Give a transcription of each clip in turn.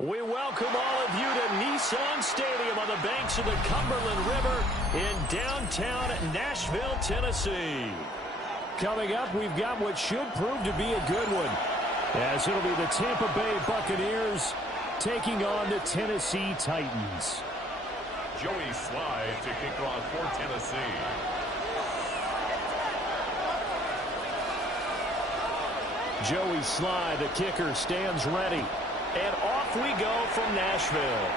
We welcome all of you to Nissan Stadium on the banks of the Cumberland River in downtown Nashville, Tennessee. Coming up, we've got what should prove to be a good one, as it'll be the Tampa Bay Buccaneers taking on the Tennessee Titans. Joey Slye to kick off for Tennessee. Joey Slye, the kicker, stands ready. And off we go from Nashville.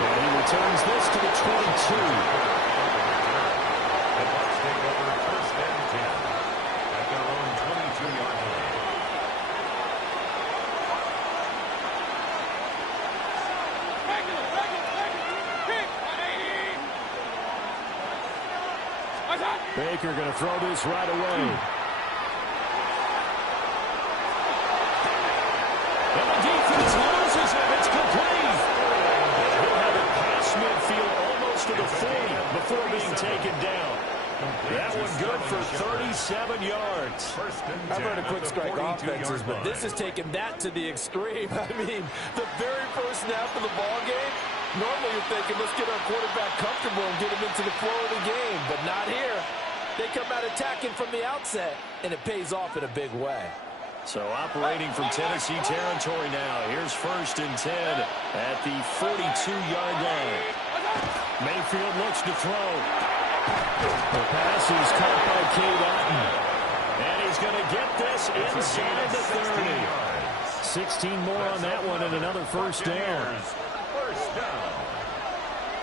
And he returns this to the 22. The Bucs take over first and 10 at their own 22-yard line. Baker going to throw this right away. And the defense loses it. It's complete. He'll have it past midfield almost to the 40 before being taken down. That one good for 37 yards. I've heard of quick strike offenses, but this has taken that to the extreme. I mean, the very first snap of the ball game, normally you're thinking, let's get our quarterback comfortable and get him into the flow of the game, but not here. They come out attacking from the outset, and it pays off in a big way. So operating from Tennessee territory now. Here's first and 10 at the 42-yard line. Mayfield looks to throw. The pass is caught by Cade Otton. And he's going to get this inside the 30. 16 more on that one and another first down. First down.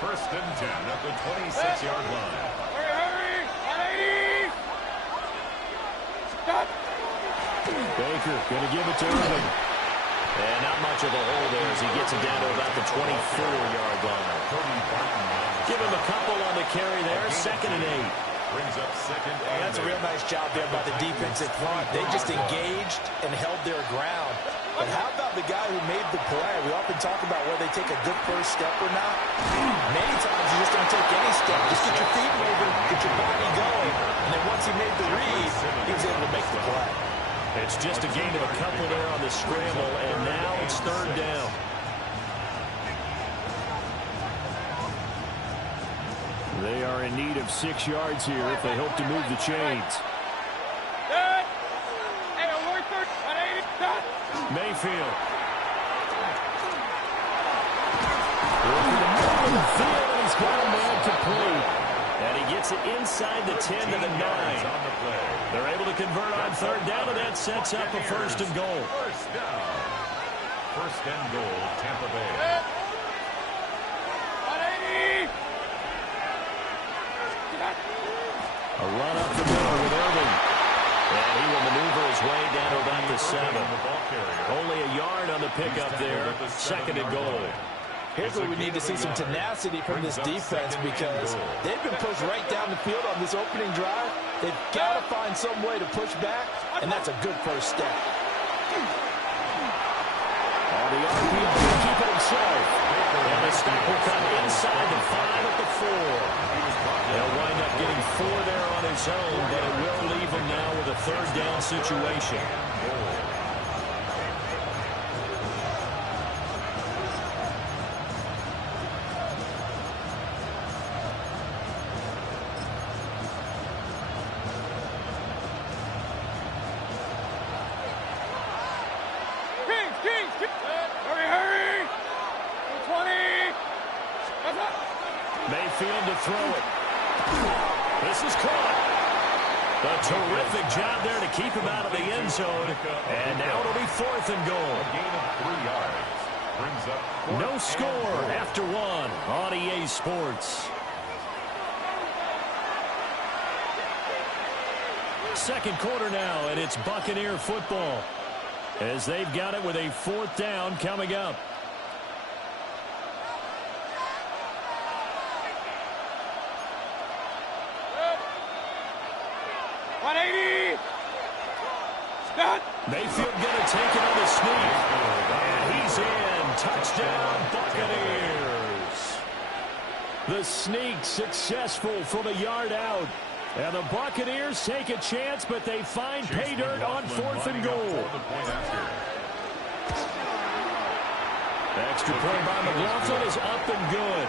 First and 10 at the 26-yard line. Baker going to give it to Irving. And not much of a hole there as he gets it down to about the 24-yard line. Give him a couple on the carry there. Second and 8. Brings up second and That's a real nice job there by the defensive front. They just engaged and held their ground. But how about the guy who made the play? We often talk about whether they take a good first step or not. Many times you just don't take any step. Just get your feet moving, get your body going. And then once he made the read, he was able to make the play. It's just a gain of a couple there on the scramble, and now it's third down. They are in need of 6 yards here if they hope to move the chains. Mayfield. Looking to move the field, and he's got a man complete. And he gets it inside the 10 to the 9. They're able to convert on third down, and that sets up a first and goal. First down. First and goal, Tampa Bay. A run up the middle with Irving. And he will maneuver his way down to about the 7. Only a yard on the pickup there. Second and goal. Here's where we need to see some tenacity from this defense because they've been pushed right down the field on this opening drive. They've got to find some way to push back, and that's a good first step. On the RPO to keep it himself. And the stop will come inside the 5 at the 4. They'll wind up getting 4 there on his own, but it will leave him now with a third down situation. Mayfield to throw it. This is caught. A terrific job there to keep him out of the end zone. And now it'll be fourth and goal. A gain of 3 yards. Brings up no score after 1 on EA Sports. Second quarter now, and it's Buccaneer football as they've got it with a fourth down coming up. Mayfield going to take it on the sneak. And he's in. Touchdown, Buccaneers. The sneak successful from a yard out. And the Buccaneers take a chance, but they find pay dirt on 4th and goal. Extra point by McLaughlin is up and good.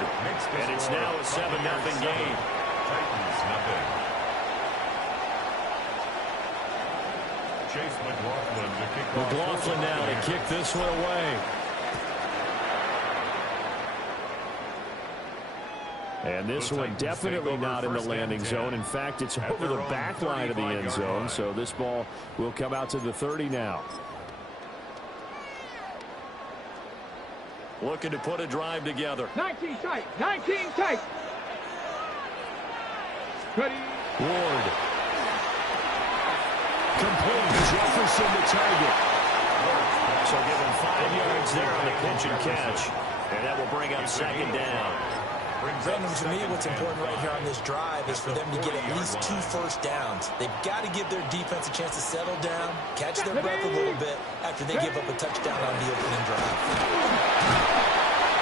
And it's now a 7-0 game. Titans, nothing. Chase McLaughlin to kick off. McLaughlin now to kick this one away. And this one definitely not in the landing zone. In fact, it's over the back line of the end zone. So this ball will come out to the 30 now. Looking to put a drive together. 19 tight. 19 tight. Ready. Ward. Complete. Jefferson the target. So give him 5 yards there on the pitch and catch. And that will bring up 2nd down. Brandon, to me, what's important right here on this drive is for them to get at least 2 first downs. They've got to give their defense a chance to settle down, catch their breath a little bit after they give up a touchdown on the opening drive.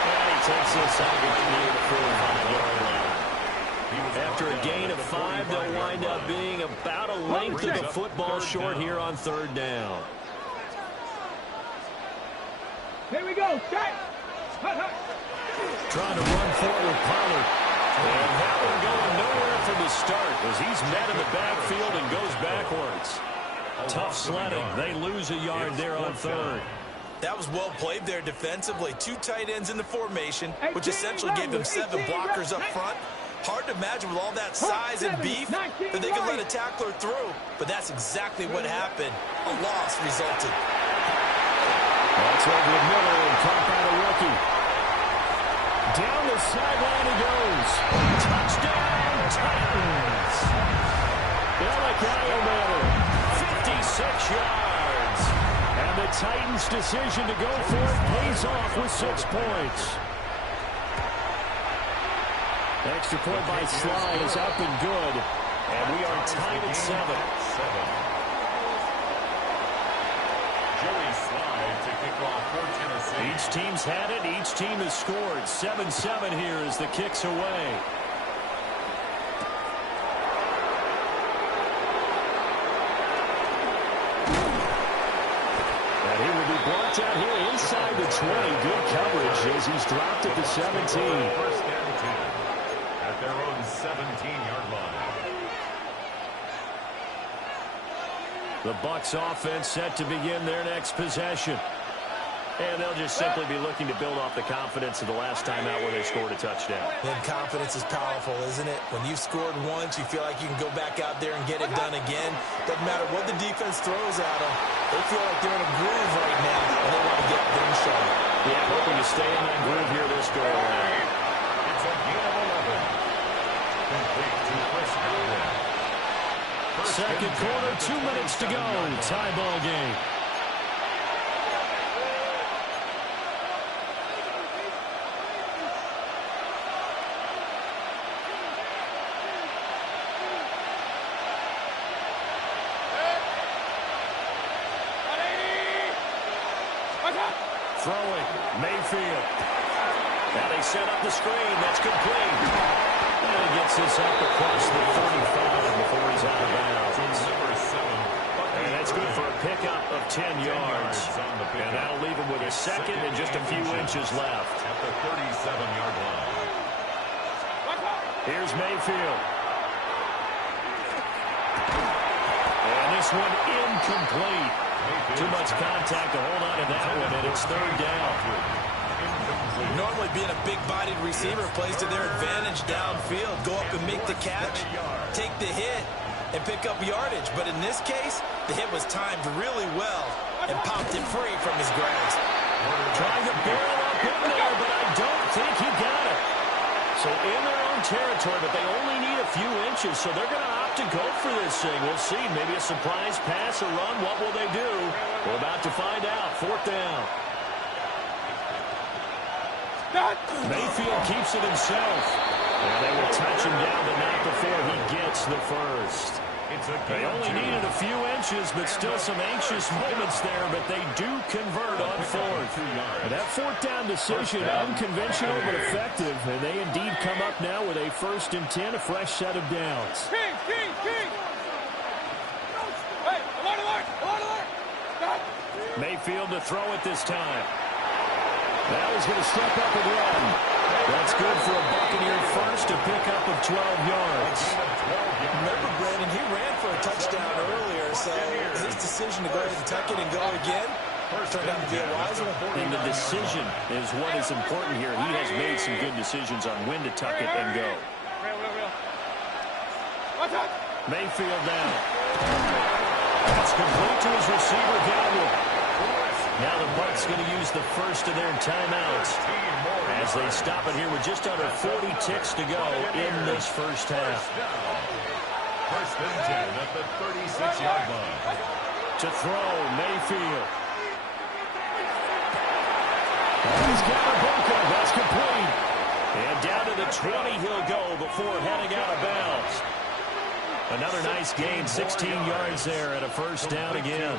And he takes this out right near the 45-yard line. After a gain of 5, they'll wind up being about a length of the football short here on 3rd down. Here we go. Set. Hut, hut. Trying to run forward, Pollard. And that one going nowhere from the start as he's met in the backfield and goes backwards. Tough sledding. They lose a yard there on 3rd. That was well played there defensively. 2 tight ends in the formation, which essentially gave them 7 blockers up front. Hard to imagine with all that size and beef that they could let a tackler through. But that's exactly what happened. A loss resulted. That's over the middle and caught by the rookie. Down the sideline he goes. Touchdown, Titans. Elakayometer, 56 yards. And the Titans' decision to go for it pays off with 6 points. Extra point by Sly is up and good. And we are tied at 7. Joey Sly to kick off for Tennessee. Each team's had it. Each team has scored. 7-7 here as the kick's away. And he will be blocked out here inside the 20. Good coverage as he's dropped at the 17. First and 10 at their own 17-yard line. The Bucs offense set to begin their next possession. And they'll just simply be looking to build off the confidence of the last time out where they scored a touchdown. And confidence is powerful, isn't it? When you've scored once, you feel like you can go back out there and get it done again. Doesn't matter what the defense throws at them. They feel like they're in a groove right now, and they want to get things shown. Yeah, hoping to stay in that groove here this go around. It's a gain of 11. Complete to Chris Godwin. Second quarter, 2 minutes to go. Tie ball game. Throwing, Mayfield. Now they set up the screen. That's complete. And he gets this up across the 45 before he's out of bounds. Number 7. And that's good for a pickup of 10 yards. And that'll leave him with a second and just a few inches left. At the 37-yard line. Here's Mayfield. And this one incomplete. Too much contact to hold on to that one, and it's 3rd down. Normally being a big-bodied receiver plays to their advantage downfield. Go up and make the catch, take the hit, and pick up yardage. But in this case, the hit was timed really well and popped it free from his grasp. Trying to barrel up in there, but I don't think he got it. So in their own territory, but they only need a few inches, so they're going to opt to go for this thing. We'll see. Maybe a surprise pass or run. What will they do? We're about to find out. 4th down. Mayfield keeps it himself. And they will touch him down, but not before he gets the first. It's a They gain only of 2. needed a few inches, but still some anxious moments there, but they do convert on fourth. And that fourth down decision, unconventional but effective, and they indeed come up now with a 1st and 10, a fresh set of downs. King! Hey, alert! Stop! Mayfield to throw it this time. Now he's going to step up and run. That's good for a Buccaneer first, a pickup of 12 yards. Remember, Brandon, he ran for a touchdown earlier, so his decision to go ahead and tuck it and go again turned out to be a wise one. And the decision is what is important here. He has made some good decisions on when to tuck it and go. Mayfield down. That's complete to his receiver, Gallup. Now the Bucs going to use the first of their timeouts as they stop it here with just under 40 ticks to go in this first half. 1st and 10 at the 36-yard line. To throw, Mayfield. He's got a bunker. That's complete. And down to the 20 he'll go before heading out of bounds. Another nice gain, 16 yards there and a 1st down again.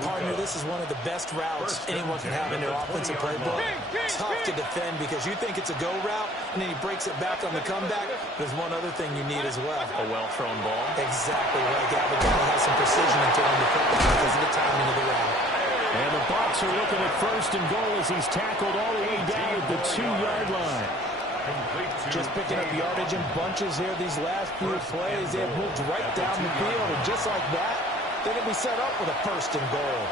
Partner, this is one of the best routes anyone can have in their offensive playbook. Tough to defend because you think it's a go route, and then he breaks it back on the comeback. There's one other thing you need as well. A well-thrown ball. Exactly right. Gallup has some precision in throwing the football because of the timing of the route. And the Bucs are looking at 1st and goal as he's tackled all the way down at the 2-yard line. Just picking up yardage in bunches here these last few plays. They have moved right down the field, and just like that, they're going to be set up with a 1st and goal.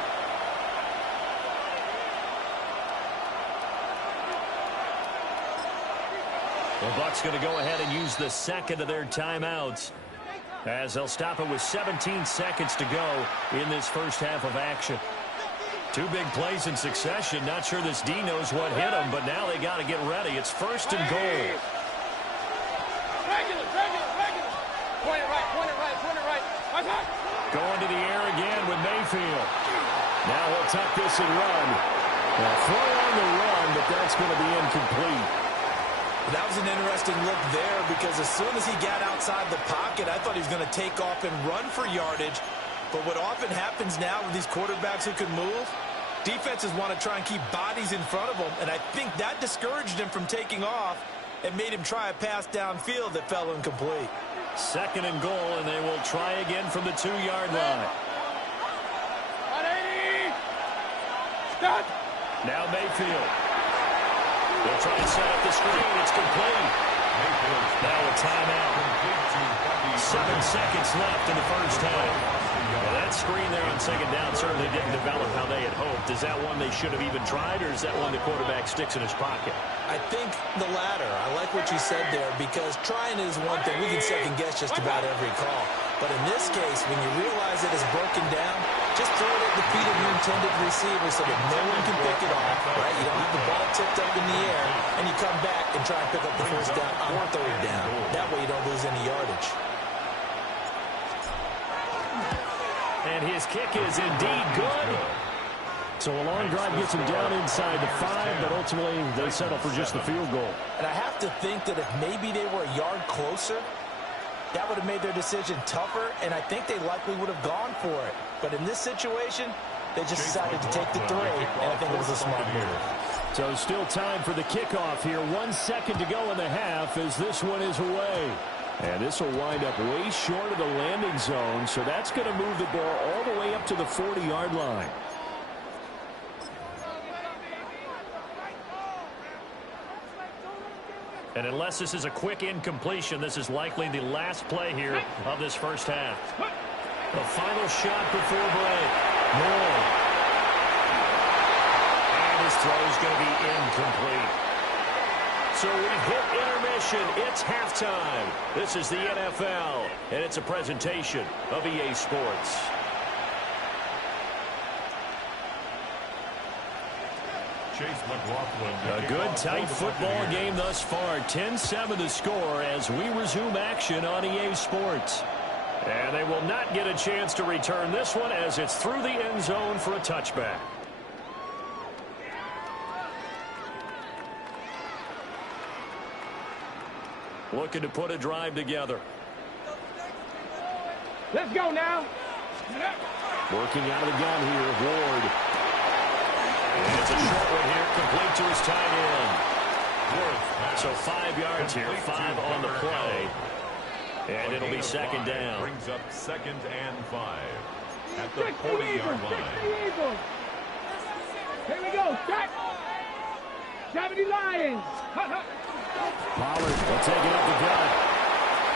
The Bucs going to go ahead and use the second of their timeouts as they'll stop it with 17 seconds to go in this first half of action. 2 big plays in succession. Not sure this D knows what hit him, but now they got to get ready. It's 1st and goal. Regular. Point it right. Going to the air again with Mayfield. Now he'll tuck this and run. Now throw on the run, but that's going to be incomplete. That was an interesting look there because as soon as he got outside the pocket, I thought he was going to take off and run for yardage. But what often happens now with these quarterbacks who can move, defenses want to try and keep bodies in front of them, and I think that discouraged him from taking off and made him try a pass downfield that fell incomplete. 2nd and goal, and they will try again from the 2-yard line. 180. Stop. Now Mayfield. They'll try and set up the screen. It's complete. Now a timeout. 7 seconds left in the first half. Well, that screen there on 2nd down certainly didn't develop how they had hoped. Is that one they should have even tried, or is that one the quarterback sticks in his pocket? I think the latter. I like what you said there because trying is one thing. We can second-guess just about every call. But in this case, when you realize it is broken down, just throw it at the feet of your intended receiver so that no one can pick it off, right? You don't have the ball tipped up in the air, and you come back and try and pick up the 1st down on 3rd down. That way you don't lose any yardage. And his kick is indeed good. So a long drive gets him down inside the 5, but ultimately they settle for just the field goal. And I have to think that if maybe they were a yard closer, that would have made their decision tougher, and I think they likely would have gone for it. But in this situation, they just decided to take the 3, and I think it was a smart move. So still time for the kickoff here. 1 second to go in the half as this one is away. And this will wind up way short of the landing zone, so that's going to move the ball all the way up to the 40-yard line. And unless this is a quick incompletion, this is likely the last play here of this first half. The final shot before break. Moore. And his throw is going to be incomplete. So we've hit intermission. It's halftime. This is the NFL, and it's a presentation of EA Sports. A good, tight football game thus far. 10-7 the score as we resume action on EA Sports. And they will not get a chance to return this one as it's through the end zone for a touchback. Looking to put a drive together. Let's go now. Working out of the gun here, Ward. And it's a short one here, complete to his tight end. So 5 yards here, 5 on the play. And it'll be second down. Brings up 2nd and 5 at the 40-yard line. Here we go. Set. 70 Lions. Pollard will take it up the gut.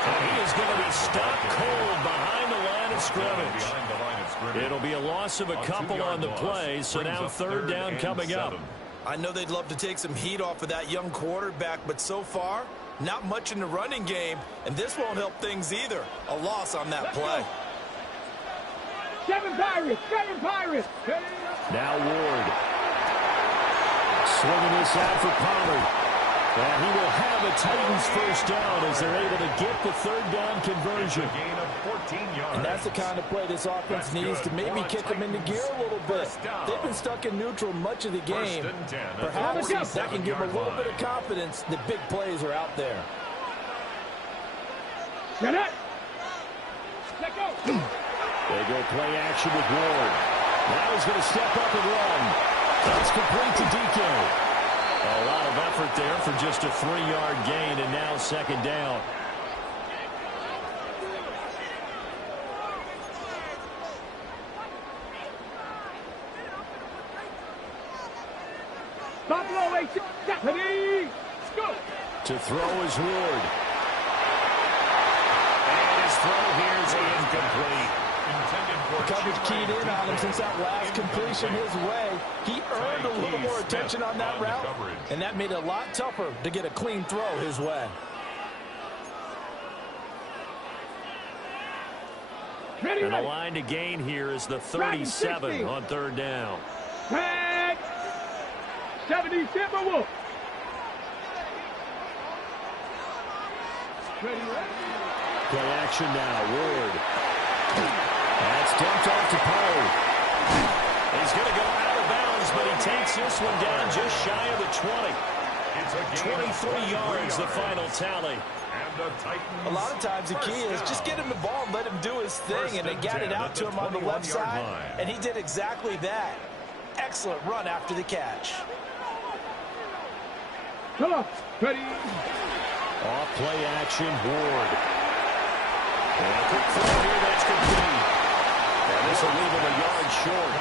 And he is going to be stopped cold behind the line of scrimmage. It'll be a loss of a couple on the play, so now 3rd down coming up. I know they'd love to take some heat off of that young quarterback, but so far, not much in the running game, and this won't help things either. A loss on that play. 7 Pirates. 7 Pirates. Now Ward. Swinging this out for Pollard. And he will have a Titans first down as they're able to get the 3rd down conversion. It's a gain of 14 yards. And that's the kind of play this offense needs to maybe kick them into gear a little bit. They've been stuck in neutral much of the game. Perhaps that can give them a little bit of confidence that big plays are out there. Get it. Let go. They go play action with Ward. Now he's going to step up and run. That's complete to DK. A lot of effort there for just a 3-yard gain, and now 2nd down. Buffalo 8. Stephanie. Go. To throw is Ward. And his throw here is incomplete. The coverage keyed in on him since that last completion his way. He earned a little more attention on that route, and that made it a lot tougher to get a clean throw his way. And the line to gain here is the 37 on 3rd down. 70 Timberwolves. Play action now, Ward. That's dumped off to Poe. He's going to go out of bounds, but he takes this one down just shy of the 20. 23 yards, the final tally. A lot of times the key is just get him the ball and let him do his thing, and they got it out to him on the left side, and he did exactly that. Excellent run after the catch. Come on, ready. Off play action, Ward. And a quick throw here, that's complete. And this will leave him a yard short.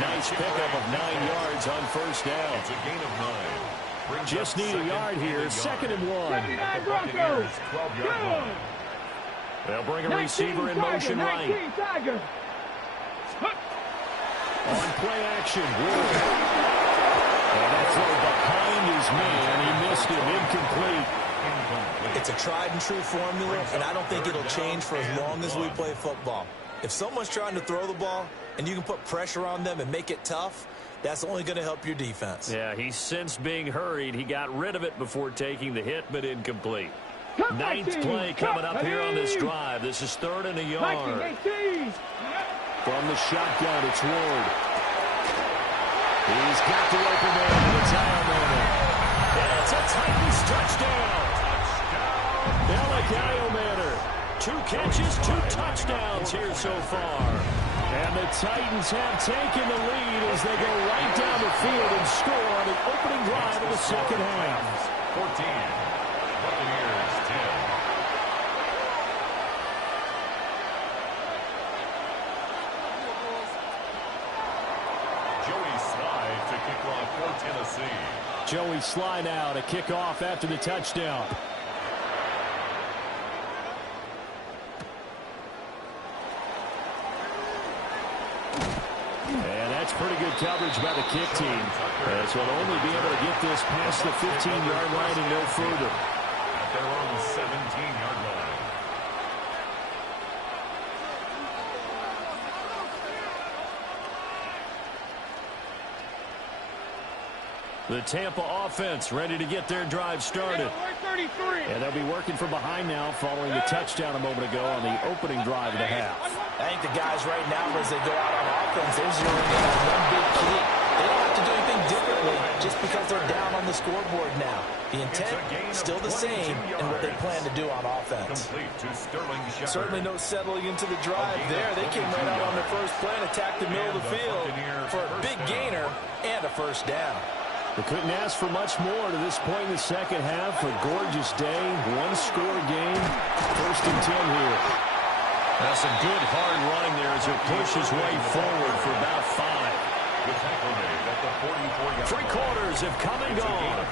Nice pickup of 9 yards on 1st down. It's a gain of 9. Just need a yard here, 2nd and 1. 79 Broncos. Good. They'll bring a receiver in motion right. 19 Tiger. On play action, Ward. And that throw behind his man. He missed him, incomplete. It's a tried and true formula, and I don't think it'll change for as long as we play football. If someone's trying to throw the ball and you can put pressure on them and make it tough, that's only going to help your defense. Yeah, he's since being hurried. He got rid of it before taking the hit, but incomplete. 9th play coming up here on this drive. This is 3rd and a yard. From the shotgun, it's Ward. He's got the open man. It's Iomanner. And it's a Titans touchdown. Alec Iomanner. 2 catches, 2 touchdowns here so far. And the Titans have taken the lead as they go right down the field and score on the opening drive of the 2nd half. 14. Buccaneers 10. Joey Sly now to kick off after the touchdown. And that's pretty good coverage by the kick team. As will only be able to get this past the 15-yard line and no further. At their own 17-yard line. The Tampa offense ready to get their drive started. And they'll be working from behind now following the touchdown a moment ago on the opening drive of the half. I think the guys right now, as they go out on offense, they're zeroing in on one big key. They don't have to do anything differently just because they're down on the scoreboard now. The intent still the same in what they plan to do on offense. Certainly no settling into the drive there. They came right out on the first play and attacked the middle of the field for a big gainer and a first down. They couldn't ask for much more to this point in the second half. A gorgeous day, one-score game. 1st and 10 here. That's some good hard running there as he pushes his way forward for about 5. 3 quarters have come and gone.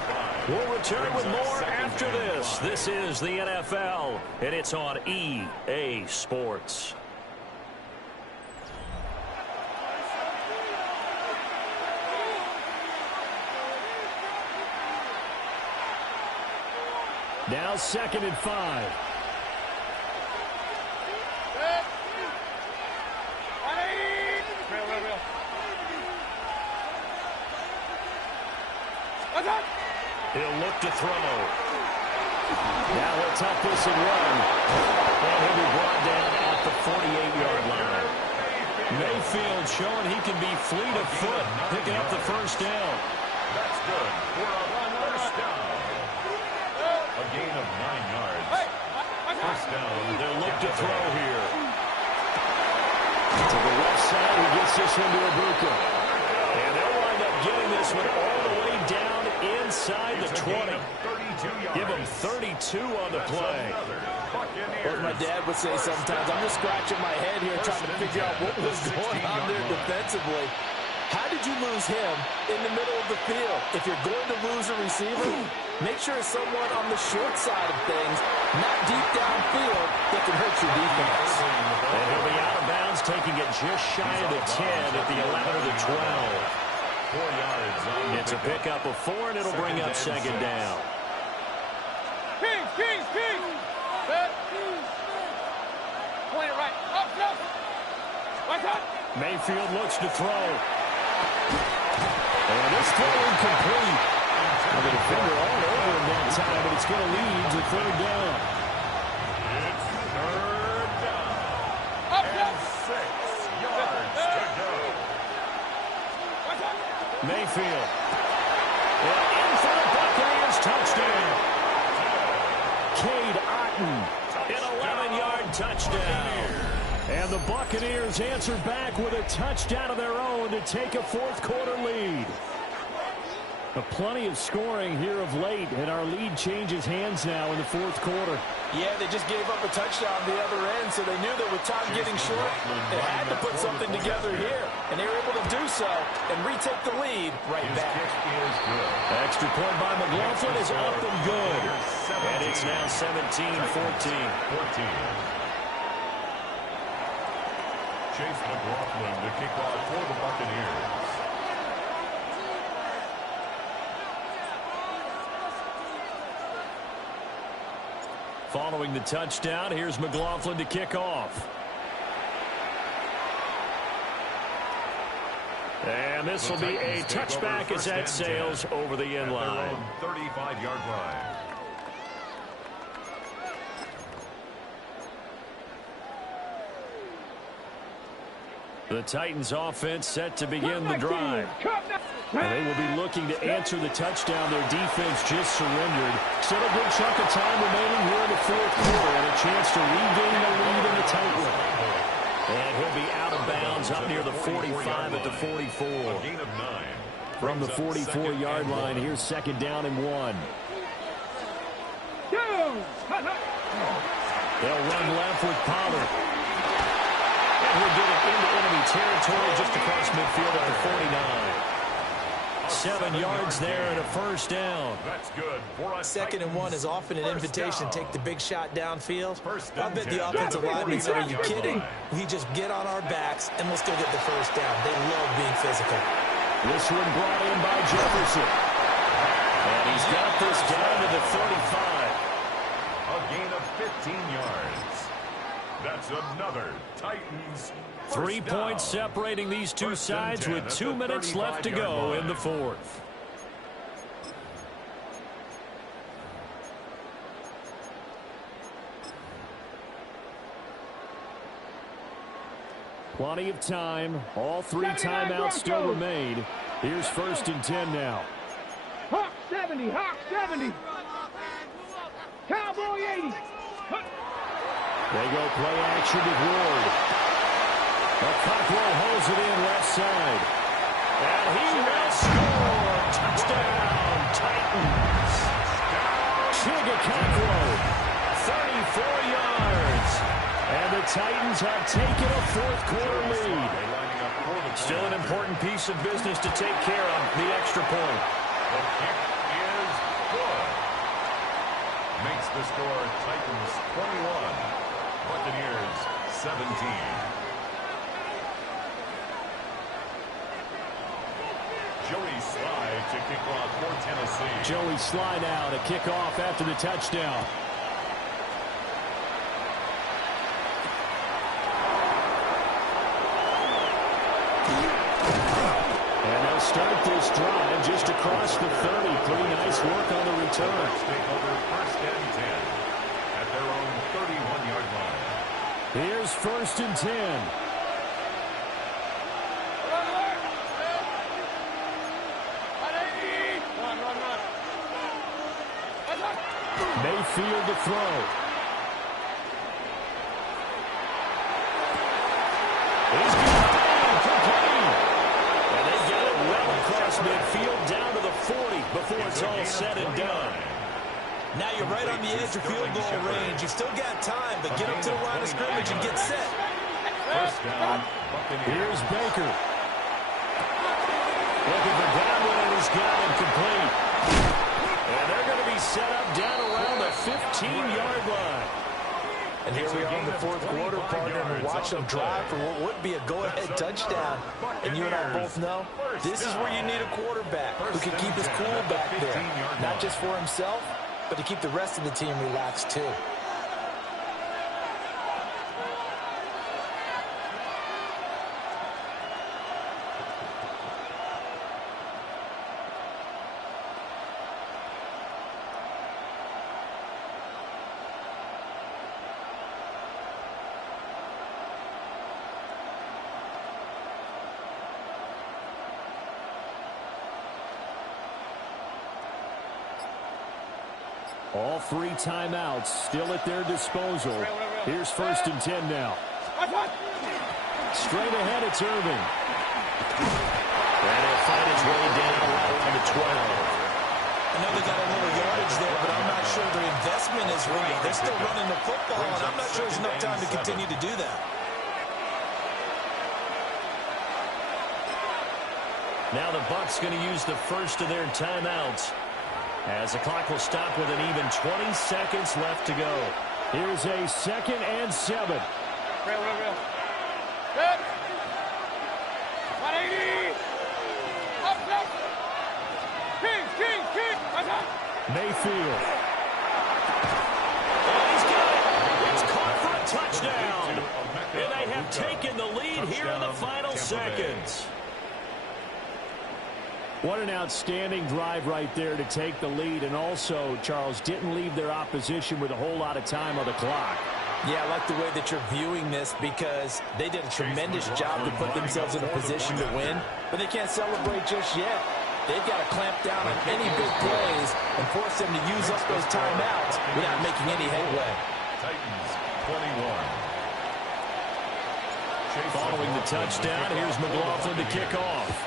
We'll return with more after this. This is the NFL, and it's on EA Sports. Now 2nd and 5. He'll look to throw. Now he'll tuck this and run. And he'll be brought down at the 48-yard line. Mayfield showing he can be fleet of foot, picking up the first down. That's good for a first down. A gain of 9 yards. First down. They'll look to throw here. To the left side, he gets this one to Ibuka. And they'll wind up getting this one all the way down inside the 20. Give him 32 on the play. As my dad would say sometimes, I'm just scratching my head here trying to figure out what was going on there defensively. How did you lose him in the middle of the field? If you're going to lose a receiver, make sure it's someone on the short side of things, not deep downfield, that can hurt your defense. And he'll be out of bounds, taking it just shy of the 10 at the 11 or the 12. 4 yards on It's a pickup of 4, and it'll bring up 2nd down. Kings! Point it right. Up, up. Right up. Mayfield looks to throw. And this throw incomplete. Well, the defender all over him that time, but it's going to lead to 3rd down. It's 3rd down. Up, And 6 yards to go. Mayfield. In for the Buccaneers touchdown. Cade Otton, an 11-yard touchdown. And the Buccaneers answered back with a touchdown of their own to take a 4th quarter lead. Plenty of scoring here of late, and our lead changes hands now in the 4th quarter. Yeah, they just gave up a touchdown on the other end, so they knew that with time getting short, they had to put something together here. And they were able to do so and retake the lead right back. Extra point by McLaughlin is up and good. And it's now 17-14. Chase McLaughlin to kick off for the Buccaneers. Following the touchdown, here's McLaughlin to kick off. And this will be a touchback as that sails over the end line. 35-yard line. The Titans offense set to begin the drive. And they will be looking to answer the touchdown. Their defense just surrendered. Still a good chunk of time remaining here in the 4th quarter and a chance to regain the lead in the tight one. And he'll be out of bounds up near the 45 at the 44. From the 44-yard line, here's 2nd down and 1. They'll run left with Pollard. And he'll get it into enemy territory just across midfield at the 49. 7 yards there and a first down. That's good. For a 2nd and 1 is often an invitation to take the big shot downfield. I bet the offensive linemen said, are you kidding? We just get on our backs and we'll still get the first down. They love being physical. This one brought in by Jefferson. And he's got this down to the 35. A gain of 15 yards. That's another Titans. 3 points separating these two sides with 2 minutes left to go in the 4th. Plenty of time. All 3 timeouts still remain. Here's 1st and 10 now. Hawk 70, Hawk 70. Cowboy 80. They go play action with Ward. McCockrell holds it in left side. And he will score. Touchdown, Titans. Chigacockrell, 34 yards. And the Titans have taken a 4th quarter lead. Still an important piece of business to take care of, the extra point. The kick is good. Makes the score Titans 21, Buccaneers 17. Joey Slye to kick off for Tennessee. Joey Slye now to kick off after the touchdown. And they'll start this drive just across the 30. Pretty nice work on the return. Take over 1st and 10 at their own 31-yard line. Here's 1st and 10. Mayfield to throw. He's got complete. And they get it well across midfield down to the 40 before it's all said and done. Now you're right on the edge of field goal range. You've still got time, but get up to the line of scrimmage and get set. 1st down, Buccaneers. Here's Baker. Looking for Godwin, and he's got him complete. And they're going to be set up down around the 15-yard line. And here we are in the 4th quarter, partner, and we're watching them drive for what would be a go-ahead touchdown. And you and I both know this is where you need a quarterback who can keep his cool back there. Not just for himself, but to keep the rest of the team relaxed, too. All 3 timeouts still at their disposal. Here's 1st and 10 now. Straight ahead, it's Irving. And he'll find his way down right around the 12. I know they got a little yardage there, but I'm not sure their investment is right. They're still running the football, and I'm not sure there's enough time to continue to do that. Now the Bucs going to use the first of their timeouts, as the clock will stop with an even 20 seconds left to go. Here's a 2nd and 7. Real. Good. 180. Up. King. Mayfield. Oh, he's got it. It's caught for a touchdown. And they have taken the lead here in the final seconds. What an outstanding drive right there to take the lead. And also, Charles, didn't leave their opposition with a whole lot of time on the clock. Yeah, I like the way that you're viewing this because they did a tremendous job to put themselves in a position to win, but they can't celebrate just yet. They've got to clamp down on any big plays and force them to use up those timeouts without making any headway. Titans 21. Following the touchdown, here's McLaughlin to kick off.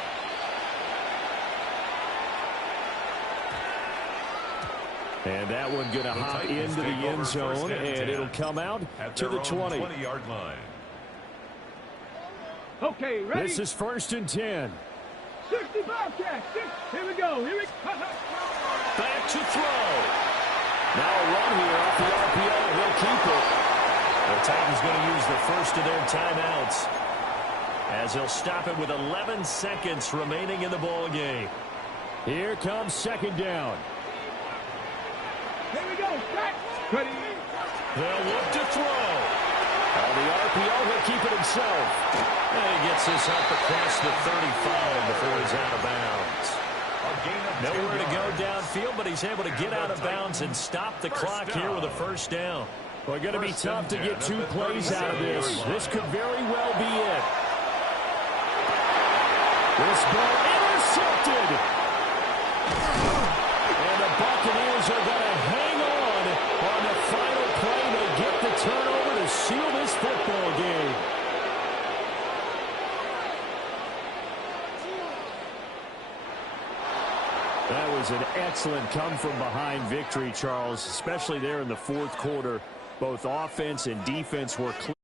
And that one going to hop into the end zone, and it'll come out to the 20-yard line. Okay, ready? This is 1st and 10. 60 Bobcats. Here we go. Back to throw. Now a run here off the RPO. He'll keep it. The Titans going to use the first of their timeouts, as they'll stop it with 11 seconds remaining in the ball game. Here comes 2nd down. Here we go. Back. Ready. They'll look to throw. On the RPO, he'll keep it himself. And he gets this up across the 35 before he's out of bounds. Nowhere to go downfield, but he's able to get out of bounds and stop the clock here with a 1st down. Well, going to be tough to get 2 plays out of this. This could very well be it. This ball intercepted. And the Buccaneers are going to hang on the final play. They get the turnover to seal this football game. That was an excellent come-from-behind victory, Charles, especially there in the fourth quarter. Both offense and defense were clear.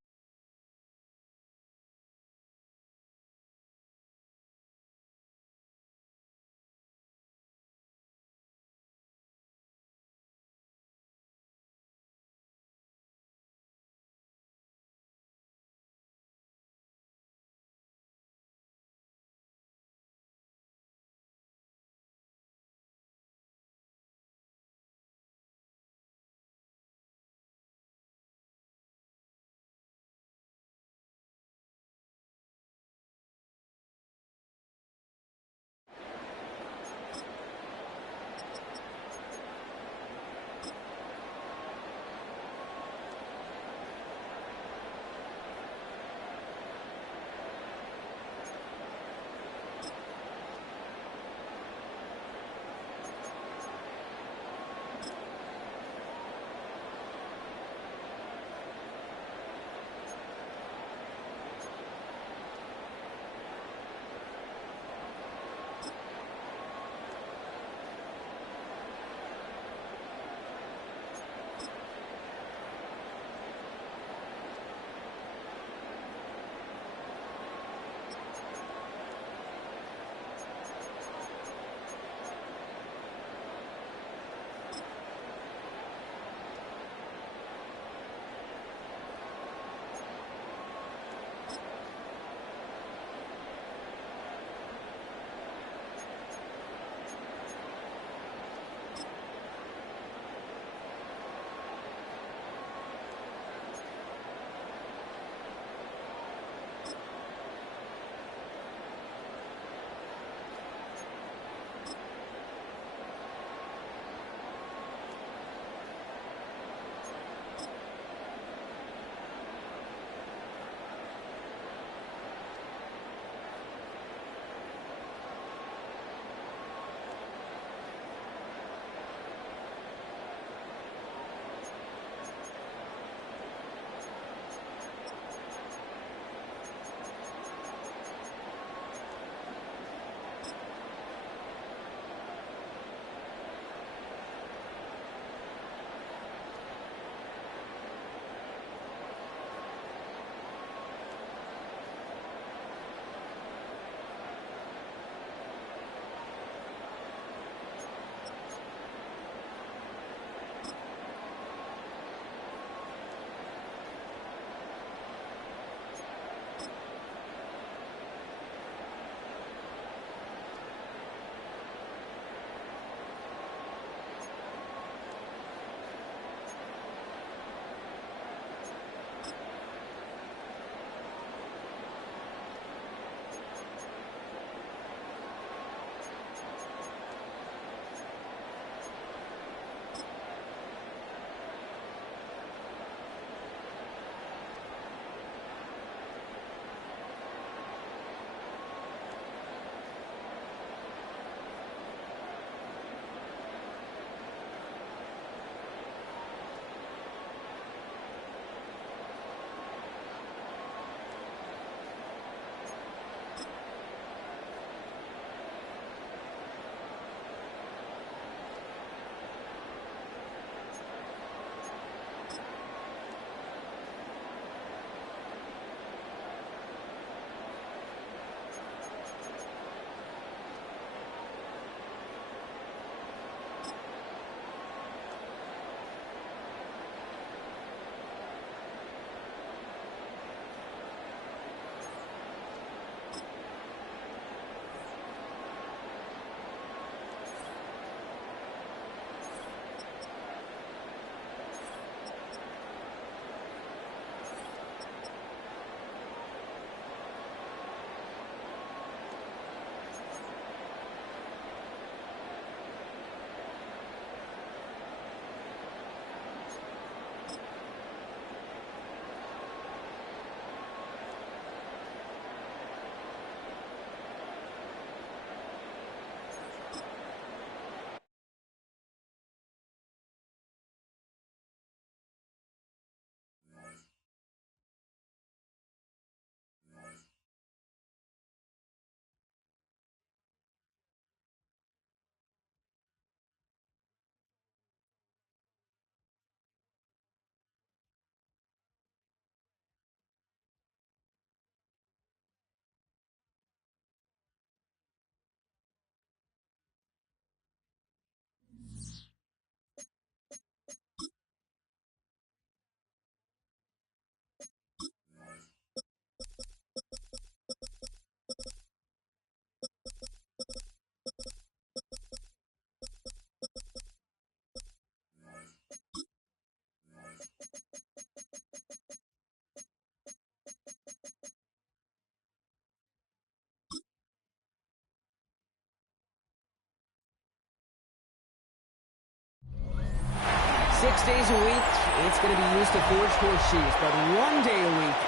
days a week, it's going to be used to forge horseshoes. But one day a week,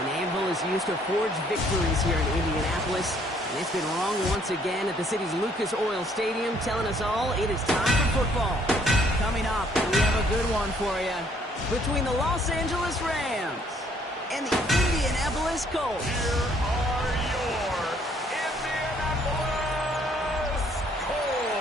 an anvil is used to forge victories here in Indianapolis. And it's been wrong once again at the city's Lucas Oil Stadium, telling us all it is time for football. Coming up, we have a good one for you. Between the Los Angeles Rams and the Indianapolis Colts. Here are your Indianapolis Colts.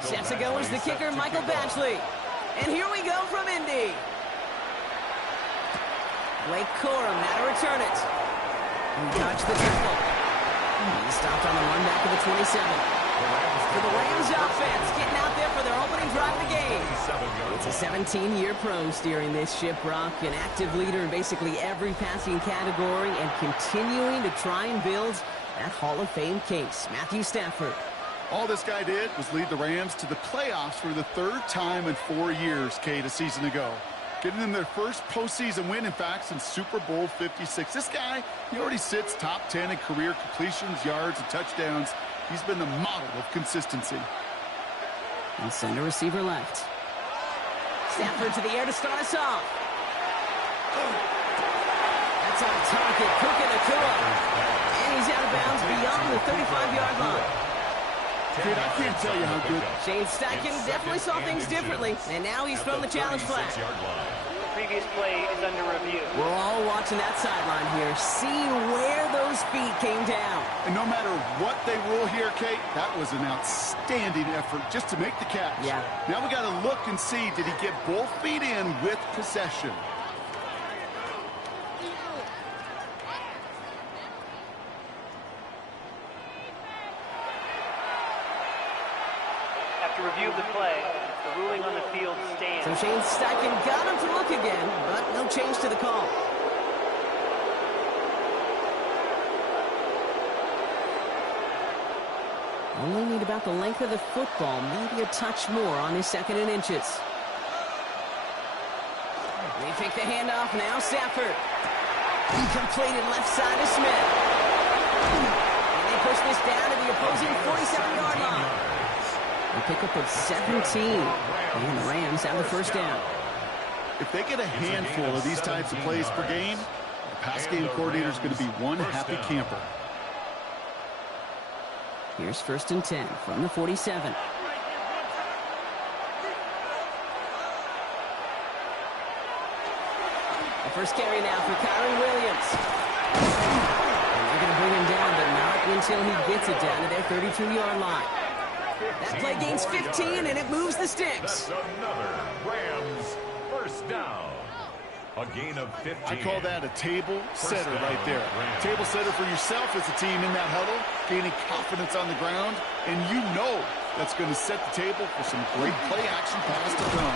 Sets to go is the kicker, Michael Batchley. And here we go from Indy. Blake Corum now to return it. He dodged the tackle. He stopped on the run back of the 27. For the Rams offense, getting out there for their opening drive of the game. It's a 17-year pro steering this ship, Brock, an active leader in basically every passing category and continuing to try and build that Hall of Fame case. Matthew Stafford. All this guy did was lead the Rams to the playoffs for the third time in 4 years, Kate, a season ago. Getting them their first postseason win, in fact, since Super Bowl 56. This guy, he already sits top 10 in career completions, yards, and touchdowns. He's been the model of consistency. And center receiver left. Stafford to the air to start us off. That's on target. Puka Nacua. And he's out of bounds beyond the 35-yard line. Kid, I can't tell you how good. Shane Steichen definitely saw things differently, and now he's thrown the challenge flag. The previous play is under review. We're all watching that sideline here, seeing where those feet came down. And no matter what they rule here, Kate, that was an outstanding effort just to make the catch. Yeah. Now we got to look and see, did he get both feet in with possession? After review of the play, the ruling on the field stands. So Shane Steichen got him to look again, but no change to the call. Only need about the length of the football, maybe a touch more on his 2nd and inches. They take the handoff now, Stafford. Completed left side to Smith. And they push this down to the opposing 47-yard line. A pickup of 17. And the Rams have the first down. If they get a handful of these types of plays per game, the pass game coordinator is going to be one happy camper. Here's 1st and 10 from the 47. The first carry now for Kyron Williams. And they're going to bring him down, but not until he gets it down to their 32-yard line. That play gains 15, and it moves the sticks. That's another Rams first down. A gain of 15. I call that a table setter right there. Table setter for yourself as a team in that huddle, gaining confidence on the ground, and you know that's going to set the table for some great play action pass to come.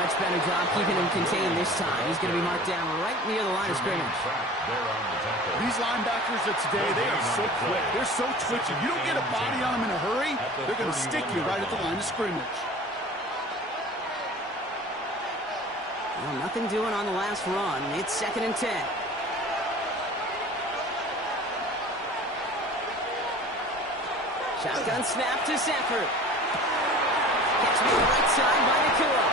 Much better job keeping him contained this time. He's going to be marked down right near the line of scrimmage. These linebackers of today, they are so quick. They're so twitchy. You don't get a body on them in a hurry, they're going to stick you right at the line of scrimmage. Well, nothing doing on the last run. It's 2nd and 10. Shotgun snap to Stafford. Catch me right side by Nacua.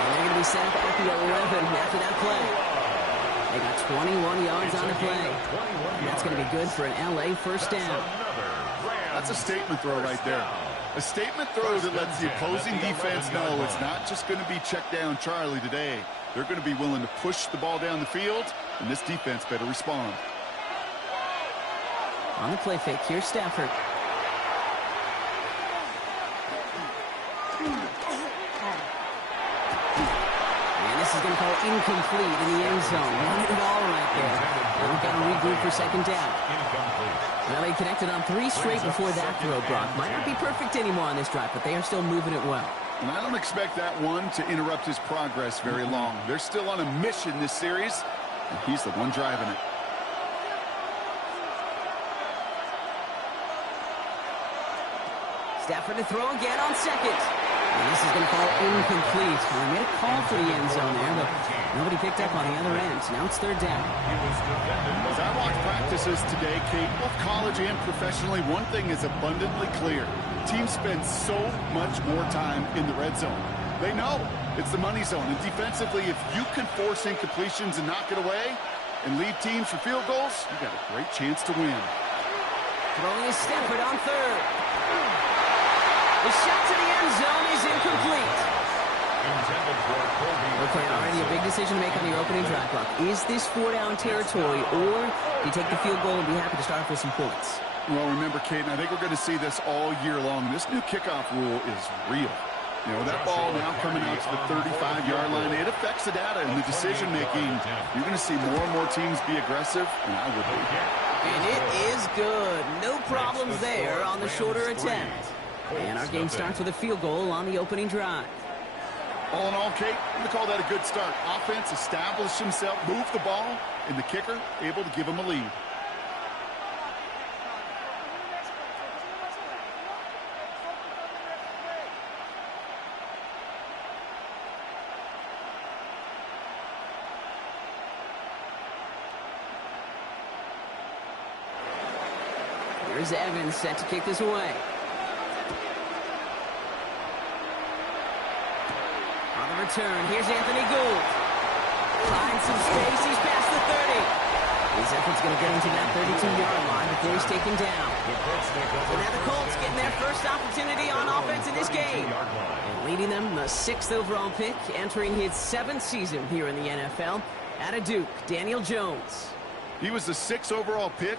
And they're going to be set up at the 11 after that play. They got 21 yards on the play. And that's going to be good for an LA first down. That's a statement throw right there. A statement throw that lets the opposing defense know it's not just going to be check down Charlie today. They're going to be willing to push the ball down the field, and this defense better respond. On the play fake, here's Stafford. And this is going to call incomplete in the end zone. Wanted it all right there. They've got to regroup for 2nd down. Well, they connected on 3 straight before that throw, Brock. Might not be perfect anymore on this drive, but they are still moving it well. And I don't expect that one to interrupt his progress very long. They're still on a mission this series. and he's the one driving it. Stafford to throw again on second. And this is going to fall incomplete. Well, he made a call for the end zone there, but nobody picked up on the other end. Now it's third down. As I watch practices today, Kate, both college and professionally, one thing is abundantly clear. Teams spend so much more time in the red zone. They know it's the money zone. And defensively, if you can force incompletions and knock it away and lead teams for field goals, you got a great chance to win. Throwing is Stafford on third. The shot to the end zone is incomplete. Okay, already a big decision to make on your opening drive, Buck. Is this 4-down territory, or do you take the field goal and be happy to start off with some points? Well, remember, Kate, and I think we're going to see this all year long. This new kickoff rule is real. You know, that ball now coming out to the 35-yard line, it affects the data and the decision-making. You're going to see more and more teams be aggressive, and I would be. And it is good. No problems there on the shorter attempt. And our game starts with a field goal on the opening drive. All in all, Kate, I'm going to call that a good start. Offense established himself, moved the ball, and the kicker able to give him a lead. Here's Evans set to kick this away. On the return, here's Anthony Gould. Finds some space, he's past the 30. His effort's going to get him to that 32-yard line before he's taken down. So now the Colts getting their first opportunity on offense in this game. And leading them, the 6th overall pick, entering his 7th season here in the NFL. Out of Duke, Daniel Jones. He was the 6th overall pick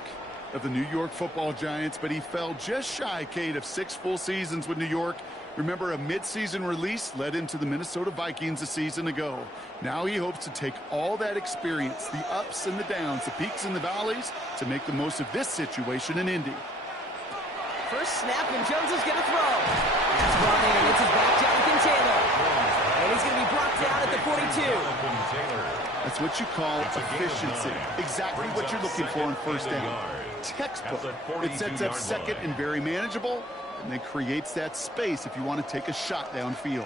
of the New York Football Giants, but he fell just shy, Kate, of 6 full seasons with New York. Remember, a midseason release led him to the Minnesota Vikings a season ago. Now he hopes to take all that experience, the ups and the downs, the peaks and the valleys, to make the most of this situation in Indy. First snap, and Jones is going to throw. That's brought in, and it's his back, Jonathan Taylor. And he's going to be brought down at the 42. That's what you call efficiency. Exactly what you're looking for in first down. Textbook. It sets up second and very manageable, and then creates that space if you want to take a shot downfield.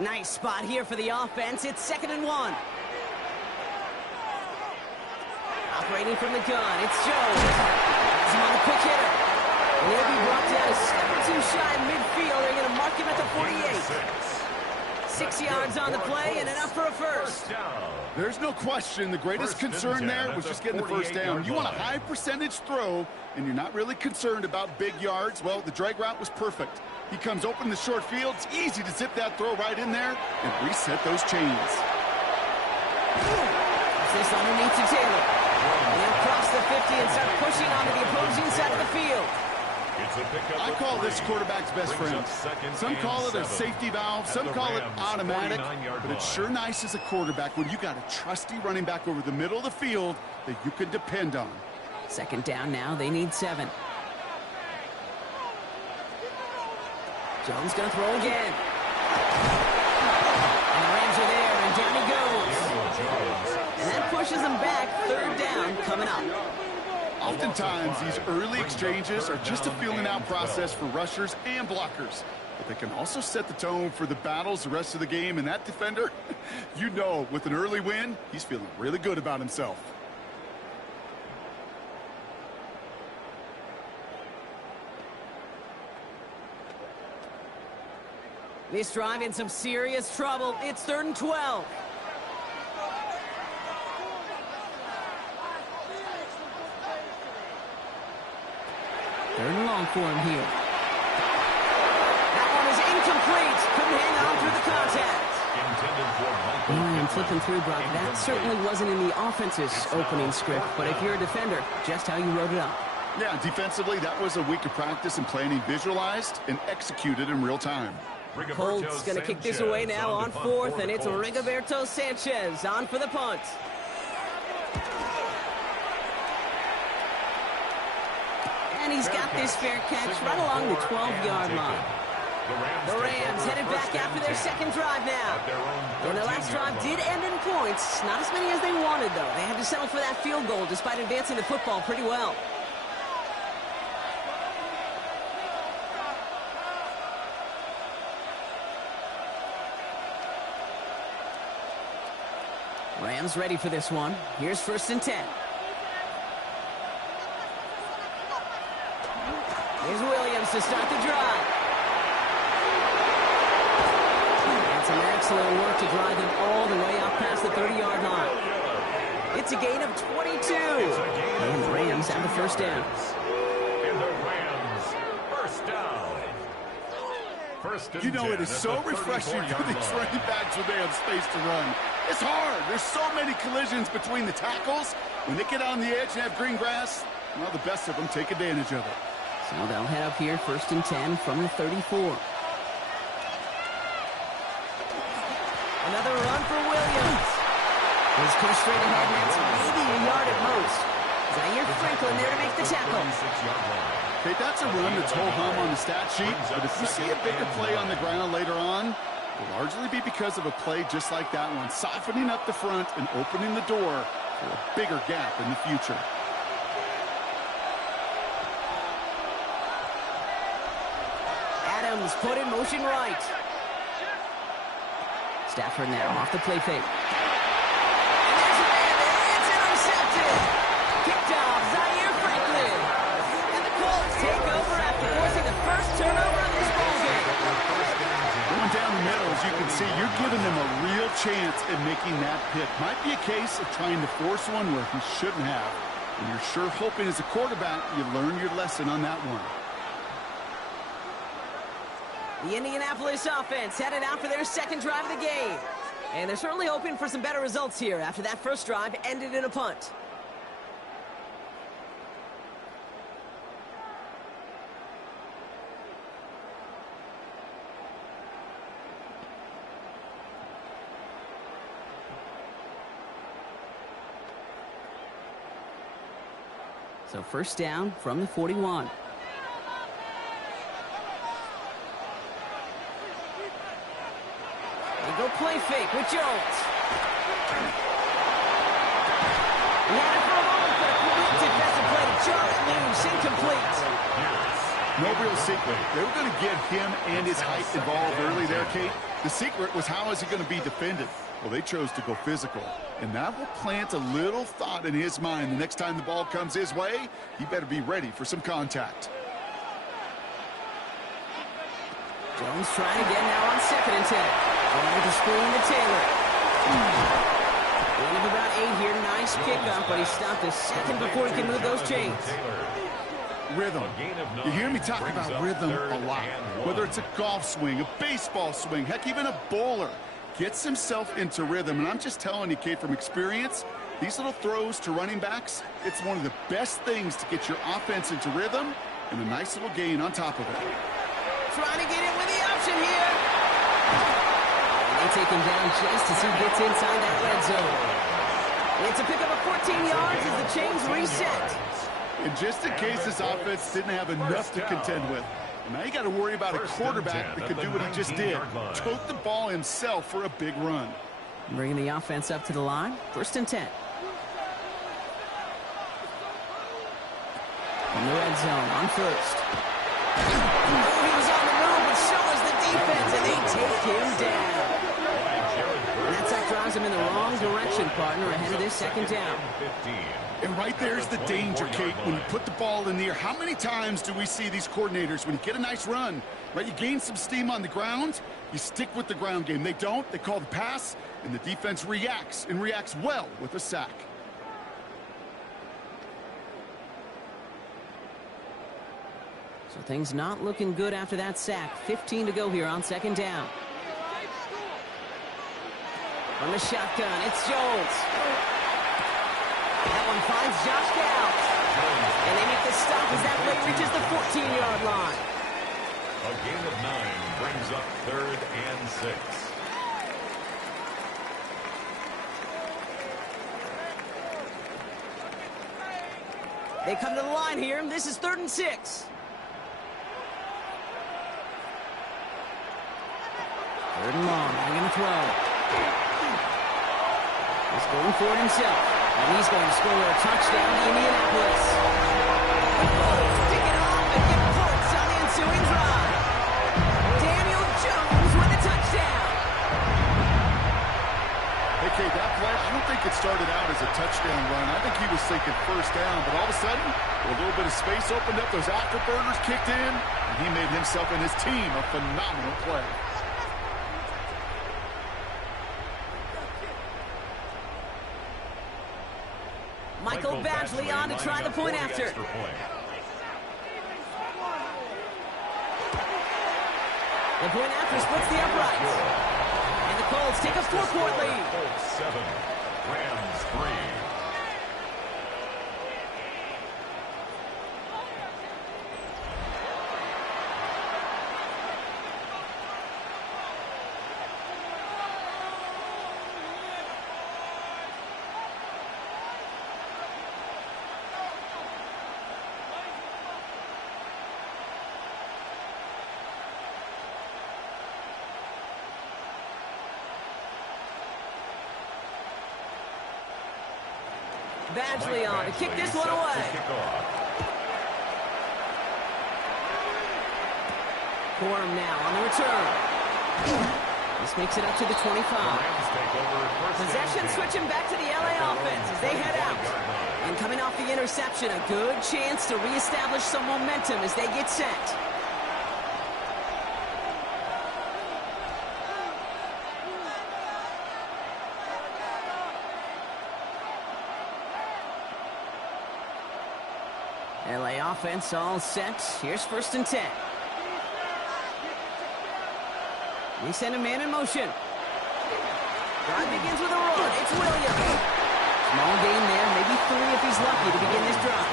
Nice spot here for the offense. It's 2nd and 1. Operating from the gun, it's Jones. Has him on the quick hitter. And he'll be brought down a step or two shy of midfield. They're going to mark him at the 48. 6 yards on the play and enough for a first. There's no question the greatest concern there was just getting the first down. You want a high percentage throw, and you're not really concerned about big yards. Well, the drag route was perfect. He comes open the short field. It's easy to zip that throw right in there and reset those chains. This underneath to Taylor. And they'll cross the 50 and start pushing onto the opposing side of the field. I call this quarterback's best friend. Some call it a safety valve, some call it automatic, but it's sure nice as a quarterback when you got a trusty running back over the middle of the field that you can depend on. 2nd down now, they need 7. Jones gonna throw again. And the Rams are there, and down he goes. And that pushes them back. 3rd down coming up. Oftentimes, these early exchanges are just a feeling out process for rushers and blockers. But they can also set the tone for the battles the rest of the game. And that defender, you know, with an early win, he's feeling really good about himself. This drive in some serious trouble. It's 3rd and 12. Third and long for him here. That one is incomplete. Couldn't hang on through the contact. And flipping through, Brock, that certainly wasn't in the offense's opening script, but if you're a defender, just how you wrote it up. Yeah, defensively, that was a week of practice and planning visualized and executed in real time. Colts going to kick this away now on 4th, and it's Rigoberto Sanchez on for the punt. And he's got this fair catch right along the 12-yard line. The Rams headed back after their second drive now. And their last drive did end in points. Not as many as they wanted, though. They had to settle for that field goal despite advancing the football pretty well. Rams ready for this one. Here's 1st and 10. Here's Williams to start the drive. And some excellent work to drive them all the way up past the 30-yard line. It's a gain of 22. And the Rams have the first down. And the Rams, first down. You know, it is so refreshing for these running backs when they have space to run. It's hard. There's so many collisions between the tackles. When they get on the edge and have green grass, well, the best of them take advantage of it. So they'll head up here, 1st and 10 from the 34. Another run for Williams. He's pushed straight ahead, and that's maybe a yard at most. Zaire Franklin there to make the tackle. Okay, that's a run that's ho-hum on the stat sheet, but if you see a bigger play on the ground later on, it will largely be because of a play just like that one, softening up the front and opening the door for a bigger gap in the future. Adams put in motion right. Stafford now off the play fake. And there's a man there. It's intercepted. Kicked off Zaire Franklin. And the Colts take over after forcing the first turnover of this ballgame. Going down the middle, as you can see, you're giving them a real chance at making that pick. Might be a case of trying to force one where he shouldn't have. And you're sure hoping as a quarterback you learn your lesson on that one. The Indianapolis offense headed out for their second drive of the game. And they're certainly hoping for some better results here after that first drive ended in a punt. So 1st down from the 41. Go play fake with Jones. He had it for a moment, but a quick defensive play to Charlie loose, incomplete. No real secret. They were going to get him and his height involved early there, Kate. The secret was how is he going to be defended? Well, they chose to go physical, and that will plant a little thought in his mind. The next time the ball comes his way, he better be ready for some contact. Jones trying again now on 2nd and 10. Going with the screen to Taylor. Gain of about 8 here. Nice pickup, but he stopped a second before he can move those chains. Rhythm. You hear me talk about rhythm a lot. Whether it's a golf swing, a baseball swing, heck, even a bowler gets himself into rhythm. And I'm just telling you, Kate, from experience, these little throws to running backs, it's one of the best things to get your offense into rhythm and a nice little gain on top of it. Trying to get in with the option here. And they take him down just as he gets inside that red zone. It's a pickup of 14 yards as the chains reset. And just in case this offense didn't have enough to contend with, now you got to worry about a quarterback that could do what he just did. Tote the ball himself for a big run. Bringing the offense up to the line. 1st and 10. In the red zone on 1st. He was on the move, but so was the defense, and they take him down. And that sack drives him in the wrong direction, partner, ahead of this 2nd down. And right there's the danger, Kate, when you put the ball in the air. How many times do we see these coordinators, when you get a nice run, right, you gain some steam on the ground, you stick with the ground game. They don't, they call the pass, and the defense reacts, and reacts well with a sack. So things not looking good after that sack. 15 to go here on 2nd down. From the shotgun, it's Jones. That one finds Josh Gals. And they make the stop as that play reaches the 14-yard line. A gain of 9 brings up 3rd and 6. They come to the line here. This is 3rd and 6. Third and long, now going to throw. He's going for it himself. And he's going to score a touchdown to Indianapolis. Pick it off and get points on the ensuing drive. Daniel Jones with a touchdown. Hey, Kate, that play, I don't think it started out as a touchdown run. I think he was thinking first down, but all of a sudden, a little bit of space opened up, those afterburners kicked in, and he made himself and his team a phenomenal play. Michael Badgley on to try the point after. The point after splits the uprights. And the Colts take a 4-point lead. Colts 7, Rams 3. Badgley on to kick this one away. Corum now on the return. This makes it up to the 25. Possession switching back to the LA offense as they head out. And coming off the interception, a good chance to reestablish some momentum as they get set. LA offense all set. Here's 1st and 10. They send a man in motion. Drive begins with a run. It's Williams. Small gain there, maybe 3 if he's lucky to begin this drive.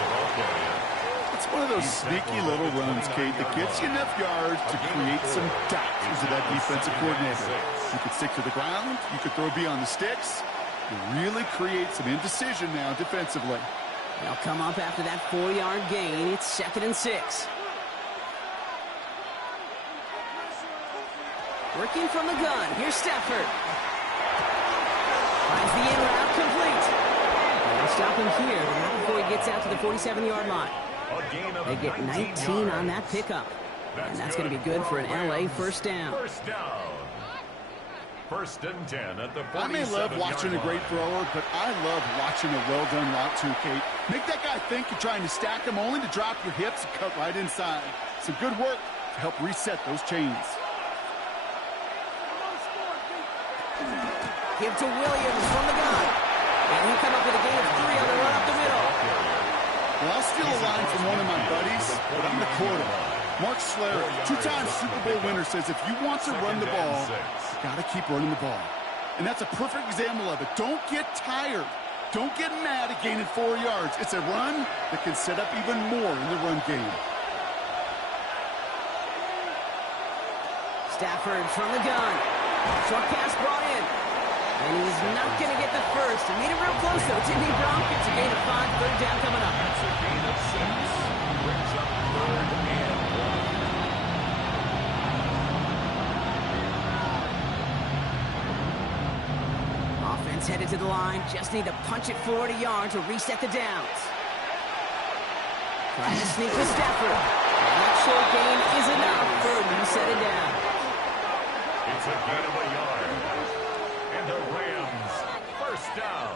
It's one of those sneaky little runs, Kate, that gets you enough yards to create some doubt into that defensive coordinator. You could stick to the ground. You could throw beyond the sticks. You really create some indecision now defensively. They'll come up after that 4-yard gain. It's 2nd and 6. Working from the gun. Here's Stafford. Finds the in route complete. They'll stop him here, but not before he gets out to the 47-yard line. They get 19 on that pickup. And that's going to be good for an LA first down. First down. 1st and 10 at the 47-yard line. I may love watching a great thrower, but I love watching a well-done route too, Kate. Make that guy think you're trying to stack him only to drop your hips and cut right inside. Some good work to help reset those chains. Give to Williams from the gun. And he'll come up with a gain of 3 on the run up the middle. Well, I'll steal a line from one of my buddies, but I'm the quarterback. Mark Schlereth, 2-time Super Bowl winner, says if you want to run the ball, you got to keep running the ball. And that's a perfect example of it. Don't get tired. Don't get mad at gaining 4 yards. It's a run that can set up even more in the run game. Stafford from the gun. Short pass brought in. And he's not going to get the first. He made it real close, though. It's Indy Bronk. It's a gain of 5. 3rd down coming up. That's a gain of 6. Brings up 3rd and 1. Offense headed to the line. Just need to punch it 40 yards to reset the downs. Trying to sneak with Stafford. And that short gain is enough for a reset it down. It's a gain of a yard. And the Rams, first down.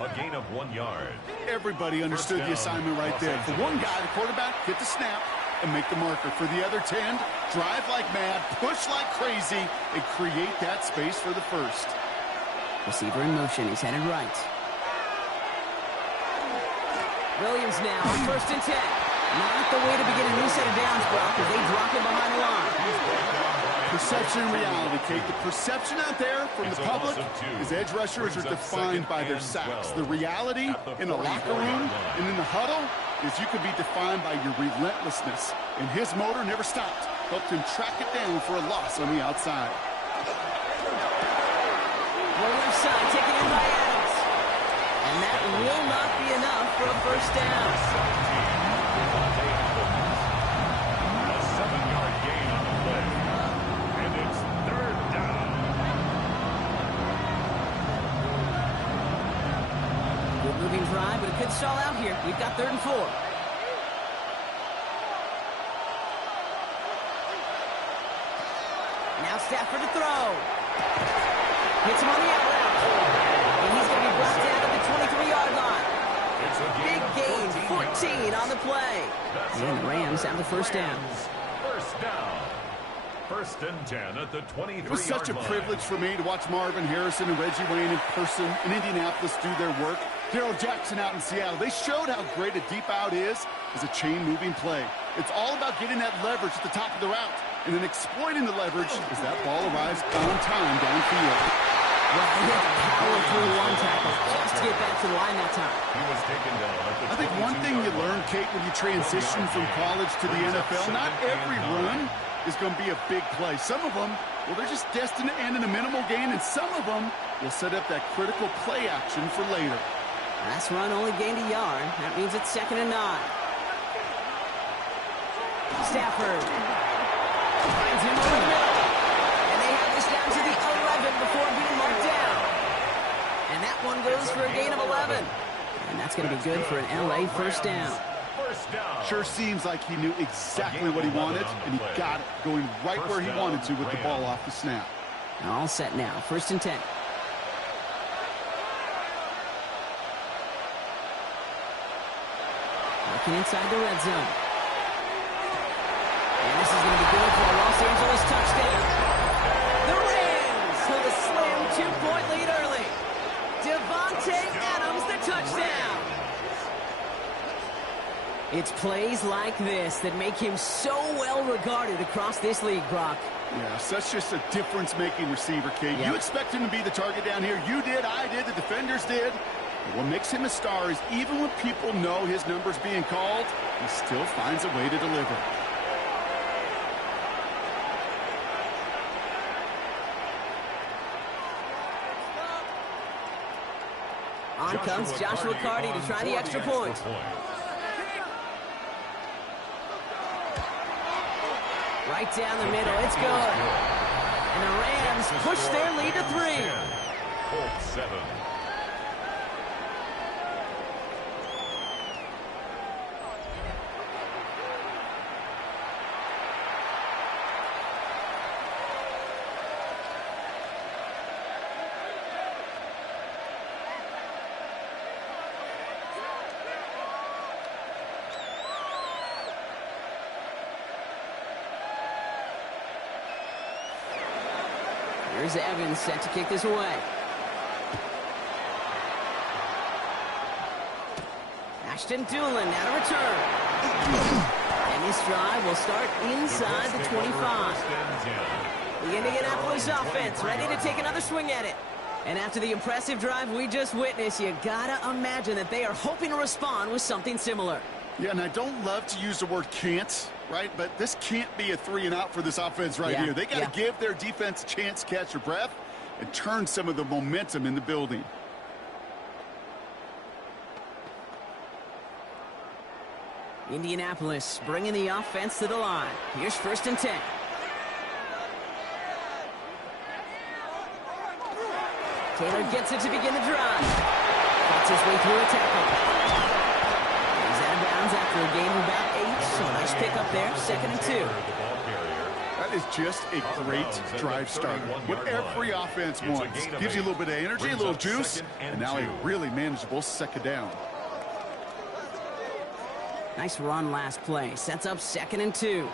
A gain of 1 yard. Everybody understood the assignment right there. For one guy, the quarterback, get the snap and make the marker. For the other 10, drive like mad, push like crazy, and create that space for the first. Receiver in motion. He's headed right. Williams now on 1st and 10. Not the way to begin a new set of downs, Brock, as they drop him behind the line. Perception and reality, Kate. The perception out there from the public is edge rushers are defined by their sacks. The reality in the locker room and in the huddle is you could be defined by your relentlessness. And his motor never stopped. Helped him track it down for a loss on the outside. Left side taken in by Adams. And that will not be enough for a first down. A 7-yard gain on the play. And it's it all out here. We've got 3rd and 4. Now Stafford to throw. Hits him on the out route. And he's going to be brought down at the 23-yard line. Big gain, 14 on the play. And the Rams have the first down. First down. 1st and 10 at the 23-yard line. It was such a privilege for me to watch Marvin Harrison and Reggie Wayne in person in Indianapolis do their work. Darrell Jackson out in Seattle. They showed how great a deep out is as a chain-moving play. It's all about getting that leverage at the top of the route and then exploiting the leverage as that ball arrives on time downfield. Well, he had to power through one tackle just to get back to the line that time. He was taken down at the I think one thing you learn, Kate, when you transition from college to the NFL, not every run is going to be a big play. Some of them, well, they're just destined to end in a minimal gain, and some of them will set up that critical play action for later. Last run only gained a yard. That means it's 2nd and 9. Stafford finds him over the middle. And they have this down to the 11 before being marked down. And that one goes for a gain of 11. And that's going to be good for an LA first down. Sure seems like he knew exactly what he wanted, and he got it going right where he wanted to with the ball off the snap. All set now. 1st and 10. Working inside the red zone. And this is going to be good for a Los Angeles touchdown. The Rams with a slam 2-point lead early. Devontae Adams, the touchdown. It's plays like this that make him so well regarded across this league, Brock. Yeah, such just a difference-making receiver, Kate. You expect him to be the target down here. You did, I did, the defenders did. But what makes him a star is even when people know his number's being called, he still finds a way to deliver. On comes Joshua Carty to try the extra point. Right down the middle, it's good. And the Rams push their lead to 3. 7. Here's Evans set to kick this away. Ashton Doolin now to return. And this drive will start inside the 25. The Indianapolis offense ready to take another swing at it. And after the impressive drive we just witnessed, you gotta imagine that they are hoping to respond with something similar. Yeah, and I don't love to use the word can't, right? But this can't be a 3-and-out for this offense right here. They got to give their defense a chance to catch their breath and turn some of the momentum in the building. Indianapolis bringing the offense to the line. Here's 1st and 10. Taylor gets it to begin the drive. Fights his way through a tackle. He's out of bounds after a gain of about 8. So nice pick up there. 2nd and 2. That is just a great drive starter. What every offense wants. Gives you a little bit of energy, a little juice, and now a really manageable 2nd down. Nice run last play. Sets up 2nd and 2.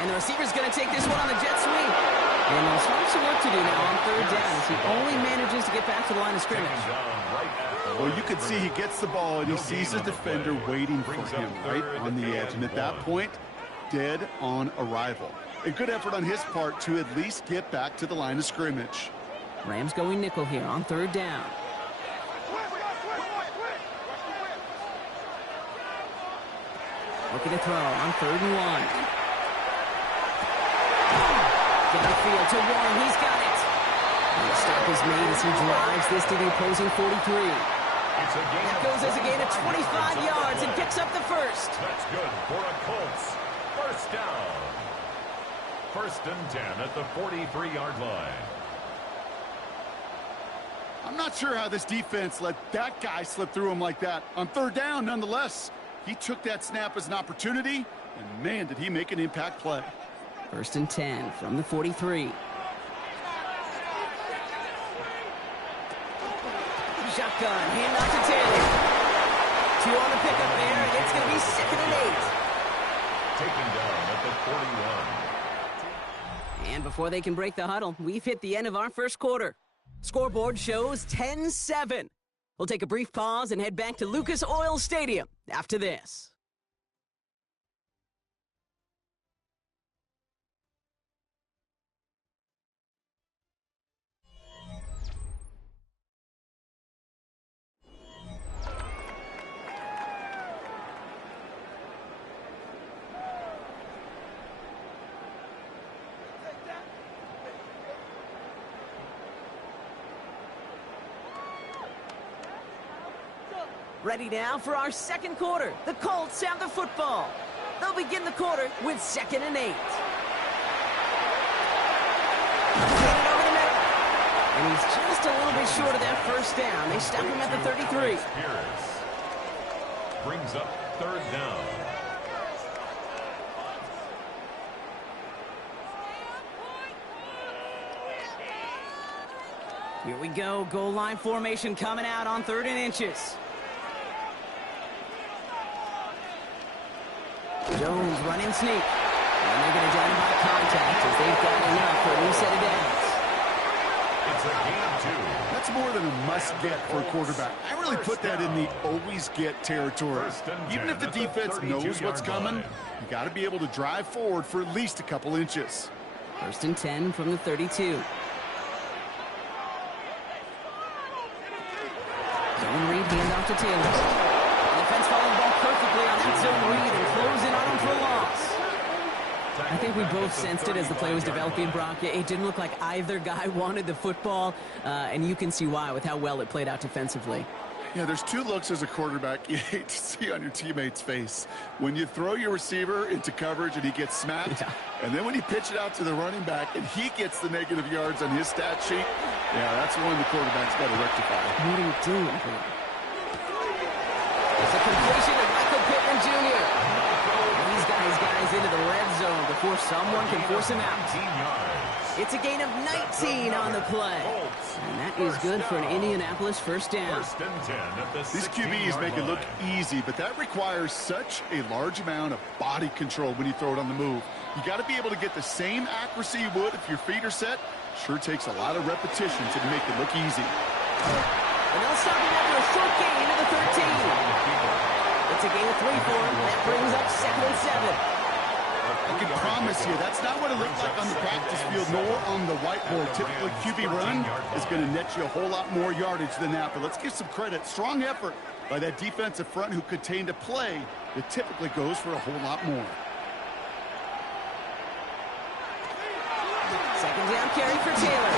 And the receiver's going to take this one on the jet sweep. And there's some work to do now on 3rd down as he only manages to get back to the line of scrimmage. Well, you can see he gets the ball and he sees the defender waiting for him right on the edge. And at that point, dead on arrival. A good effort on his part to at least get back to the line of scrimmage. Rams going nickel here on 3rd down. Looking to throw on 3rd and 1. Downfield to Warren. He's got it. And the stop is made as he drives this to the opposing 43. That goes as a gain of 25 yards and picks up the first. That's good for a Colts. First down. 1st and 10 at the 43-yard line. I'm not sure how this defense let that guy slip through him like that. On third down, nonetheless, he took that snap as an opportunity, and man, did he make an impact play. 1st and 10 from the 43. Shotgun, handoff to Taylor. 2 on the pickup there, and it's going to be 2nd and 8. Taken down at the 41. And before they can break the huddle, we've hit the end of our first quarter. Scoreboard shows 10-7. We'll take a brief pause and head back to Lucas Oil Stadium after this. Ready now for our second quarter. The Colts have the football. They'll begin the quarter with 2nd and 8. Get it over the middle. And he's just a little bit short of that first down. They stop him at the 33. Brings up 3rd down. Here we go. Goal line formation coming out on 3rd and inches. Jones running sneak. And they're going to down by contact as they've got enough for a new set of downs. It's a gain of 2. That's more than a must-get for a quarterback. I really put that in the always-get territory. Even if the defense knows what's coming, you got to be able to drive forward for at least a couple inches. 1st and 10 from the 32. Zone read, handoff to Taylor. Defense following the ball perfectly on that zone read and closing on him for a loss. I think we both sensed it as the play was developing, Brock. It didn't look like either guy wanted the football, and you can see why with how well it played out defensively. Yeah, there's 2 looks as a quarterback you hate to see on your teammate's face. When you throw your receiver into coverage and he gets smacked, and then when you pitch it out to the running back and he gets the negative yards on his stat sheet, yeah, that's one the quarterback's got to rectify. What are you doing here? It's a completion of Michael Pittman Jr. These guys into the red zone before someone can force him out. It's a gain of 19 on the play. And that is good for an Indianapolis first down. These QBs make it look easy, but that requires such a large amount of body control when you throw it on the move. You got to be able to get the same accuracy you would if your feet are set. Sure takes a lot of repetition to make it look easy. And they'll stop him after a short gain into the 13. It's a gain of 3 for him. That brings up 2nd and 7. I can promise you that's not what it looked like on the practice field nor on the whiteboard. Typically, QB run is going to net you a whole lot more yardage than that. But let's give some credit. Strong effort by that defensive front who contained a play that typically goes for a whole lot more. 2nd down carry for Taylor.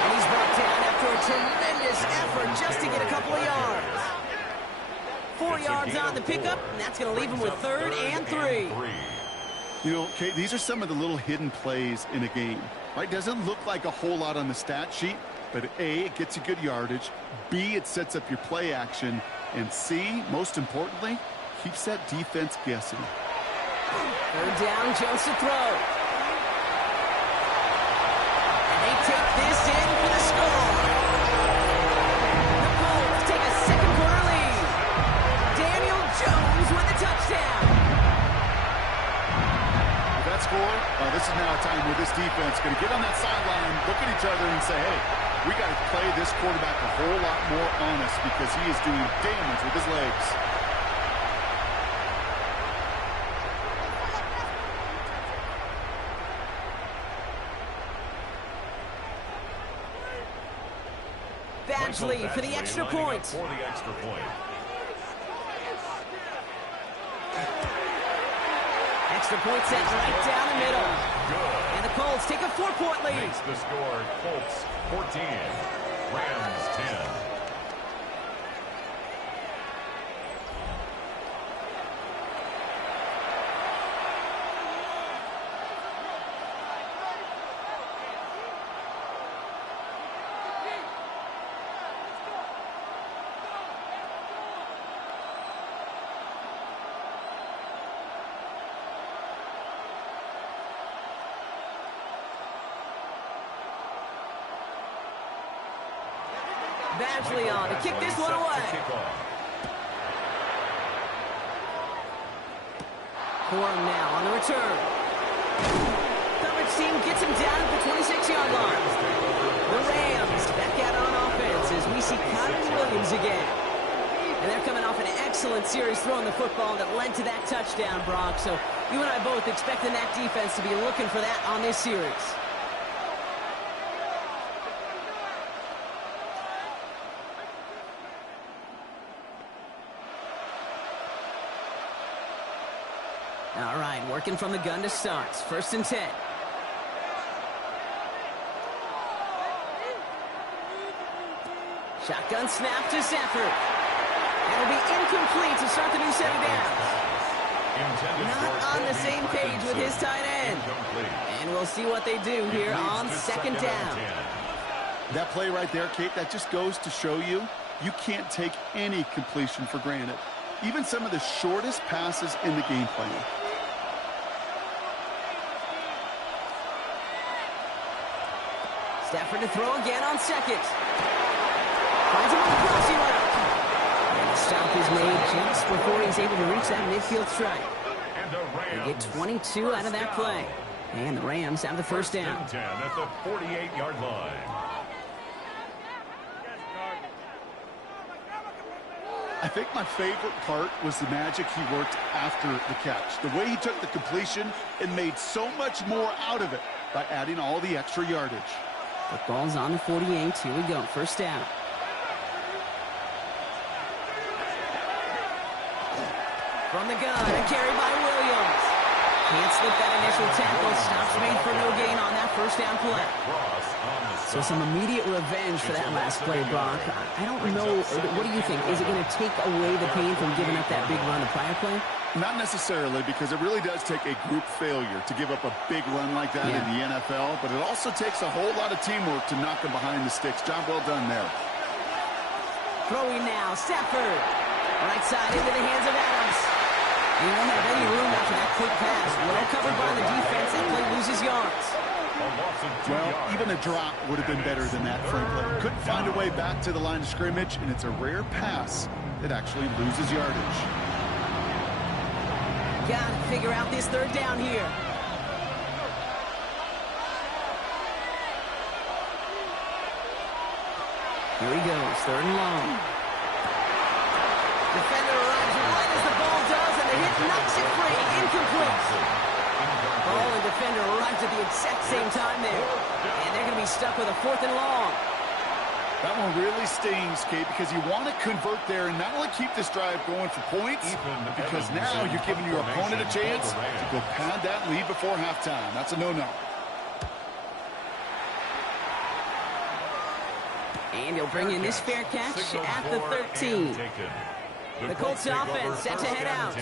And he's brought down after a tremendous effort just to get a couple of yards. 4 yards on the pickup, and that's going to leave him with 3rd and 3. You know, Kate, these are some of the little hidden plays in a game, right? Doesn't look like a whole lot on the stat sheet, but A, it gets you good yardage, B, it sets up your play action, and C, most importantly, keeps that defense guessing. 3rd down, Jones to throw. And they take this in for the score. The Colts take a second quarter lead. Daniel Jones with a touchdown. With that score, this is now a time where this defense is going to get on that sideline, look at each other and say, hey, we got to play this quarterback a whole lot more honest because he is doing damage with his legs. Badgley for the extra point. Extra point set right down the middle. And the Colts take a 4-point lead. Makes the score Colts 14, Rams 10. Badgley on to kick this one away. Corum now on the return. Coverage team gets him down at the 26-yard line. The Rams back out on offense as we see Kyron Williams again. And they're coming off an excellent series throwing the football that led to that touchdown, Brock. So you and I both expecting that defense to be looking for that on this series. All right, working from the gun to start. 1st and 10. Shotgun snap to Stafford. That'll be incomplete to start the new set of downs. Not on the same page with his tight end. And we'll see what they do here on 2nd down. That play right there, Kate, that just goes to show you, you can't take any completion for granted. Even some of the shortest passes in the game plan. Stafford to throw again on 2nd. Finds him on the crossing route. And the stop is made just before he's able to reach that midfield strike. They get 22 out of that play. And the Rams have the 1st down. 10 at the 48-yard line. I think my favorite part was the magic he worked after the catch. The way he took the completion and made so much more out of it by adding all the extra yardage. Football's on the 48. Here we go. 1st down. From the gun, a carry by Williams. Can't slip that initial tackle. Stops made for no gain on that 1st down play. So some immediate revenge for that last play, Brock. I don't know. What do you think? Is it going to take away the pain from giving up that big run the prior play? Not necessarily, because it really does take a group failure to give up a big run like that in the NFL, but it also takes a whole lot of teamwork to knock them behind the sticks. Job well done there. Throwing now, Stafford. Right side into the hands of Adams. He won't have any room after that quick pass. Well covered by the defense. That play loses yards. Well, even a drop would have been better than that, frankly. Couldn't find a way back to the line of scrimmage, and it's a rare pass that actually loses yardage. Got to figure out this 3rd down here. Here he goes, 3rd and long. Defender arrives right as the ball does, and the hit knocks it free. Incomplete. Ball and defender arrives at the exact same time there. And they're going to be stuck with a 4th and long. That one really stings, Kate, because you want to convert there and not only keep this drive going for points, because now you're giving your opponent a chance to go pad that lead before halftime. That's a no-no. And he'll bring in this fair catch at the 13. The Colts offense set to head out.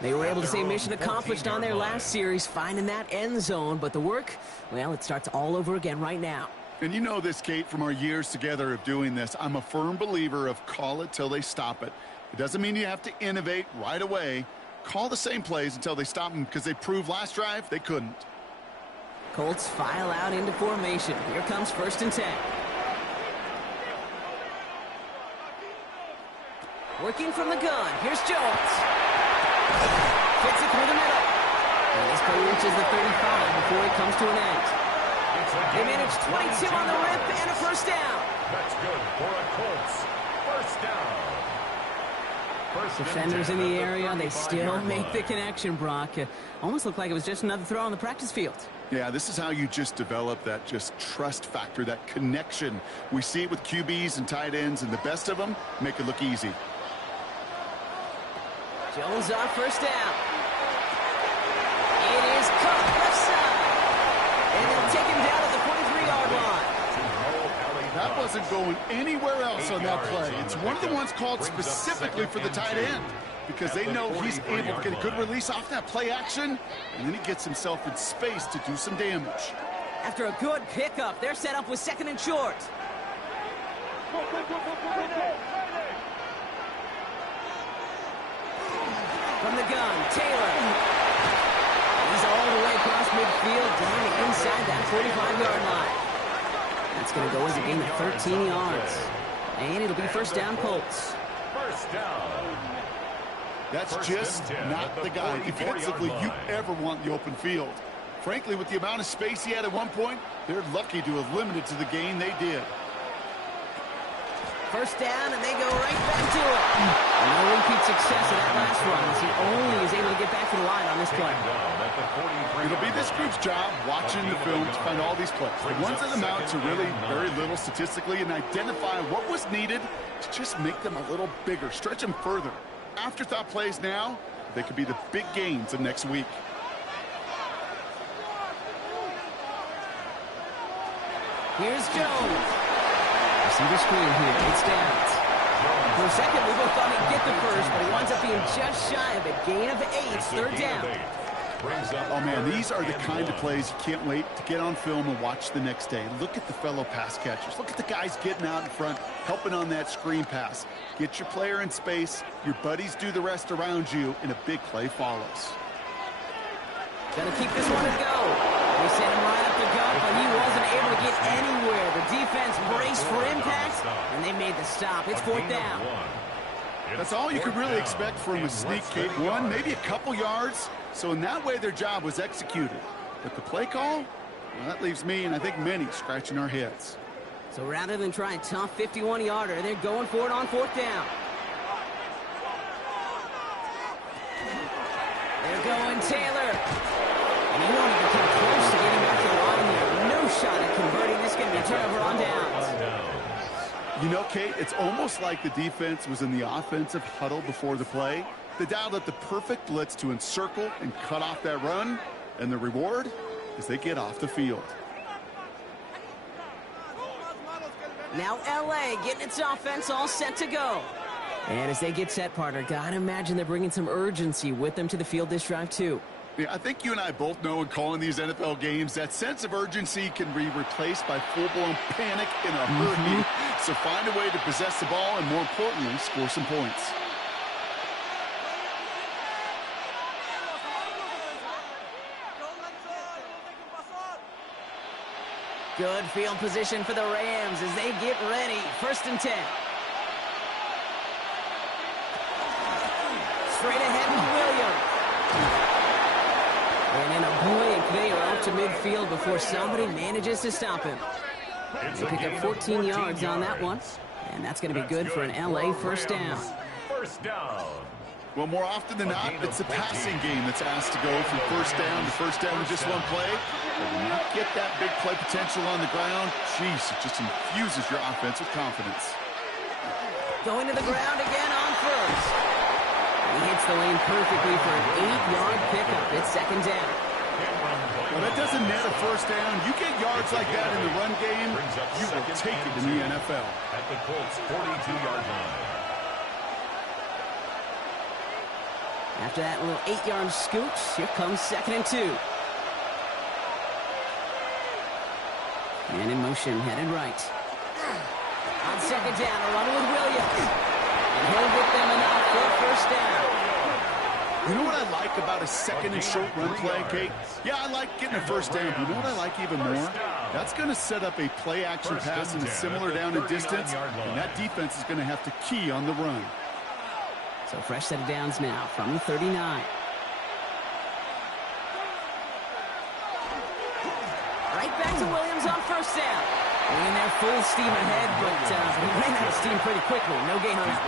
They were able to say mission accomplished on their last series, finding that end zone. But the work, well, it starts all over again right now. And you know this, Kate, from our years together of doing this. I'm a firm believer of call it till they stop it. It doesn't mean you have to innovate right away. Call the same plays until they stop them, because they proved last drive they couldn't. Colts file out into formation. Here comes 1st and 10. Working from the gun. Here's Jones. Gets it through the middle. And this play reaches the 35 before it comes to an end. They manage 22 on the rip and a 1st down. That's good for a Colts 1st down. Defenders in the area, they still make the connection, Brock. Almost looked like it was just another throw on the practice field. Yeah, this is how you just develop that just trust factor, that connection. We see it with QBs and tight ends, and the best of them make it look easy. Jones on 1st down. It is caught left side. And they'll take him down at the 43-yard line. That wasn't going anywhere else on that play. It's one of the ones called specifically for the tight end, because they know he's able to get a good release off that play action, and then he gets himself in space to do some damage. After a good pickup, they're set up with 2nd and short. From the gun, Taylor. He's all the way across midfield, down inside that 45-yard line. That's going to go as a gain of 13 yards. And it'll be first down, Colts. First down. That's just not the guy defensively you ever want in the open field. Frankly, with the amount of space he had at one point, they're lucky to have limited to the gain they did. First down, and they go right back to it. No repeat success of that last run as he only is able to get back to the line on this play. It'll be this group's job watching the film to find all these plays. The ones that amount to really very little statistically and identify what was needed to just make them a little bigger, stretch them further. Afterthought plays now, they could be the big gains of next week. Here's Jones. You see the screen here. It's Downs. For a second, we both thought he'd get the first, but he winds up being just shy of a gain of 8. Third down. Oh, man, these are the kind of plays you can't wait to get on film and watch the next day. Look at the fellow pass catchers. Look at the guys getting out in front, helping on that screen pass. Get your player in space, your buddies do the rest around you, and a big play follows. Gonna keep this one to go. They sent him right up the gut, but he wasn't able to get anywhere. The defense braced for impact, and they made the stop. It's fourth down. That's all you could really expect from a sneak kick. One, maybe a couple yards. So in that way, their job was executed. But the play call, well, that leaves me and I think many scratching our heads. So rather than try a tough 51-yarder, they're going for it on fourth down. They're going Taylor. And he won't even come close to getting back to the line there. No shot at converting. This is going to be a turnover on downs. You know, Kate, it's almost like the defense was in the offensive huddle before the play. They dialed up the perfect blitz to encircle and cut off that run. And the reward is they get off the field. Now L.A. getting its offense all set to go. And as they get set, partner, gotta imagine they're bringing some urgency with them to the field this drive, too. Yeah, I think you and I both know in calling these NFL games that sense of urgency can be replaced by full-blown panic in a hurry. So find a way to possess the ball and, more importantly, score some points. Good field position for the Rams as they get ready. First and 10. Straight ahead with Williams. And in a blink, they are up to midfield before somebody manages to stop him. They pick up 14 yards on that one. And that's going to be good for an L.A. first down. First down. Well, more often than not, it's the passing game that's asked to go from first down to first down in just one play. But when you get that big play potential on the ground, geez, it just infuses your offense with confidence. Going to the ground again on first. He hits the lane perfectly for an 8-yard pickup. It's second down. Well, that doesn't net a first down. You get yards like that in the run game, you will take it in the NFL. At the Colts' 42-yard line. After that little 8-yard scoot, here comes second and 2. Man in motion, headed right. On second down, a run with Williams. And he'll get them enough for a first down. You know what I like about a second and short run play, Kate? Yeah, I like getting a first down, but you know what I like even more? That's going to set up a play-action pass in a similar down and distance, and that defense is going to have to key on the run. So fresh set of downs now from the 39. Right back to Williams on first down. In there full steam ahead, but he ran out of steam pretty quickly. No gain on that.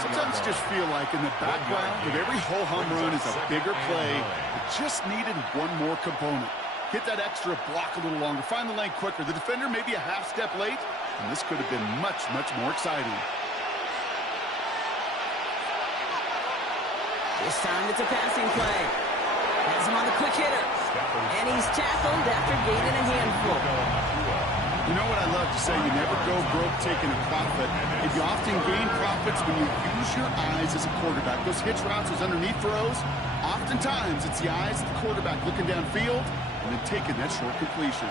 Sometimes you just feel like in the background of every ho-hum run is a bigger play. It just needed one more component. Hit that extra block a little longer. Find the lane quicker. The defender may be a half step late, and this could have been much, much more exciting. This time it's a passing play. Has him on the quick hitter. And he's tackled after gaining a handful. You know what I love to say? You never go broke taking a profit. If you often gain profits when you use your eyes as a quarterback. Those hitch routes, those underneath throws, oftentimes it's the eyes of the quarterback looking downfield and then taking that short completion.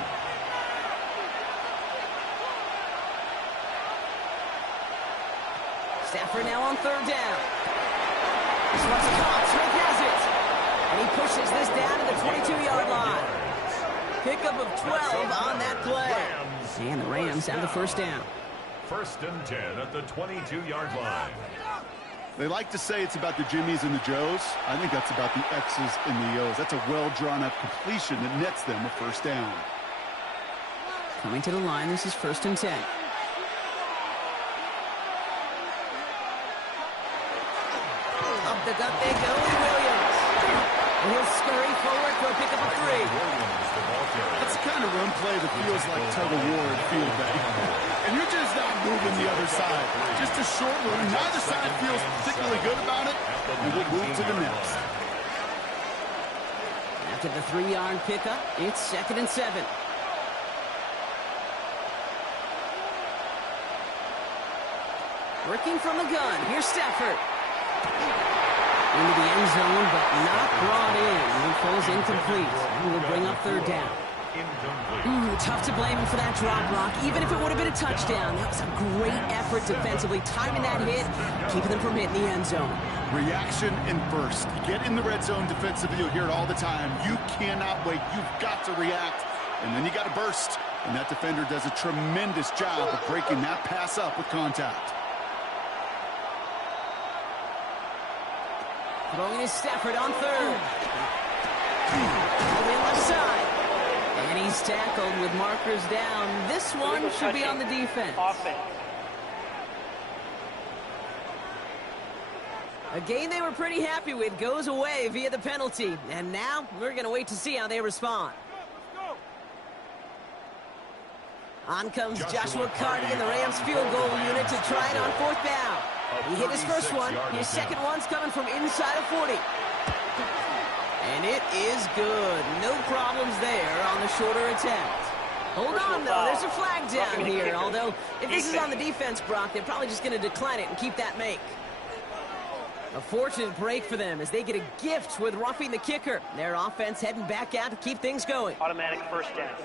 Stafford now on third down. This one's caught. Smith has it. And he pushes this down to the 22-yard line. Pickup of 12 on that play. And the Rams have the first down. First and 10 at the 22-yard line. They like to say it's about the Jimmies and the Joes. I think that's about the X's and the O's. That's a well-drawn-up completion that nets them a first down. Coming to the line, this is first and 10. Up the gut they go, Williams. And he'll scurry forward for a pickup of 3. That's the kind of run play that feels like tug-of-war at field day. And you're just not moving the other side. Just a short run. Neither side feels particularly good about it. And we'll move to the next. After the 3-yard pickup, it's second and 7. Working from the gun. Here's Stafford. Into the end zone, but not brought in. It falls incomplete. And will bring up third down. Tough to blame him for that drop, Brock. Even if it would have been a touchdown, that was a great effort defensively, timing that hit, keeping them from hitting the end zone. Reaction and burst. Get in the red zone defensively. You'll hear it all the time. You cannot wait. You've got to react. And then you got to burst. And that defender does a tremendous job of breaking that pass up with contact. Throwing is Stafford on third. All the way left side. And he's tackled with markers down. This one should be on the defense. Offense. A game they were pretty happy with goes away via the penalty. And now we're going to wait to see how they respond. On comes Joshua Carty and the Rams field goal unit to try it on fourth down. He hit his first one. His second one's coming from inside of 40. And it is good. No problems there on the shorter attempt. Hold on, though. There's a flag down here. Although, if this is on the defense, Brock, they're probably just going to decline it and keep that make. A fortunate break for them as they get a gift with roughing the kicker. Their offense heading back out to keep things going. Automatic first down.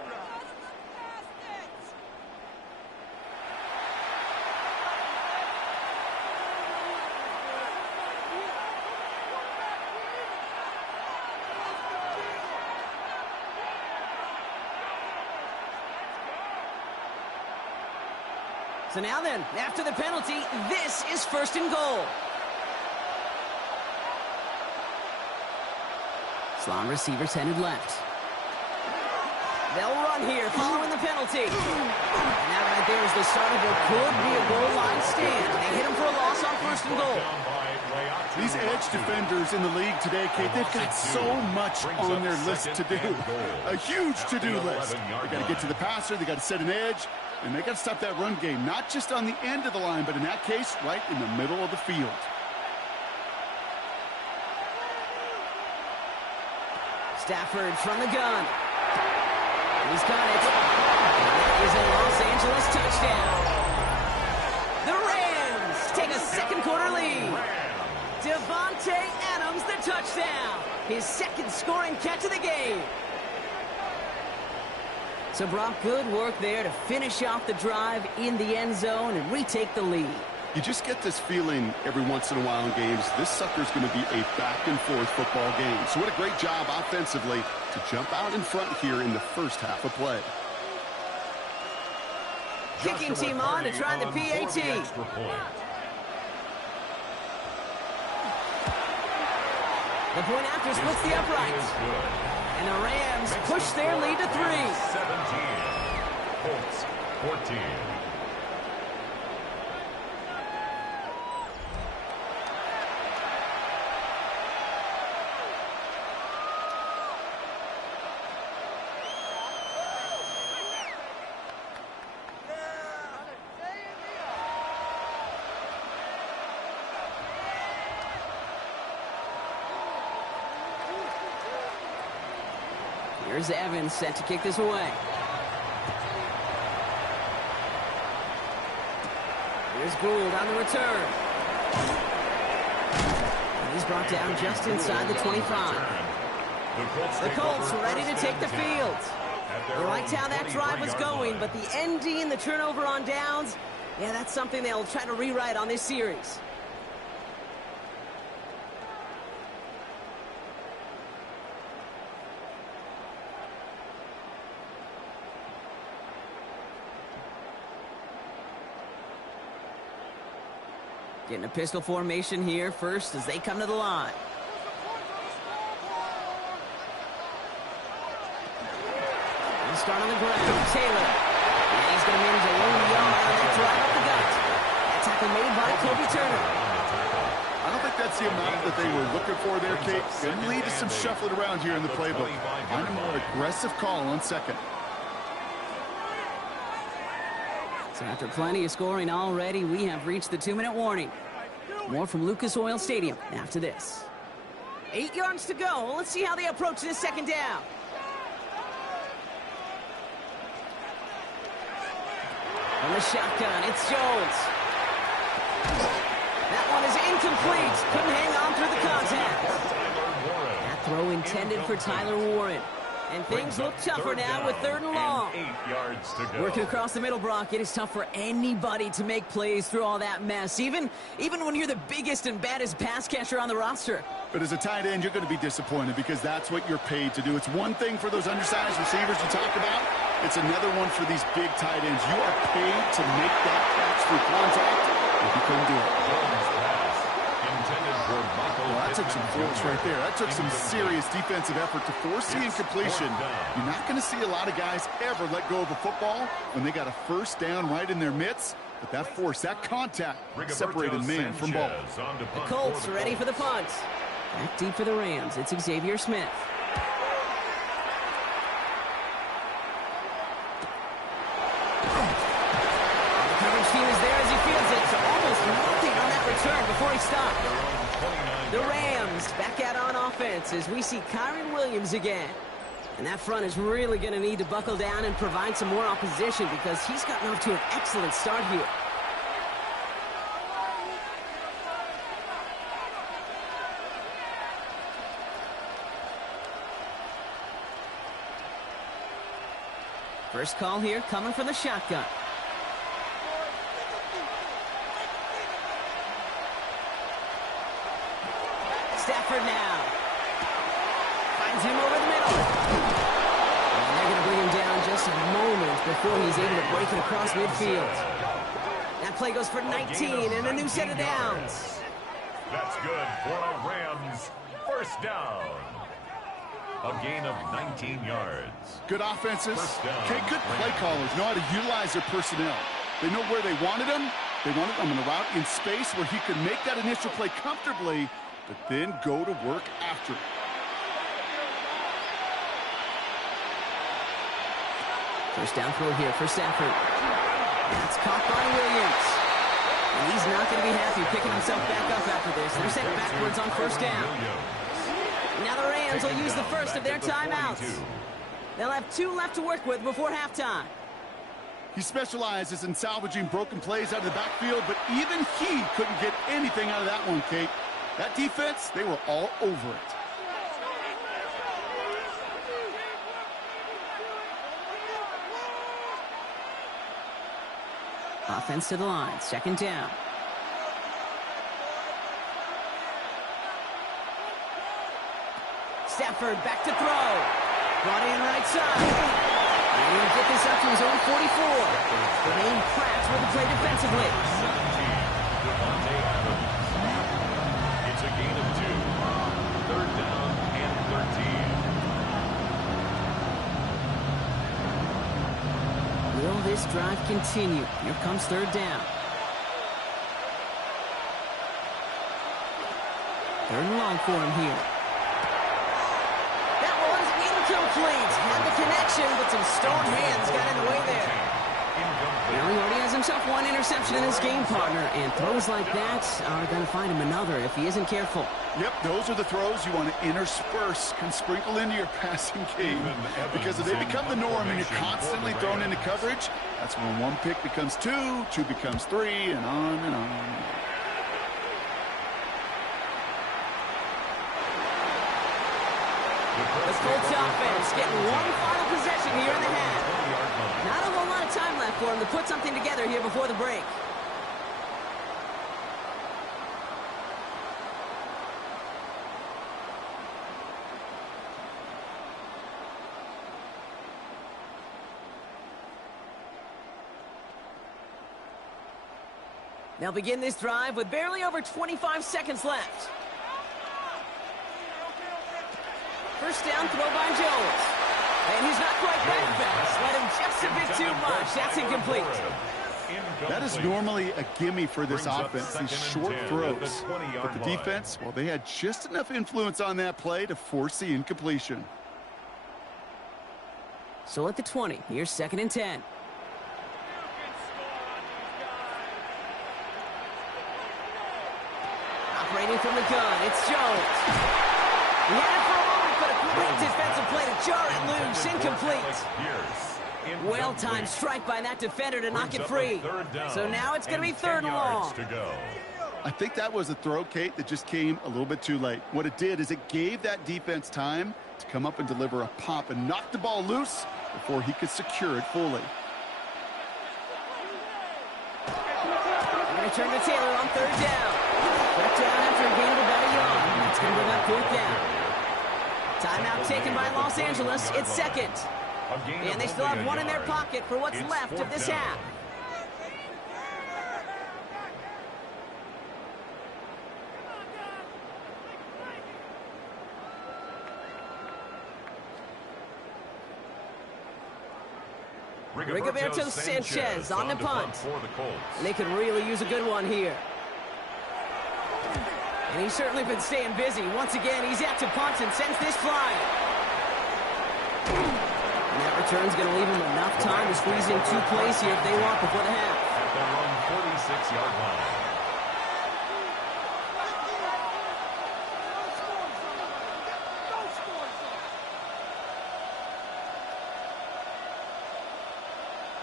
So now then, after the penalty, this is first and goal. Slot receivers headed left. They'll run here following the penalty. And that right there is the start of what could be a goal line stand. They hit him for a loss on first and goal. These edge defenders in the league today, Kate, they've got so much on their list to do. A huge to-do list. They got to get to the passer, they got to set an edge, and they got to stop that run game, not just on the end of the line, but in that case, right in the middle of the field. Stafford from the gun. And he's got it. That is a Los Angeles touchdown. The Rams take a second quarter lead. Devontae Adams, the touchdown. His second scoring catch of the game. So, Brock, good work there to finish off the drive in the end zone and retake the lead. You just get this feeling every once in a while in games, this sucker's going to be a back-and-forth football game. So what a great job offensively to jump out in front here in the first half of play. Kicking team on to try the PAT. The point after splits the uprights. And the Rams push their lead to 3. 17. Colts 14. Here's Evans set to kick this away. Here's Gould on the return. And he's brought down just inside the 25. The Colts ready to take the field. They liked how that drive was going, but the ending and the turnover on downs, yeah, that's something they'll try to rewrite on this series. Getting a pistol formation here first as they come to the line. They'll start on the ground. Taylor. And he's going to manage a long yard on that drive up the gut. That tackle made by Kobe Turner. I don't think that's the amount that they were looking for there, Kate. Going to lead to some shuffling around here in the playbook. Find a more aggressive call on second. So after plenty of scoring already, we have reached the 2-minute warning. More from Lucas Oil Stadium after this. 8 yards to go. Let's see how they approach this second down. From the shotgun, it's Jones. That one is incomplete. Couldn't hang on through the contact. That throw intended for Tyler Warren. And things look tougher now with 3rd and long. 8 yards to go. Working across the middle, Brock, it is tough for anybody to make plays through all that mess, even when you're the biggest and baddest pass catcher on the roster. But as a tight end, you're going to be disappointed because that's what you're paid to do. It's one thing for those undersized receivers you talk about. It's another one for these big tight ends. You are paid to make that catch through contact if you couldn't do it. Well, that took some force right there. That took some serious defensive effort to force the incompletion. You're not going to see a lot of guys ever let go of a football when they got a first down right in their midst. But that force, that contact, separated man from ball. The Colts ready for the punt. Back deep for the Rams. It's Xavier Smith. The coverage team is there as he fields it. So almost nothing on that return before he stopped. The Rams back out on offense as we see Kyron Williams again. And that front is really going to need to buckle down and provide some more opposition because he's gotten off to an excellent start here. First call here coming from the shotgun. Stafford now. Finds him over the middle. And they're going to bring him down just a moment before he's able to break it across midfield. That play goes for 19 and a new set of downs. That's good for a Rams first down. A gain of 19 yards. Good offenses. Okay, good play callers know how to utilize their personnel. They know where they wanted him. They wanted him in a route in space where he could make that initial play comfortably, but then go to work after. First down throw here for Stafford. That's caught by Williams. And he's not going to be happy picking himself back up after this. They're sent backwards on first down. Now the Rams will use the first of their timeouts. They'll have 2 left to work with before halftime. He specializes in salvaging broken plays out of the backfield, but even he couldn't get anything out of that one, Kate. That defense, they were all over it. Offense to the line, second down. Stafford back to throw. Brought in right side. And he'll get this up to his own 44. Remain Pratt with the play defensively. It's a gain of 2. 3rd down and 13. Will this drive continue? Here comes 3rd down. 3rd and long for him here. Incomplete. Had the connection, but some stone hands got in the way there. Now he already has himself 1 interception in his game, partner, and throws like that are going to find him another if he isn't careful. Yep, those are the throws you want to intersperse, can sprinkle into your passing game. Because if they become the norm and you're constantly thrown into coverage, that's when 1 pick becomes 2, 2 becomes 3, and on and on. The Colts offense getting 1 final possession here in the half. Not a whole lot of time left for him to put something together here before the break. They'll begin this drive with barely over 25 seconds left. First down throw by Jones. And he's not quite back fast. Let him just a bit too much. That's incomplete. That is normally a gimme for this offense, these short throws. But the defense, well, they had just enough influence on that play to force the incompletion. So at the 20, here's 2nd and 10. Operating from the gun, it's Jones. He had it for a moment, but a great defensive play to jar it loose. Incomplete. Well-timed strike by that defender to knock it free. So now it's going to be 3rd and long. I think that was a throw, Kate, that just came a little bit too late. What it did is it gave that defense time to come up and deliver a pop and knock the ball loose before he could secure it fully. We're going to turn to Taylor on 3rd down. 4th down after a gain of about a yard. It's going to bring up 4th down. Timeout taken by Los Angeles. It's 2nd. And they still have one in their pocket for what's left of this half. Rigoberto Sanchez on the punt. And they could really use a good one here. And he's certainly been staying busy. Once again, he's out to punt and sends this flying. And that return's going to leave them enough time to squeeze in 2 plays here if they want before the half. At their own 46-yard line.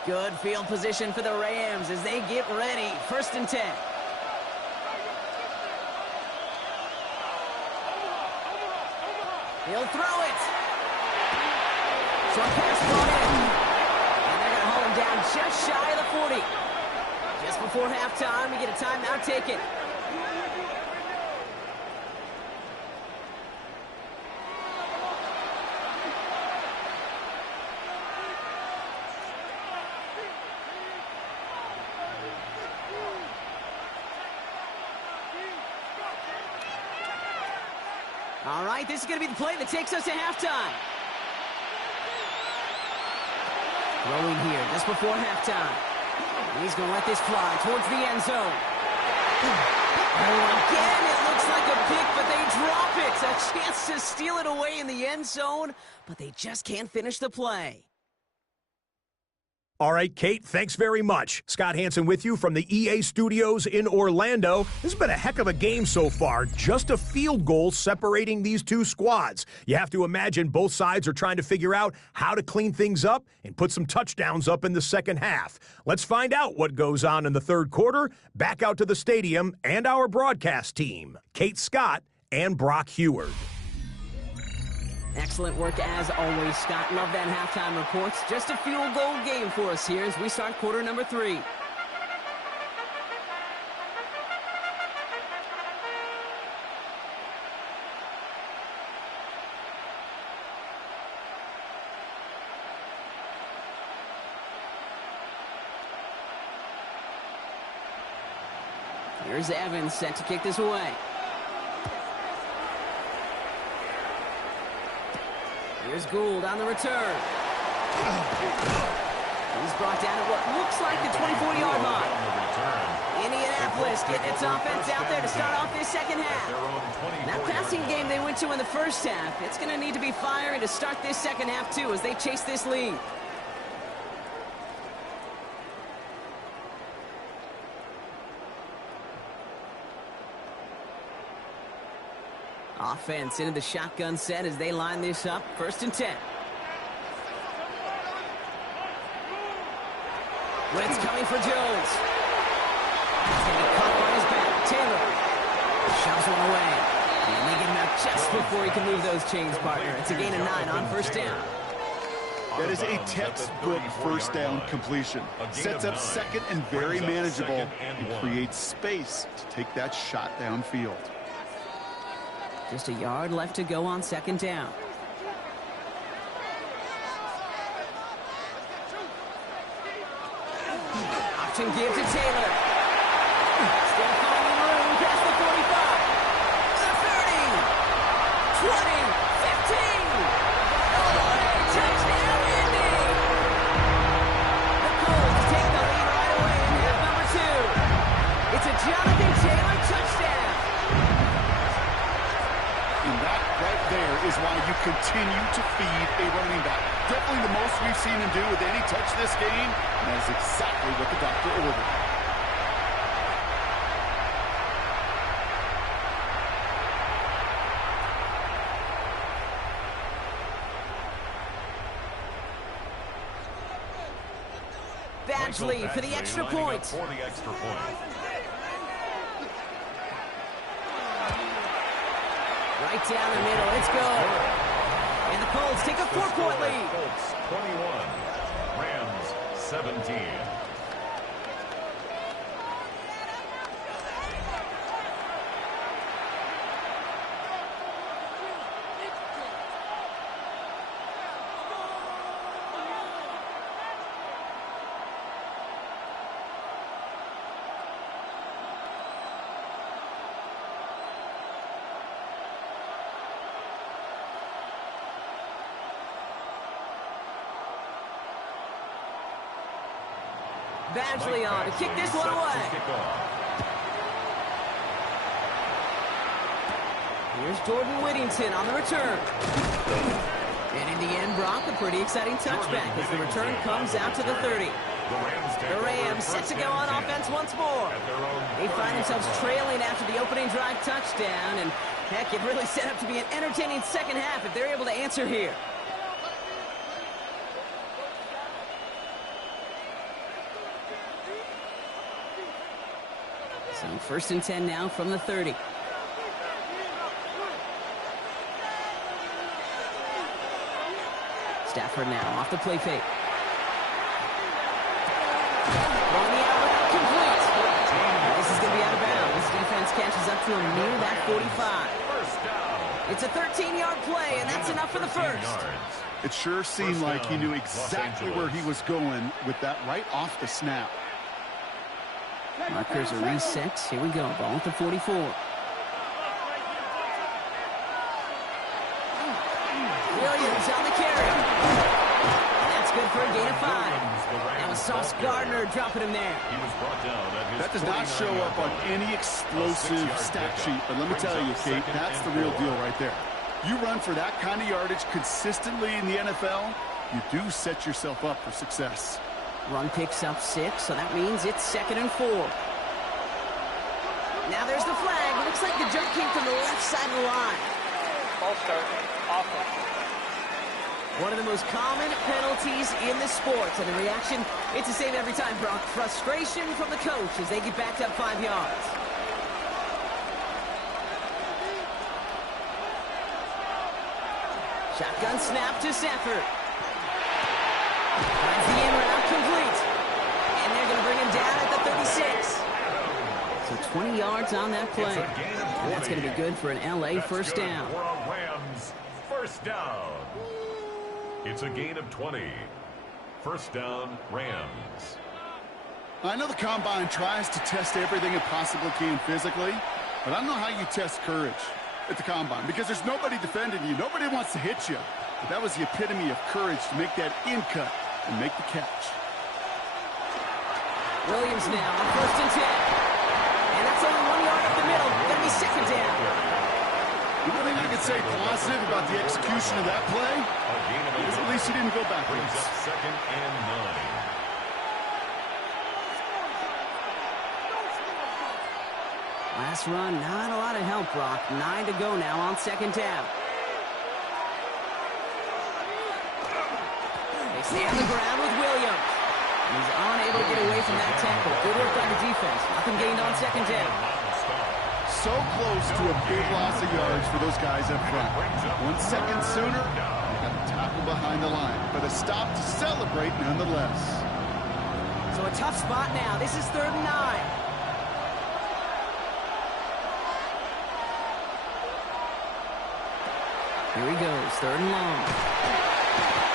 Good field position for the Rams as they get ready. 1st and 10. He'll throw it. Short pass brought in. And they're going to haul him down just shy of the 40. Just before halftime, we get a timeout taken. All right, this is going to be the play that takes us to halftime. Throwing here just before halftime. He's going to let this fly towards the end zone. Oh, again, it looks like a pick, but they drop it. A chance to steal it away in the end zone, but they just can't finish the play. All right, Kate, thanks very much. Scott Hansen with you from the EA Studios in Orlando. This has been a heck of a game so far. Just a field goal separating these two squads. You have to imagine both sides are trying to figure out how to clean things up and put some touchdowns up in the second half. Let's find out what goes on in the 3rd quarter. Back out to the stadium and our broadcast team, Kate Scott and Brock Heward. Excellent work as always, Scott. Love that halftime reports. Just a field goal game for us here as we start quarter number 3. Here's Evans set to kick this away. Here's Gould on the return. He's brought down at what looks like the 24-yard line. Indianapolis getting its offense out there to start off this second half. That passing game they went to in the first half, it's going to need to be fiery to start this second half too as they chase this lead. Offense into the shotgun set as they line this up. 1st and 10. Blitz coming for Jones. He's going to be caught by his back. Taylor shoves one away. And they get him out just before he can move those chains, partner. It's a gain of 9 on 1st down. That is a textbook 1st down completion. Sets up 2nd and very manageable and creates space to take that shot downfield. Just a yard left to go on 2nd down. Option give to Taylor. Jonathan Taylor, touchdown. And that right there is why you continue to feed a running back. Definitely the most we've seen him do with any touch this game. And that is exactly what the doctor ordered. Badgley for the extra point. For the extra point. Right down the middle. It's good. And the Colts take a 4-point lead. Colts 21, Rams 17. Badgley on to kick this one away. Here's Jordan Whittington on the return. And in the end, Brock, a pretty exciting touchback as the return comes out to the 30. The Rams set to go on offense once more. They find themselves trailing after the opening drive touchdown, and heck, it really set up to be an entertaining second half if they're able to answer here. So 1st and 10 now from the 30. Stafford now off the play fake. On the outlet, complete. This is going to be out of bounds. This defense catches up to him near that 45. It's a 13-yard play, and that's enough for the first. It sure seemed like he knew exactly where he was going with that right off the snap. Markers are reset. Here we go. Ball at the 44. Williams on the carry. And that's good for a gain of 5. That was Sauce Gardner dropping him there. That does not show up on any explosive stat sheet, but let me tell you, Kate, that's the real deal right there. You run for that kind of yardage consistently in the NFL, you do set yourself up for success. Run picks up 6, so that means it's 2nd and 4. Now there's the flag. Looks like the jump came from the left side of the line. False start, offense. One of the most common penalties in the sports, and the reaction, it's the same every time, Brock. Frustration from the coach as they get backed up 5 yards. Shotgun snap to Stafford. Finds the in route complete. And they're going to bring him down at the 36. So 20 yards on that play. And that's going to be good for an LA first down. For a Rams first down. It's a gain of 20. First down, Rams. I know the Combine tries to test everything it possibly can physically, but I don't know how you test courage at the Combine because there's nobody defending you. Nobody wants to hit you. But that was the epitome of courage to make that in cut and make the catch. Williams now on 1st and 10. And that's only 1 yard up the middle. Going to be 2nd down. The one thing I could say positive about the execution of that play is at least he didn't go backwards. 2nd and 9. Last run, not a lot of help, Brock. 9 to go now on 2nd down. They stay on the ground with Williams. He's unable to get away from that tackle. Good work by the defense. Nothing gained on 2nd down. So close to a big loss of yards for those guys up front. 1 second sooner, they got a tackle behind the line. But a stop to celebrate nonetheless. So a tough spot now. This is 3rd and 9. Here he goes, 3rd and long.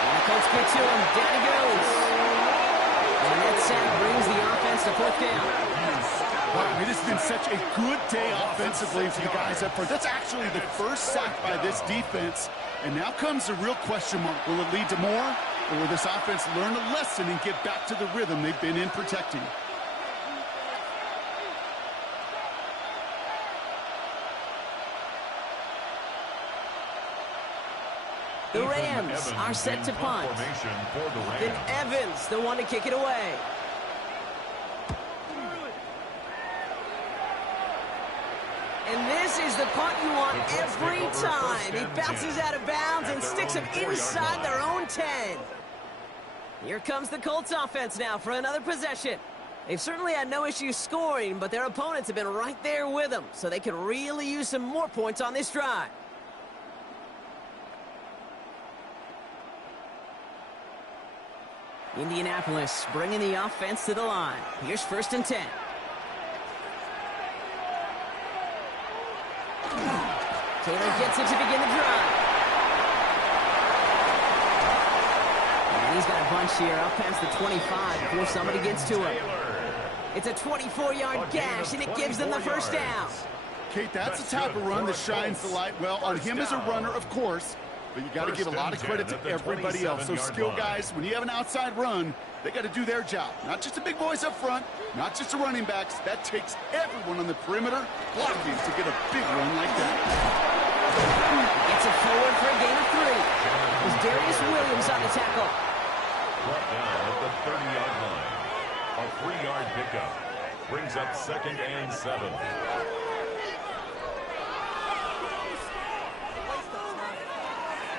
And the Colts get to him. Down he goes. And that sack brings the offense to 4th down. Wow, it has been such a good day offensively for the guys up front. That's actually the first sack by this defense. And now comes the real question mark. Will it lead to more? Or will this offense learn a lesson and get back to the rhythm they've been in protecting? The Rams are set to punt. Then Evans, the one to kick it away. And this is the punt you want every time. He bounces out of bounds and sticks them inside their own 10. Here comes the Colts offense now for another possession. They've certainly had no issues scoring, but their opponents have been right there with them, so they could really use some more points on this drive. Indianapolis bringing the offense to the line. Here's 1st and 10. Taylor gets it to begin the drive. And he's got a bunch here up past the 25 before somebody gets to him. It's a 24-yard gash, and it gives them the first down. Kate, that's the type of run that shines the light well on him as a runner, of course, but you got to give a lot of credit to everybody else. Those skill guys, when you have an outside run, they got to do their job. Not just the big boys up front, not just the running backs. That takes everyone on the perimeter blocking to get a big run like that. Gets it forward for a gain of 3. There's Darius Williams on the tackle. Brought down at the 30-yard line. A 3-yard pickup brings up 2nd and 7.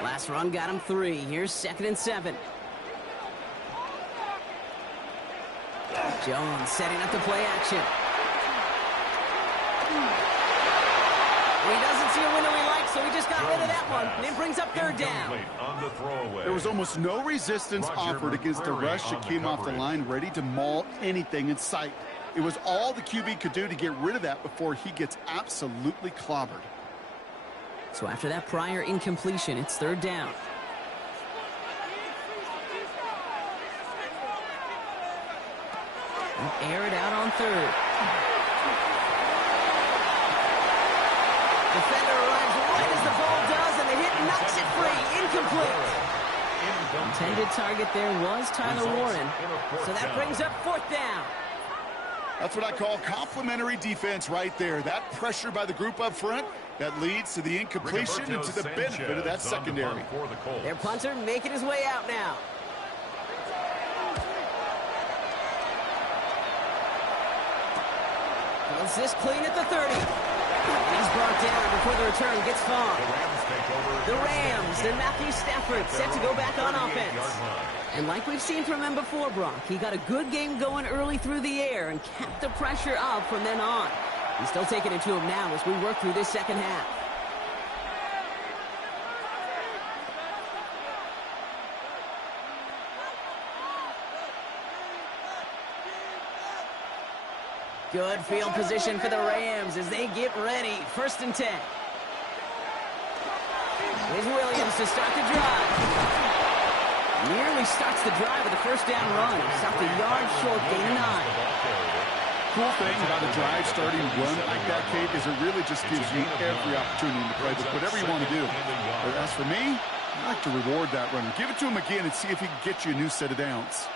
Last run got him 3. Here's 2nd and 7. Jones setting up the play action. He doesn't see a window he likes, so he just got rid of that one. And it brings up 3rd down. On the throwaway. There was almost no resistance offered against the rush that came off the line, ready to maul anything in sight. It was all the QB could do to get rid of that before he gets absolutely clobbered. So after that prior incompletion, it's 3rd down. We'll air it out on 3rd. Defender arrives right as the ball does, and the hit knocks it free. Incomplete. Intended target there was Tyler Warren. So that brings up 4th down. That's what I call complimentary defense right there. That pressure by the group up front, that leads to the incompletion and to the benefit of that secondary. Their punter making his way out now. Does this clean at the 30. He's brought down before the return gets far. The Rams and Matthew Stafford set to go back on offense. And like we've seen from him before, Brock, he got a good game going early through the air and kept the pressure up from then on. He's still taking it to him now as we work through this second half. Good field position for the Rams as they get ready. 1st and 10. Here's Williams to start the drive. Nearly starts the drive with a 1st down run. Stopped a yard short, gain of 9. Cool thing about a drive starting run like that, Kate, is it really just gives you every opportunity to play with whatever you want to do. But as for me, I like to reward that runner. Give it to him again and see if he can get you a new set of downs.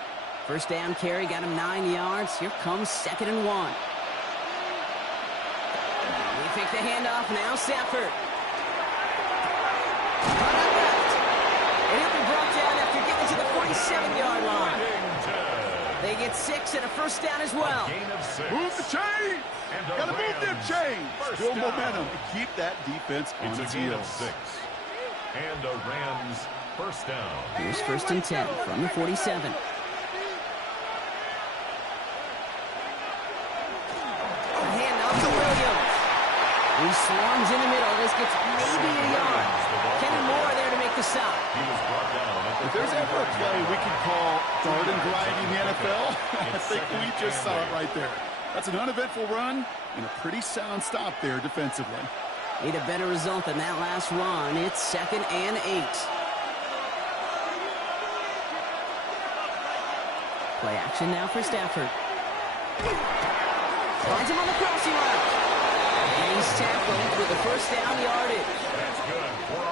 1st down carry got him 9 yards. Here comes 2nd and 1. We pick the handoff now, Stafford. Run out left. And he'll be brought down after getting to the 47-yard line. They get 6 and a 1st down as well. Move the chain! Gotta move them chains! Build momentum and keep that defense on its heels. 6. And a Rams 1st down. Here's 1st and 10 from the 47. He swarms in the middle. This gets maybe a yard. Kenny Moore there to make the stop. If there's ever a play we can call garden variety in the NFL, I think we just saw it right there. That's an uneventful run and a pretty sound stop there defensively. Need a better result than that last run. It's 2nd and 8. Play action now for Stafford. Finds him on the crossing route. And he's tackled with the 1st down yardage.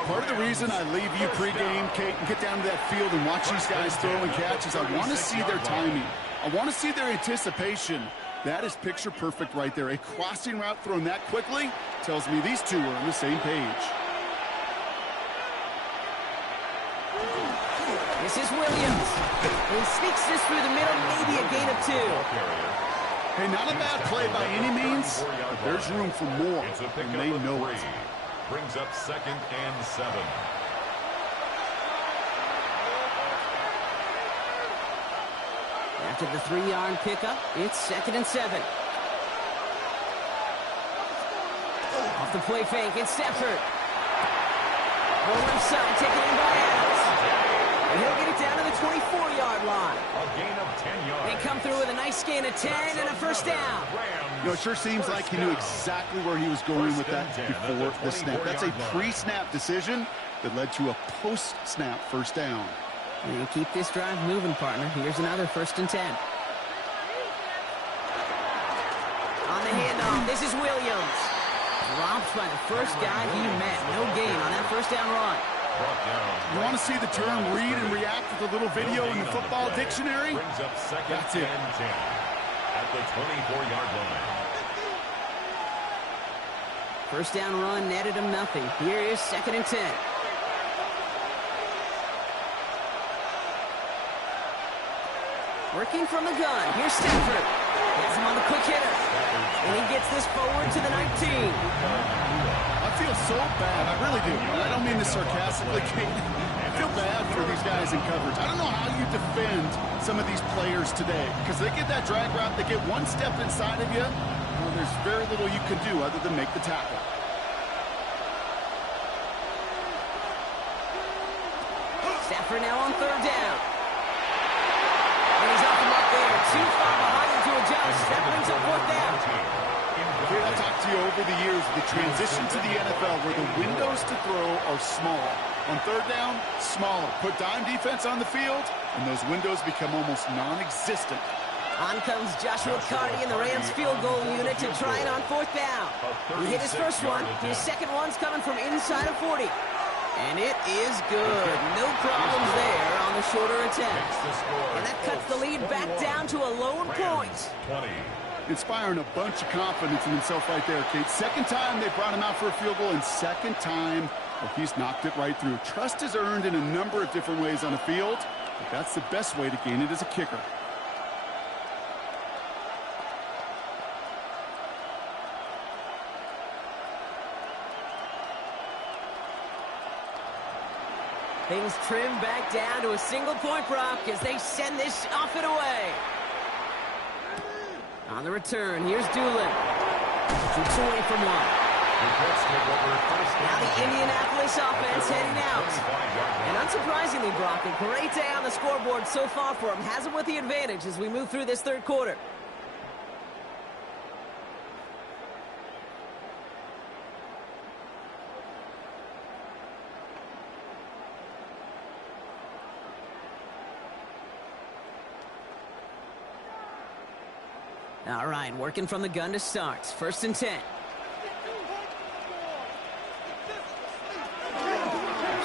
Part of the reason I leave you pregame, Kate, and get down to that field and watch these guys throw and catch is I want to see their timing. I want to see their anticipation. That is picture perfect right there. A crossing route thrown that quickly tells me these two are on the same page. This is Williams. He sneaks this through the middle, maybe a gain of 2. Hey, not a bad play by any means, but there's room for more, It's a and pickup they of know 3. it. Brings up 2nd and 7. After the 3-yard pickup, it's 2nd and 7. Off the play fake, it's Stafford. One left side, taken in by Adams. And he'll get it down to the 24-yard line. A gain of 10 yards. They come through with a nice gain of 10 and a first down. You know, it sure seems like he knew exactly where he was going with that before the snap. That's a pre-snap decision that led to a post-snap first down. And keep this drive moving, partner. Here's another 1st and 10. On the handoff, this is Williams. Dropped by the first guy he met. No gain on that first down run. You want to see the term read and react with a little video in the football dictionary? Brings up 2nd That's it. and 10 at the 24-yard line. First down run netted him nothing. Here is 2nd and 10. Working from the gun. Here's Stafford. Has him on the quick hitter. And he gets this forward to the 19. I feel so bad. I really do. I don't mean this sarcastically, Kate. I feel bad for these guys in coverage. I don't know how you defend some of these players today, because they get that drag route, they get one step inside of you, well, there's very little you can do other than make the tackle. Stafford now on 3rd down. And he's off him up there. Too far behind him to adjust. That brings up 4th down. Here, I've talked to you over the years, the transition to the NFL where the windows to throw are small. On 3rd down, smaller. Put dime defense on the field, and those windows become almost non-existent. On comes Joshua Carty in the Rams field goal unit to try it on 4th down. He hit his first one. His second one's coming from inside of 40. And it is good. No problems there on the shorter attempt. And that cuts the lead back down to a lone point. 20. Inspiring a bunch of confidence in himself right there, Kate. Second time they brought him out for a field goal, and second time, well, he's knocked it right through. Trust is earned in a number of different ways on the field, but that's the best way to gain it as a kicker. Things trim back down to a single-point rock as they send this off and away. On the return, here's Doolin. Shoots away from one. Now the Indianapolis offense heading out. And unsurprisingly, Brock, a great day on the scoreboard so far for him. Has him with the advantage as we move through this 3rd quarter. All right, working from the gun to start. 1st and 10.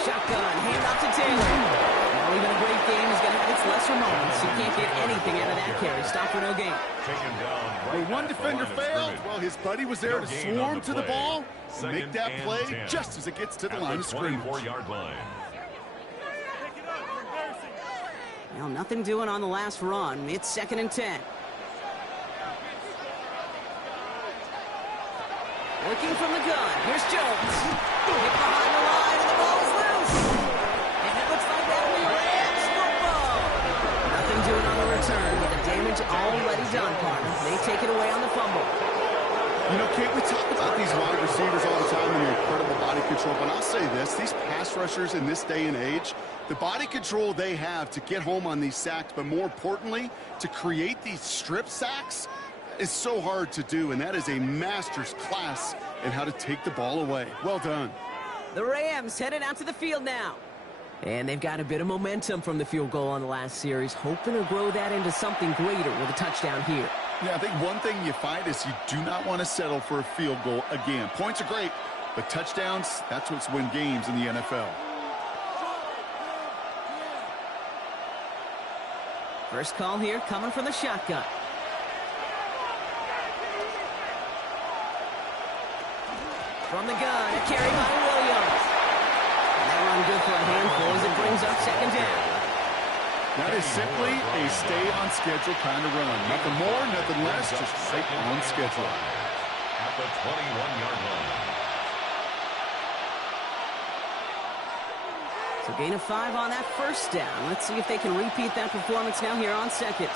Shotgun, hand off to Taylor. Now even a great game is going to have its lesser moments. You can't get anything out of that carry. Stop for no gain. When one defender failed, well, his buddy was there to swarm to the ball and make that play just as it gets to the line of scrimmage. Well, nothing doing on the last run. It's 2nd and 10. Working from the gun. Here's Jones. Hit behind the line, and the ball is loose. And it looks like that'll be Rams football. Nothing doing on the return, with the damage already done, partner. They take it away on the fumble. You know, Kate, we talk about these wide receivers all the time and their incredible body control, but I'll say this, these pass rushers in this day and age, the body control they have to get home on these sacks, but more importantly, to create these strip sacks, is so hard to do, and that is a master's class in how to take the ball away. Well done. The Rams headed out to the field now. And they've got a bit of momentum from the field goal on the last series, hoping to grow that into something greater with a touchdown here. Yeah, I think one thing you find is you do not want to settle for a field goal again. Points are great, but touchdowns, that's what's win games in the NFL. First call here coming from the shotgun. From the gun, a carry by Williams. And that run good for a handful as it brings up 2nd down. That is simply a stay-on-schedule kind of run. Nothing more, nothing less, just right on schedule. At the 21-yard line. So gain of 5 on that first down. Let's see if they can repeat that performance now here on second.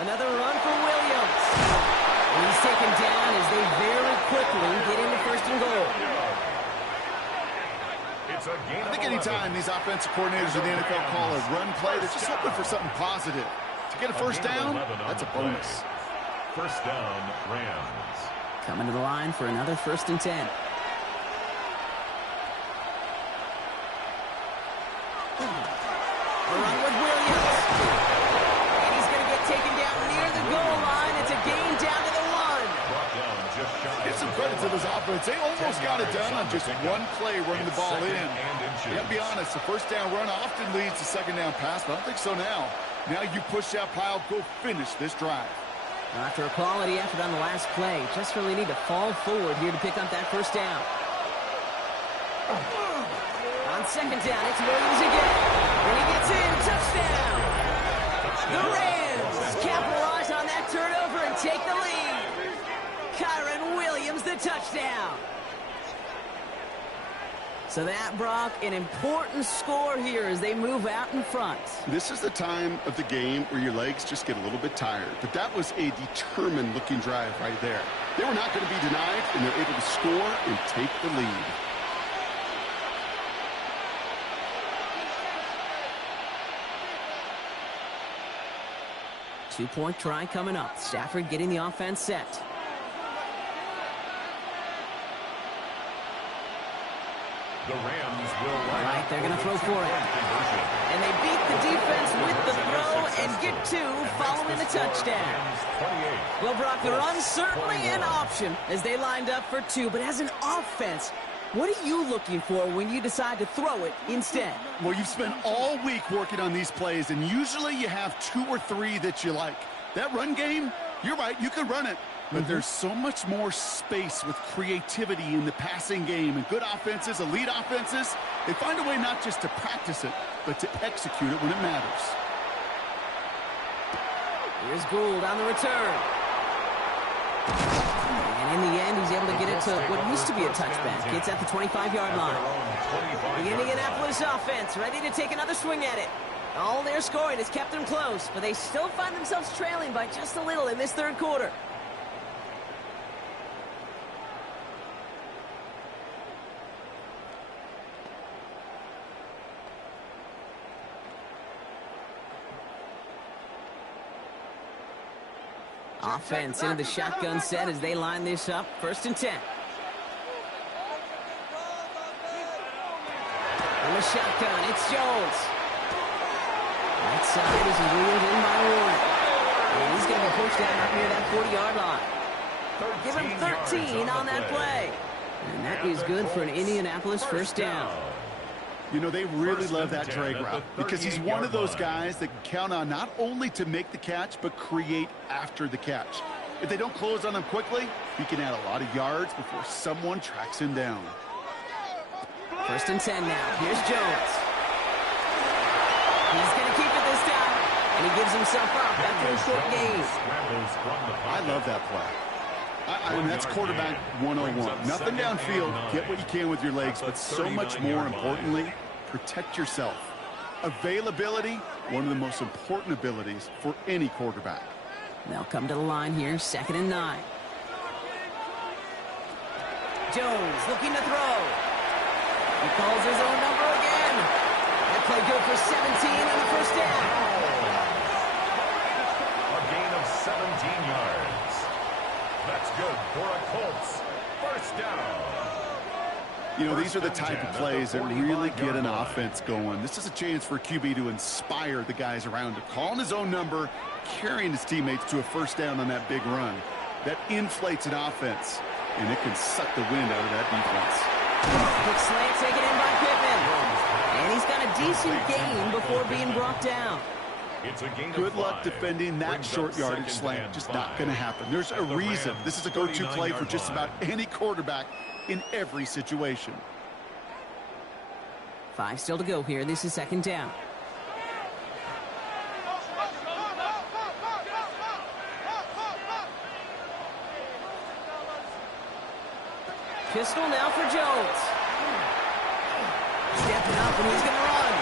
Another run for Williams. And he's taken down as they very quickly get into first and goal. I think anytime these offensive coordinators in the NFL call a run play, they're just hoping for something positive. To get a first down, that's a bonus. First down, Rams. Coming to the line for another 1st and 10. A run with Williams. And he's going to get taken down near the goal line. It's a gain down to the 1. Give some credit to this offense. They almost got it done on just one play running the ball in. You got to be honest, the first down run often leads to second down pass, but I don't think so now. Now you push that pile, go finish this drive. After a quality effort on the last play, just really need to fall forward here to pick up that first down. On second down, it's Williams again. And he gets in, touchdown! The Rams capitalize on that turnover and take the lead. Kyron Williams, the touchdown. So that, Brock, an important score here as they move out in front. This is the time of the game where your legs just get a little bit tired. But that was a determined-looking drive right there. They were not going to be denied, and they're able to score and take the lead. Two-point try coming up. Stafford getting the offense set. The Rams will Right, they're going to throw for it. And they beat the defense with the throw and get 2 following the touchdown. Well, Brock, the run's certainly an option as they lined up for 2, but as an offense, what are you looking for when you decide to throw it instead? Well, you've spent all week working on these plays, and usually you have 2 or 3 that you like. That run game, you're right, you can run it. But there's so much more space with creativity in the passing game. And good offenses, elite offenses, they find a way not just to practice it, but to execute it when it matters. Here's Gould on the return. And in the end, he's able to get it to what used to be a touchback. It's at the 25-yard line. The Indianapolis offense ready to take another swing at it. All their scoring has kept them close, but they still find themselves trailing by just a little in this third quarter. Offense into the shotgun set as they line this up. 1st and 10. In the shotgun, it's Jones. Right side is wheeled in by Warren. And he's going to be pushed out up near that 40-yard line. Give him 13 on that play. And that is good for an Indianapolis first down. You know, they really love that drag route because he's one of those guys that can count on not only to make the catch, but create after the catch. If they don't close on him quickly, he can add a lot of yards before someone tracks him down. 1st and 10 now. Here's Jones. He's going to keep it this time. And he gives himself up after a short gain. I love that play. I mean, that's quarterback 101. Nothing downfield. Get what you can with your legs, but so much more importantly, protect yourself. Availability, one of the most important abilities for any quarterback. They'll come to the line here, 2nd and 9. Jones looking to throw. He calls his own number again. That play good for 17 on the first down. A gain of 17 yards. That's good for a Colts first down. You know, these are the type of plays that really get an offense going. This is a chance for QB to inspire the guys around him. Calling his own number, carrying his teammates to a first down on that big run. That inflates an offense, and it can suck the wind out of that defense. Quick slant taken in by Pittman. And he's got a decent gain before being brought down. Good luck defending that short yardage slant. Just not going to happen. There's a reason. This is a go-to play for just about any quarterback in every situation. 5 still to go here. This is second down. Pistol now for Jones. Stepping up, and he's going to run.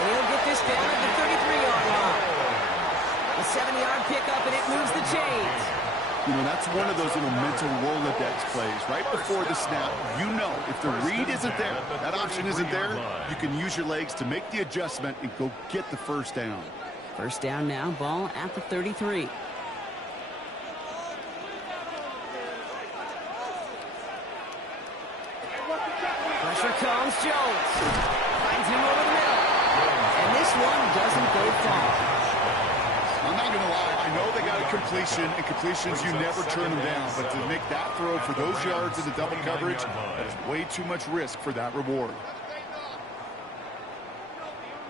And he'll get this down at the 33-yard line. A 7-yard pickup, and it moves the chains. You know, that's one of those little mental Rolodex plays. Right before the snap, you know if the read isn't there, that option isn't there, you can use your legs to make the adjustment and go get the first down. First down now, ball at the 33. Pressure comes, Jones. Finds him over the middle. And this one doesn't go far. I'm not going to lie. I know they got a completion, and completions, you never turn them down. But to make that throw for those yards into double coverage, that is way too much risk for that reward.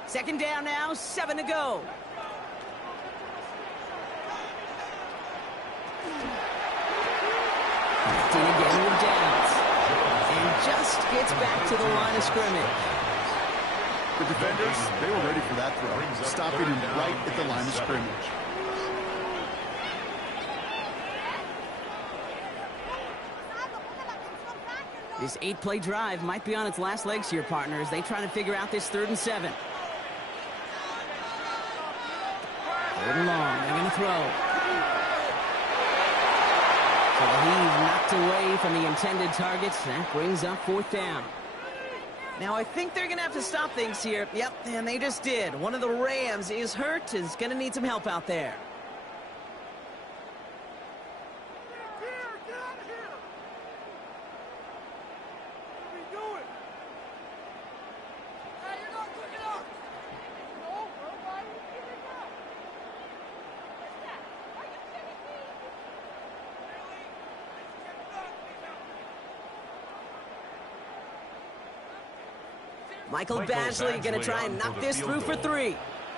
Second down now, 7 to go. Again with Downs. And just gets back to the line of scrimmage. The defenders, they were ready for that throw, stopping him right at the line of scrimmage. This 8-play drive might be on its last legs here, partners. They try to figure out this 3rd and 7. 3rd and long, they're going to throw. So the heave knocked away from the intended targets. That brings up 4th down. Now, I think they're going to have to stop things here. Yep, and they just did. One of the Rams is hurt, is going to need some help out there. Michael Badgley going to try and knock this through for 3.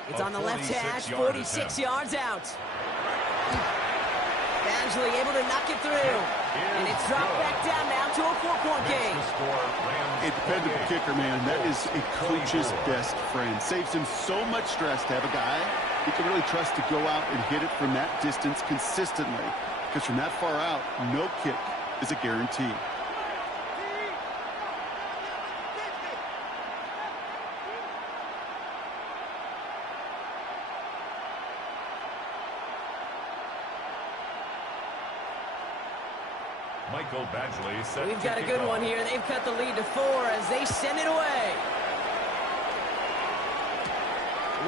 It's on the left hash, 46 yards out. Badgley able to knock it through. And it's dropped back down now to a 4-point game. A dependable kicker, man. That is a coach's best friend. Saves him so much stress to have a guy he can really trust to go out and hit it from that distance consistently. Because from that far out, no kick is a guarantee. Michael Badgley set. We've got a good one here. They've cut the lead to 4 as they send it away.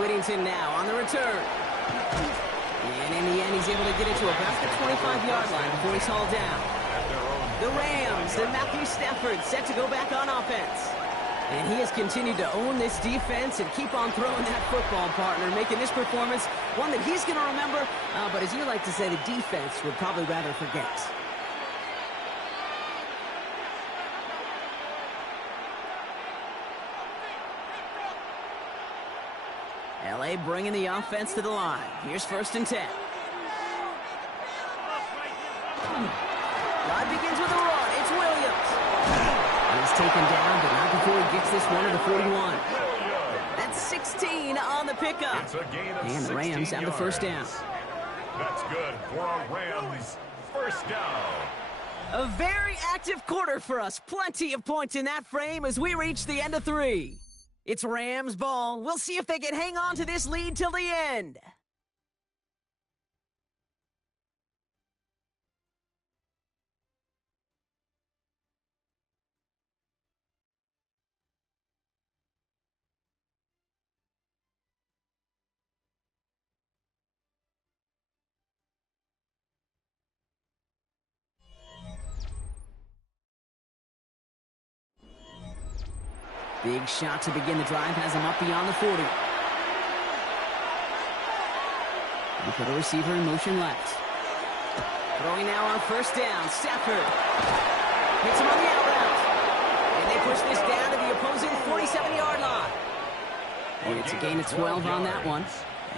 Whittington now on the return. And in the end, he's able to get it to about the 25-yard line before he's hauled down. The Rams and Matthew Stafford set to go back on offense. And he has continued to own this defense and keep on throwing that football, partner, making this performance one that he's going to remember. But as you like to say, the defense would probably rather forget. LA bringing the offense to the line. Here's 1st and 10. Drive begins with a run. It's Williams. He's taken down, but not before he gets this one to the 41. That's 16 on the pickup. It's a gain of and the Rams have the 1st down. That's good for a Rams 1st down. A very active quarter for us. Plenty of points in that frame as we reach the end of 3. It's Rams ball. We'll see if they can hang on to this lead till the end. Big shot to begin the drive has him up beyond the 40. We put a receiver in motion left. Throwing now on 1st down. Stafford hits him on the out route. And they push this down to the opposing 47-yard line. And it's a gain of 12 on that one.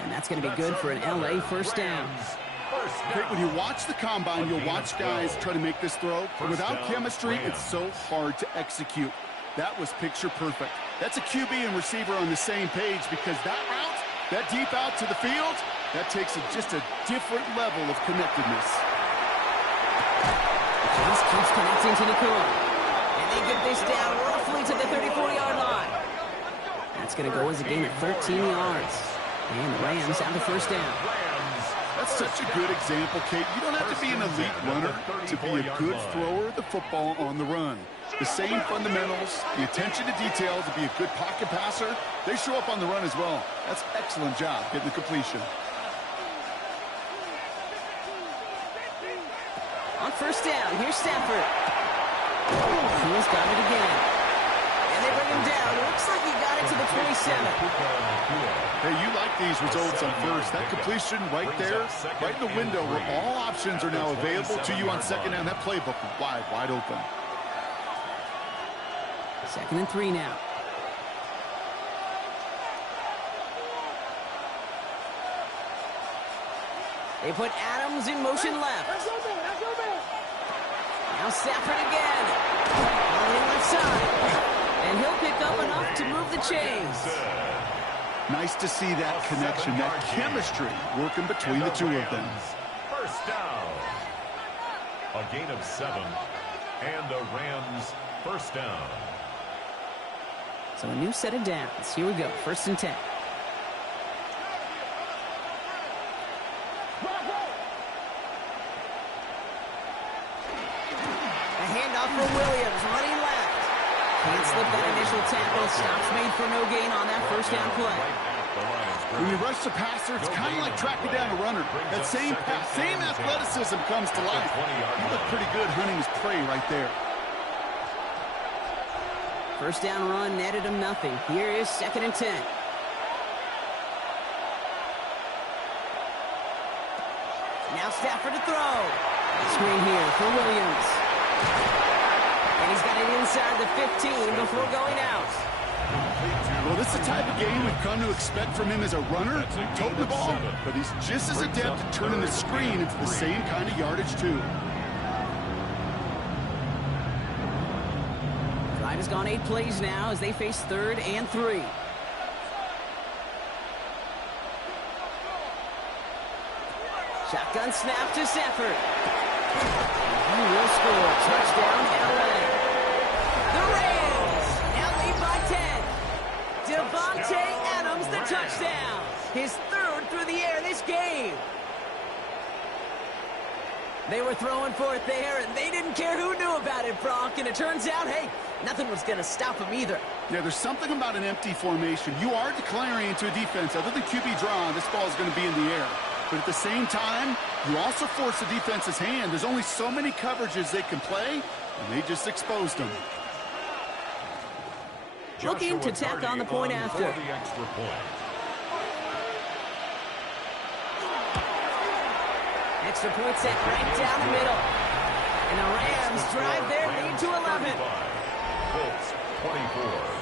And that's going to be good for an LA 1st down. Okay, when you watch the combine, you'll watch guys try to make this throw. But without chemistry, it's so hard to execute. That was picture perfect. That's a QB and receiver on the same page because that route, that deep out to the field, that takes just a different level of connectedness. Chase keeps connecting to Nakua. And they get this down roughly to the 34-yard line. That's going to go as a gain of 13 yards. And the Rams have the first down. That's such a good example, Kate. You don't have to be an elite runner to be a good thrower of the football on the run. The same fundamentals, the attention to detail to be a good pocket passer, they show up on the run as well. That's an excellent job getting the completion. On first down, here's Stafford. He's got it again. And they bring him down. It looks like he got it to the 27. Hey, you like these results on first. That completion right there, right in the window where all options are now available to you on second down. That playbook wide open. 2nd and 3 now. They put Adams in motion left. Now Stafford again. On the left side. And he'll pick up enough to move the chains. Nice to see that connection, that chemistry working between the two of them. First down. A gain of 7. And the Rams first down. So a new set of downs. Here we go. 1st and 10. A handoff for Williams, running left. Can't slip that initial tackle. Stops made for no gain on that first down play. When you rush the passer, it's kind of like tracking down a runner. That same pass, same athleticism comes to life. You look pretty good hunting his prey right there. First down run netted him nothing. Here is 2nd and 10. Now Stafford to throw. Screen here for Williams. And he's got it inside the 15 before going out. Well, this is the type of game we've come to expect from him as a runner, toting the ball, but he's just as adept at turning the screen into the same kind of yardage, too. Drive has gone 8 plays now as they face 3rd and 3. Shotgun snap to Stafford. He will score. Touchdown, LA. The Rams now lead by 10. Devontae Adams, the touchdown. His 3rd through the air this game. They were throwing for it there, and they didn't care who knew about it, Brock. And it turns out, hey, nothing was going to stop him either. Yeah, there's something about an empty formation. You are declaring into a defense. Other than QB draw, this ball is going to be in the air. But at the same time, you also force the defense's hand. There's only so many coverages they can play, and they just exposed them. Looking to tack on the point after. The extra point. Extra point set right down the middle. And the Rams drive their lead to 11. Colts 24.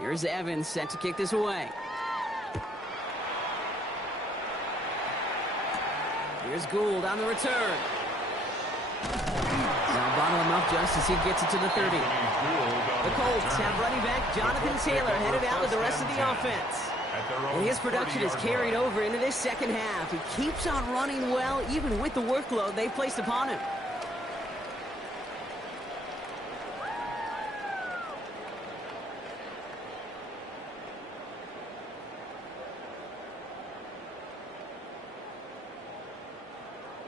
Here's Evans set to kick this away. Here's Gould on the return. Now bottle him up just as he gets it to the 30. The Colts have running back Jonathan Taylor headed out with the rest of the offense. And his production is carried over into this second half. He keeps on running well, even with the workload they've placed upon him.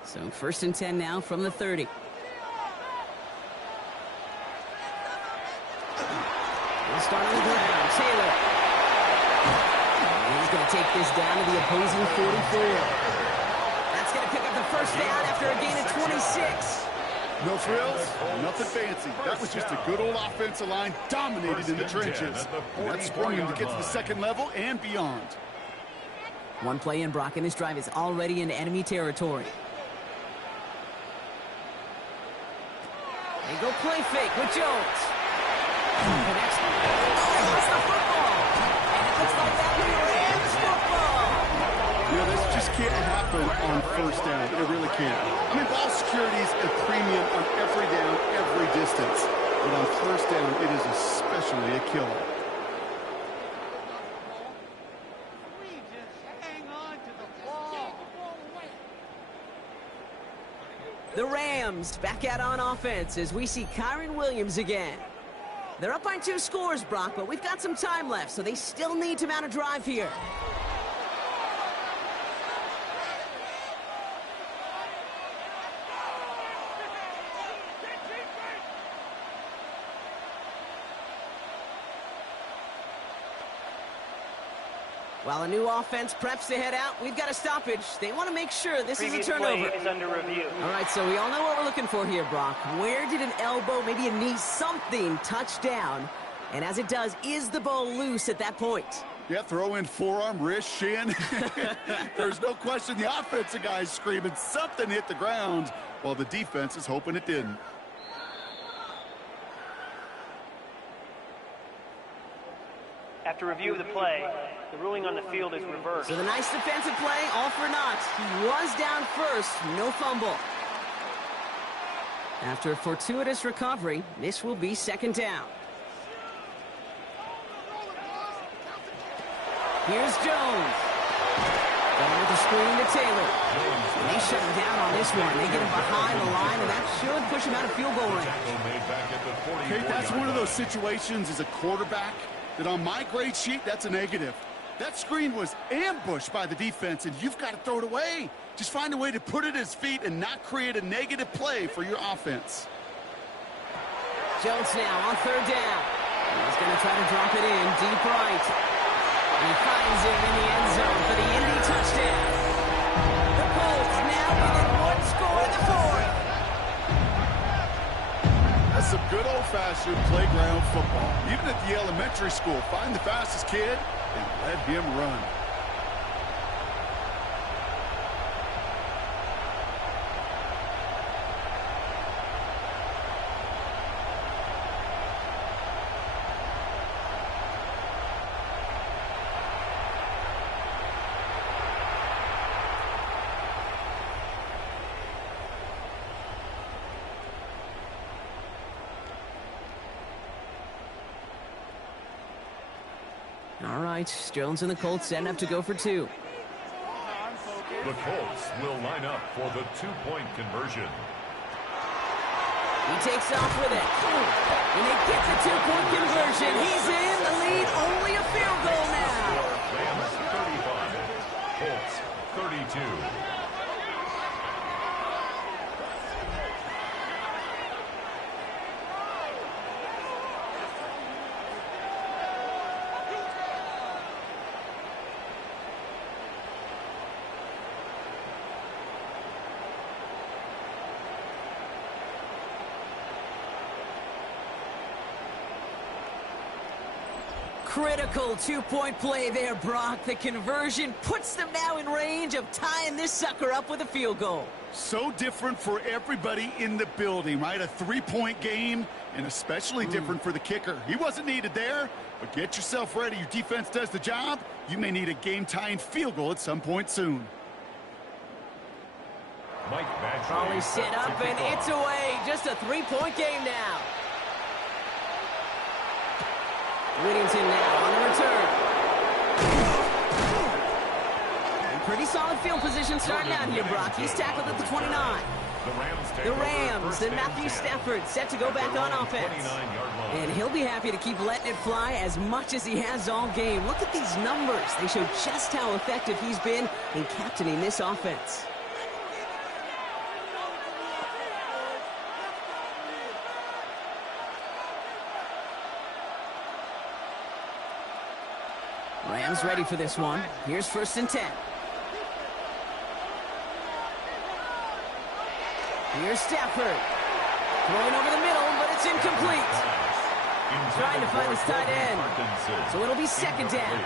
So 1st and 10 now from the 30. He'll start on the ground. Taylor. And he's going to take this down to the opposing 44. That's going to pick up the first down after a gain of 26. No frills, nothing fancy. That was just a good old offensive line dominated in the trenches. And that sprung him to get to the second level and beyond. One play in, Brock, and this drive is already in enemy territory. They go play fake with Jones. Connects. Lost the football. And it looks like that will be Rams football. You know, this just can't happen on first down. It really can't. I mean, ball security is a premium on every down, every distance. But on first down, it is especially a killer. The Rams back out on offense as we see Kyron Williams again. They're up by 2 scores, Brock, but we've got some time left, so they still need to mount a drive here. While a new offense preps to head out, we've got a stoppage. They want to make sure this is a turnover. Play is under review. All right, so we all know what we're looking for here, Brock. Where did an elbow, maybe a knee, something touch down? And as it does, is the ball loose at that point? Yeah, throw in forearm, wrist, shin. There's no question the offensive guy is screaming something hit the ground while the defense is hoping it didn't. After review of the play, the ruling on the field is reversed. So the nice defensive play, all for naught. He was down first, no fumble. After a fortuitous recovery, this will be second down. Here's Jones. Going with the screen to Taylor. And they shut him down on this one. They get him behind the line, and that should push him out of field goal range. Okay, that's one of those situations as a quarterback that on my grade sheet, that's a negative. That screen was ambushed by the defense, and you've got to throw it away. Just find a way to put it at his feet and not create a negative play for your offense. Jones now on third down. He's going to try to drop it in deep right. And he finds him in the end zone for the Indy touchdown. The Colts now within 1 score in the fourth. That's some good old-fashioned playground football. Even at the elementary school, find the fastest kid and let him run. All right, Jones and the Colts setting up to go for 2. The Colts will line up for the 2-point conversion. He takes off with it. And they get the 2-point conversion. He's in the lead, only a field goal now. Rams 35, Colts 32. Critical 2-point play there, Brock. The conversion puts them now in range of tying this sucker up with a field goal. So different for everybody in the building, right? A 3-point game, and especially different for the kicker. He wasn't needed there, but get yourself ready. Your defense does the job. You may need a game-tying field goal at some point soon. Probably set up, and it's away. Just a 3-point game now. Whittington now on the return. And pretty solid field position starting out here, Brock. He's tackled at the 29. The Rams and Matthew Stafford set to go back on offense. And he'll be happy to keep letting it fly as much as he has all game. Look at these numbers. They show just how effective he's been in captaining this offense. Rams ready for this one. Here's 1st and 10. Here's Stafford. Throwing over the middle, but it's incomplete. Trying to find his tight end. So it'll be second down.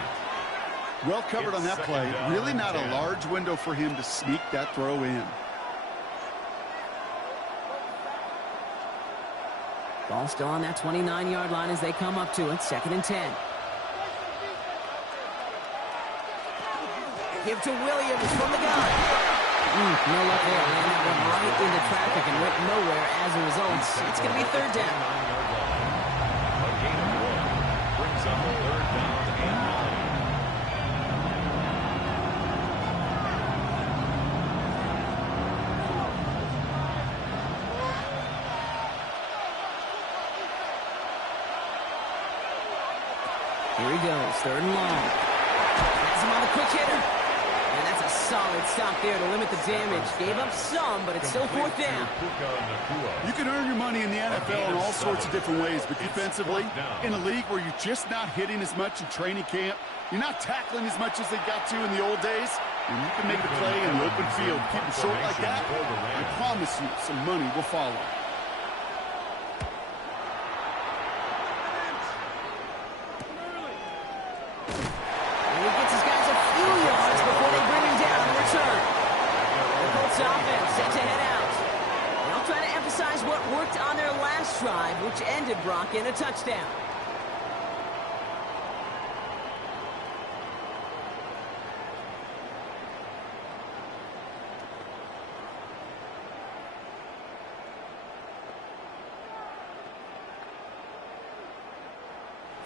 Well covered on that play. Really not a large window for him to sneak that throw in. Ball still on that 29-yard line as they come up to it. Second and 10. Give to Williams from the gun. No luck there. Ran that one right into traffic and went nowhere as a result. It's going to be third down. A gain of 1 brings up a third down and 9. Here he goes, third and long. Has him on the quick hitter. And that's a solid stop there to limit the damage. Gave up some, but it's still fourth down. You can earn your money in the NFL in all sorts of different ways, but defensively, in a league where you're just not hitting as much in training camp, you're not tackling as much as they got to in the old days, and you can make a play in the open field, keep them short like that, I promise you some money will follow. Drive, which ended Brock in a touchdown.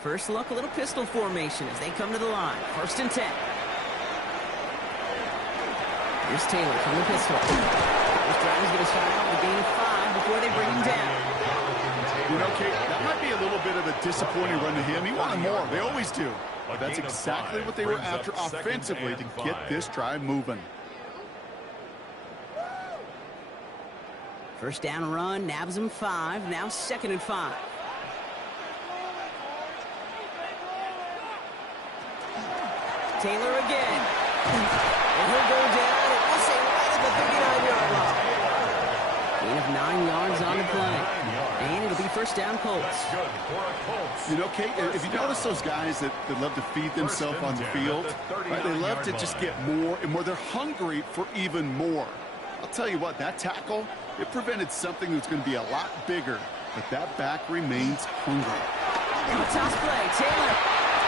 First look, a little pistol formation as they come to the line. First and 10. Here's Taylor from the pistol. This drive is going to start out with a gain of 5 before they bring him down. You know, Kate, that might be a little bit of a disappointing run to him. He wanted more. They always do. But that's exactly what they were after offensively to get this drive moving. First down run, nabs him 5. Now second and 5. Taylor again. And he'll go down. It will say right at the 39-yard line. Gain of 9 yards on the play. And it'll be first down Colts. You know, Kate, if you notice those guys that love to feed themselves on the field, right, they love to just get more and more. They're hungry for even more. I'll tell you what, that tackle, it prevented something that's going to be a lot bigger. But that back remains hungry. And a toss play. Taylor.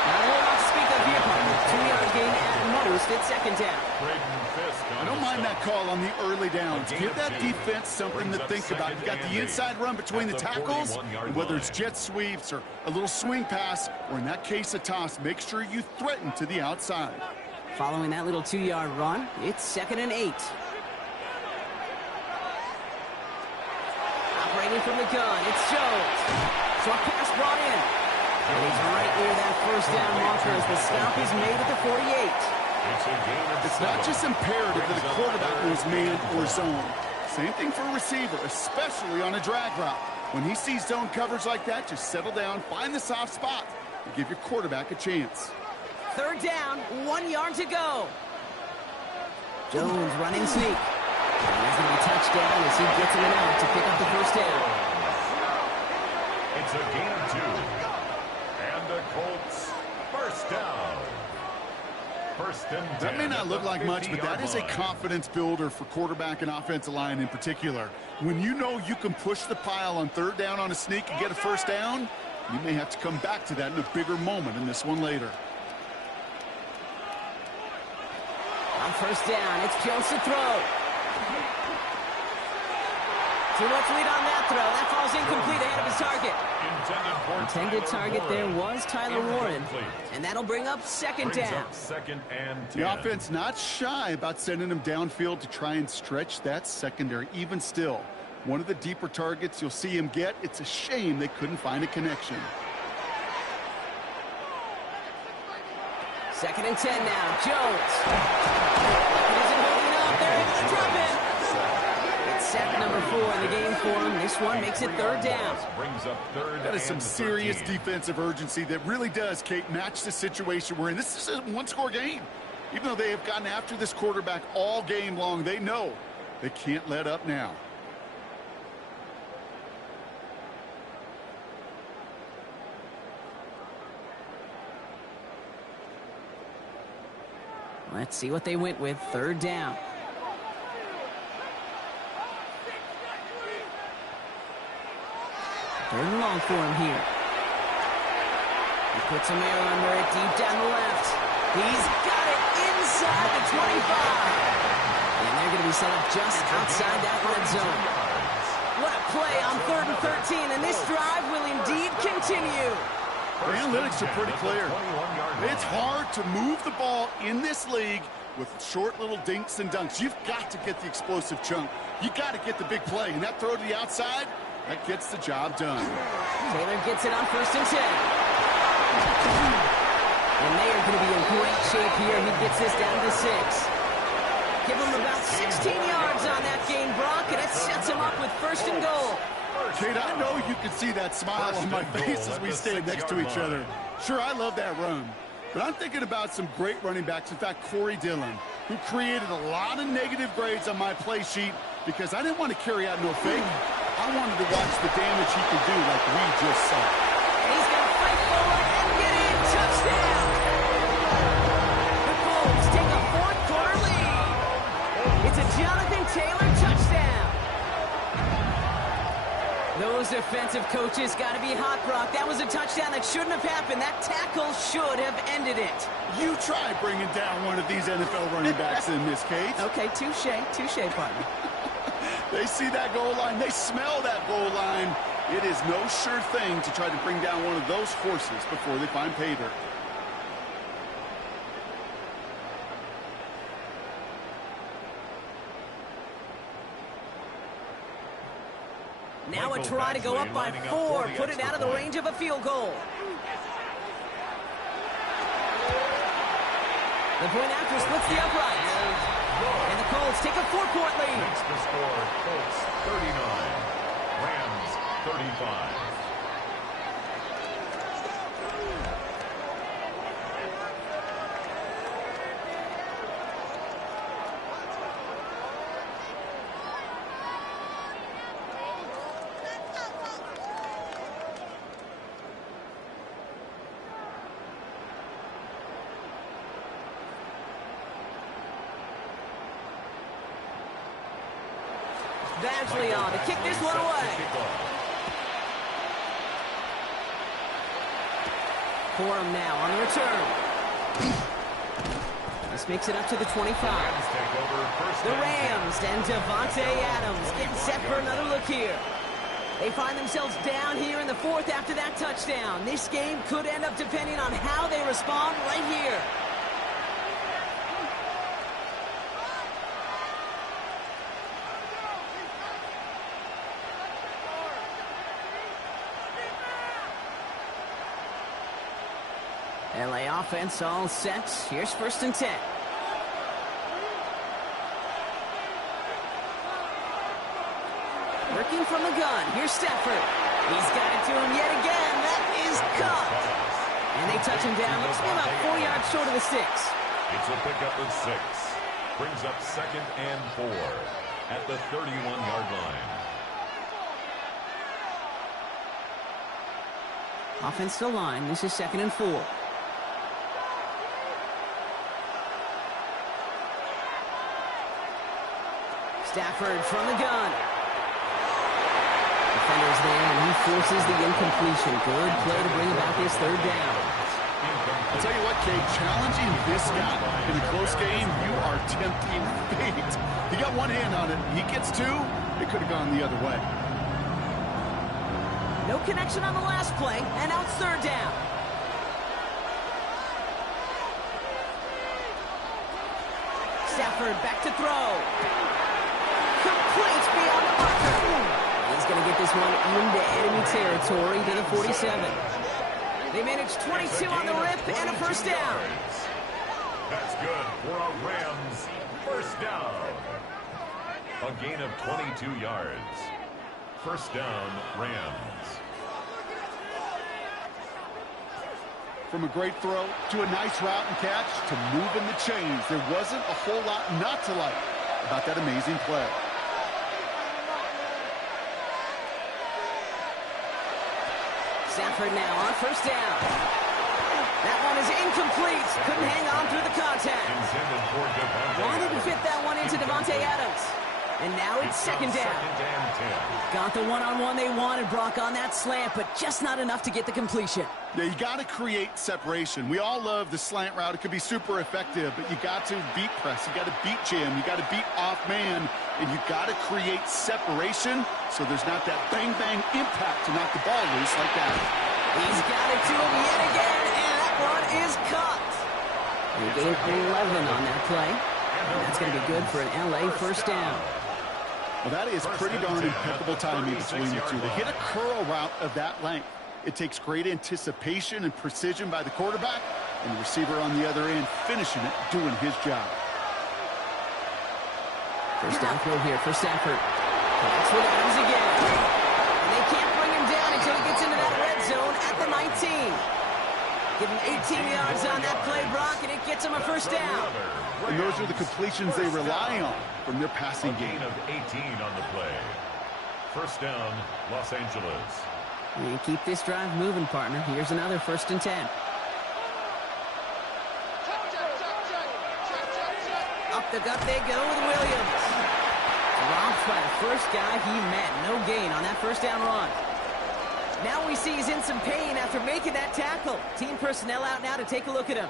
Not a whole lot to speak of here, partner. 2-yard gain at most at second down. I don't mind that call on the early downs. Give that defense something to think about. You got the inside run between the tackles, and whether it's jet sweeps or a little swing pass, or in that case a toss, make sure you threaten to the outside. Following that little 2-yard run, it's second and 8. Operating from the gun, it's Jones. Short pass brought in. And he's right near that first down marker as the stop is made at the 48. It's not just imperative that a quarterback knows man or zone. Same thing for a receiver, especially on a drag route. When he sees zone coverage like that, just settle down, find the soft spot, and give your quarterback a chance. Third down, 1 yard to go. Jones running sneak. And he's going to be touchdown as he gets in and out to pick up the first down. It's a gain of 2. And the Colts first down. First and 10. That may not look like much, but that is a confidence builder for quarterback and offensive line in particular. When you know you can push the pile on third down on a sneak and get a first down, you may have to come back to that in a bigger moment in this one later. On first down, it's Jones to throw. Too much lead on that throw. That falls incomplete ahead of his target. Intended target there was Tyler Warren. And that'll bring up second down. Second and 10. The offense not shy about sending him downfield to try and stretch that secondary. Even still, one of the deeper targets you'll see him get. It's a shame they couldn't find a connection. Second and 10 now. Jones. It isn't holding up. They're able to drop it. It's sack number 4 in the game for him. This one makes it third down. That is some serious defensive urgency that really does, Kate, match the situation we're in. This is a one-score game. Even though they have gotten after this quarterback all game long, they know they can't let up now. Let's see what they went with. Third down. Third and long for him here. He puts a man under it deep down the left. He's got it inside the 25. And they're going to be set up just outside that red zone. What a play on 3rd and 13, and this drive will indeed continue. The analytics are pretty clear. It's hard to move the ball in this league with short little dinks and dunks. You've got to get the explosive chunk. You got to get the big play, and that throw to the outside, that gets the job done. Taylor gets it on 1st and 10. And they are going to be in great shape here. He gets this down to 6. Give him about 16 yards on that gain, Brock, and it sets him up with 1st and goal. Kate, I know you can see that smile on my face as we stand next to each other. Sure, I love that run. But I'm thinking about some great running backs. In fact, Corey Dillon, who created a lot of negative grades on my play sheet because I didn't want to carry out no fake. I wanted to watch the damage he could do like we just saw. He's going to fight forward and get in. Touchdown! The Colts take a 4th quarter lead. It's a Jonathan Taylor touchdown. Those defensive coaches got to be hot, Brock. That was a touchdown that shouldn't have happened. That tackle should have ended it. You try bringing down one of these NFL running backs in this case. Okay, touche, partner. They see that goal line. They smell that goal line. It is no sure thing to try to bring down one of those horses before they find pay dirt. Now a try to go up by 4. Put it out of the range of a field goal. The point after splits the uprights. And the Colts take a 4-point lead. Makes the score Colts 39, Rams 35. Badgley on to kick this one away. Corum now on the return. This makes it up to the 25. The Rams and Devontae Adams getting set for another look here. They find themselves down here in the 4th after that touchdown. This game could end up depending on how they respond right here. LA offense all set. Here's 1st and 10. Working from the gun. Here's Stafford. He's got it to him yet again. That is caught. And they touch him down. Looks to be about 4 yards short of the 6. It's a pickup of 6. Brings up 2nd and 4 at the 31-yard line. Offense to line. This is 2nd and 4. Stafford from the gun. Defenders there, and he forces the incompletion. Good play to bring about this 3rd down. I'll tell you what, Kate, challenging this guy in a close game, you are tempting fate. He got one hand on it. He gets 2. It could have gone the other way. No connection on the last play, and now it's 3rd down. Stafford back to throw. Complete beyond the marker. He's going to get this one into enemy territory to the 47. They managed 22 on the rip and a 1st down. That's good for a Rams 1st down. A gain of 22 yards. 1st down, Rams. From a great throw to a nice route and catch to moving the chains, there wasn't a whole lot not to like about that amazing play. Stafford now on 1st down. That one is incomplete. Couldn't hang on through the contact. Intended Wanted to fit that one into Devontae Adams. And now it's second down. Got the one-on-one they wanted, Brock, on that slant, but just not enough to get the completion. Yeah, you got to create separation. We all love the slant route. It could be super effective, but you got to beat press. You got to beat jam. You got to beat off man, and you got to create separation so there's not that bang-bang impact to knock the ball loose like that. He's got it to him yet again, and that one is caught. They gained 11 on that play, and that's going to be good for an LA first down. Well, that is pretty darn impeccable timing between the two. To hit a curl route of that length, it takes great anticipation and precision by the quarterback, and the receiver on the other end finishing it, doing his job. First down throw here for Stafford. That's with Adams again. And they can't bring him down until he gets into that red zone at the 19. Give him 18 yards on that play, Brock, and it gets him a first down. And those are the completions they rely on from their passing game. Gain of 18 on the play. First down, Los Angeles. And keep this drive moving, partner. Here's another 1st and 10. Up the gut they go with Williams. Dropped by the first guy he met. No gain on that first down run. Now we see he's in some pain after making that tackle. Team personnel out now to take a look at him.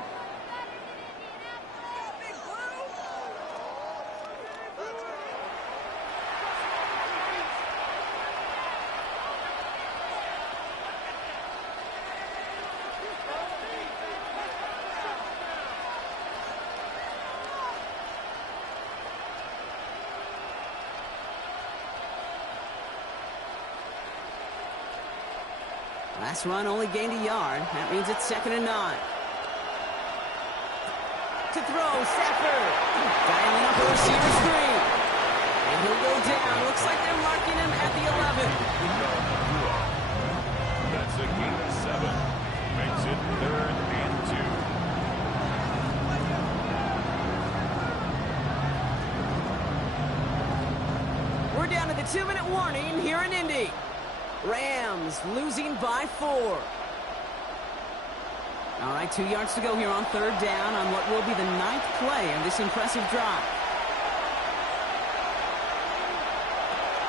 Last run only gained a yard. That means it's 2nd and 9. To throw, Stafford. Dialing up a receiver screen. And he'll go down. Looks like they're marking him at the 11. That's a gain of 7. Makes it 3rd and 2. We're down to the 2-minute warning here in Indy. Rams losing by 4. All right, 2 yards to go here on 3rd down on what will be the 9th play of this impressive drive.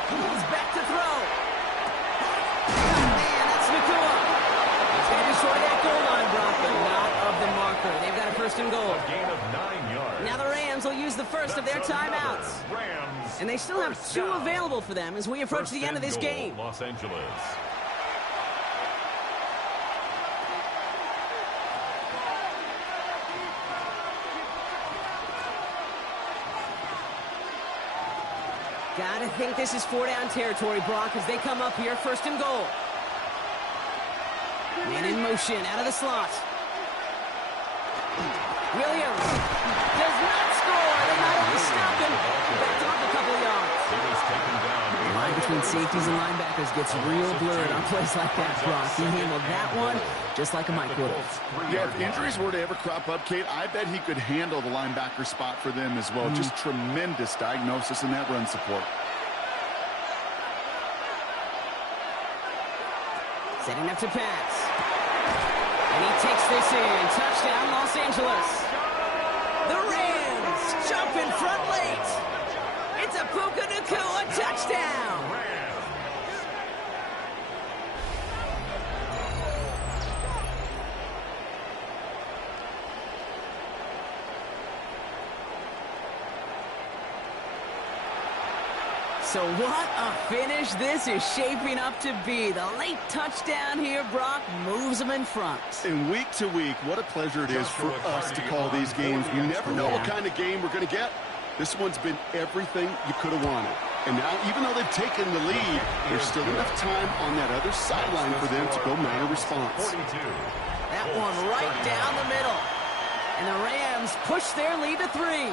He's back to throw. Oh, man, that's Nakua. He's going to be short of that goal line, Brock, but not of the marker. They've got a 1st and goal. A gain of 9 yards. Now the Rams will use the first of their timeouts. And they still have 2 available for them as we approach the end of this game. Los Angeles. Gotta think this is 4-down territory, Brock, as they come up here, 1st and goal. Man in motion, out of the slot. Williams does not score. They not only stopped him, backed off a couple of yards. The line between safeties and linebackers gets real blurred on plays like that, Brock. He handled that one just like a Mike would have. Yeah, if injuries were to ever crop up, Kate, I bet he could handle the linebacker spot for them as well. Just tremendous diagnosis in that run support. Setting up to pass. And he takes this in. Touchdown, Los Angeles. The Rams jump in front late. It's a Puka Nakua touchdown. So what a finish this is shaping up to be. The late touchdown here, Brock, moves them in front. And week to week, what a pleasure it is for us to call these games. We never know what kind of game we're going to get. This one's been everything you could have wanted. And now, even though they've taken the lead, there's still enough time on that other sideline for them to go mount a response. That one right down the middle. And the Rams push their lead to 3.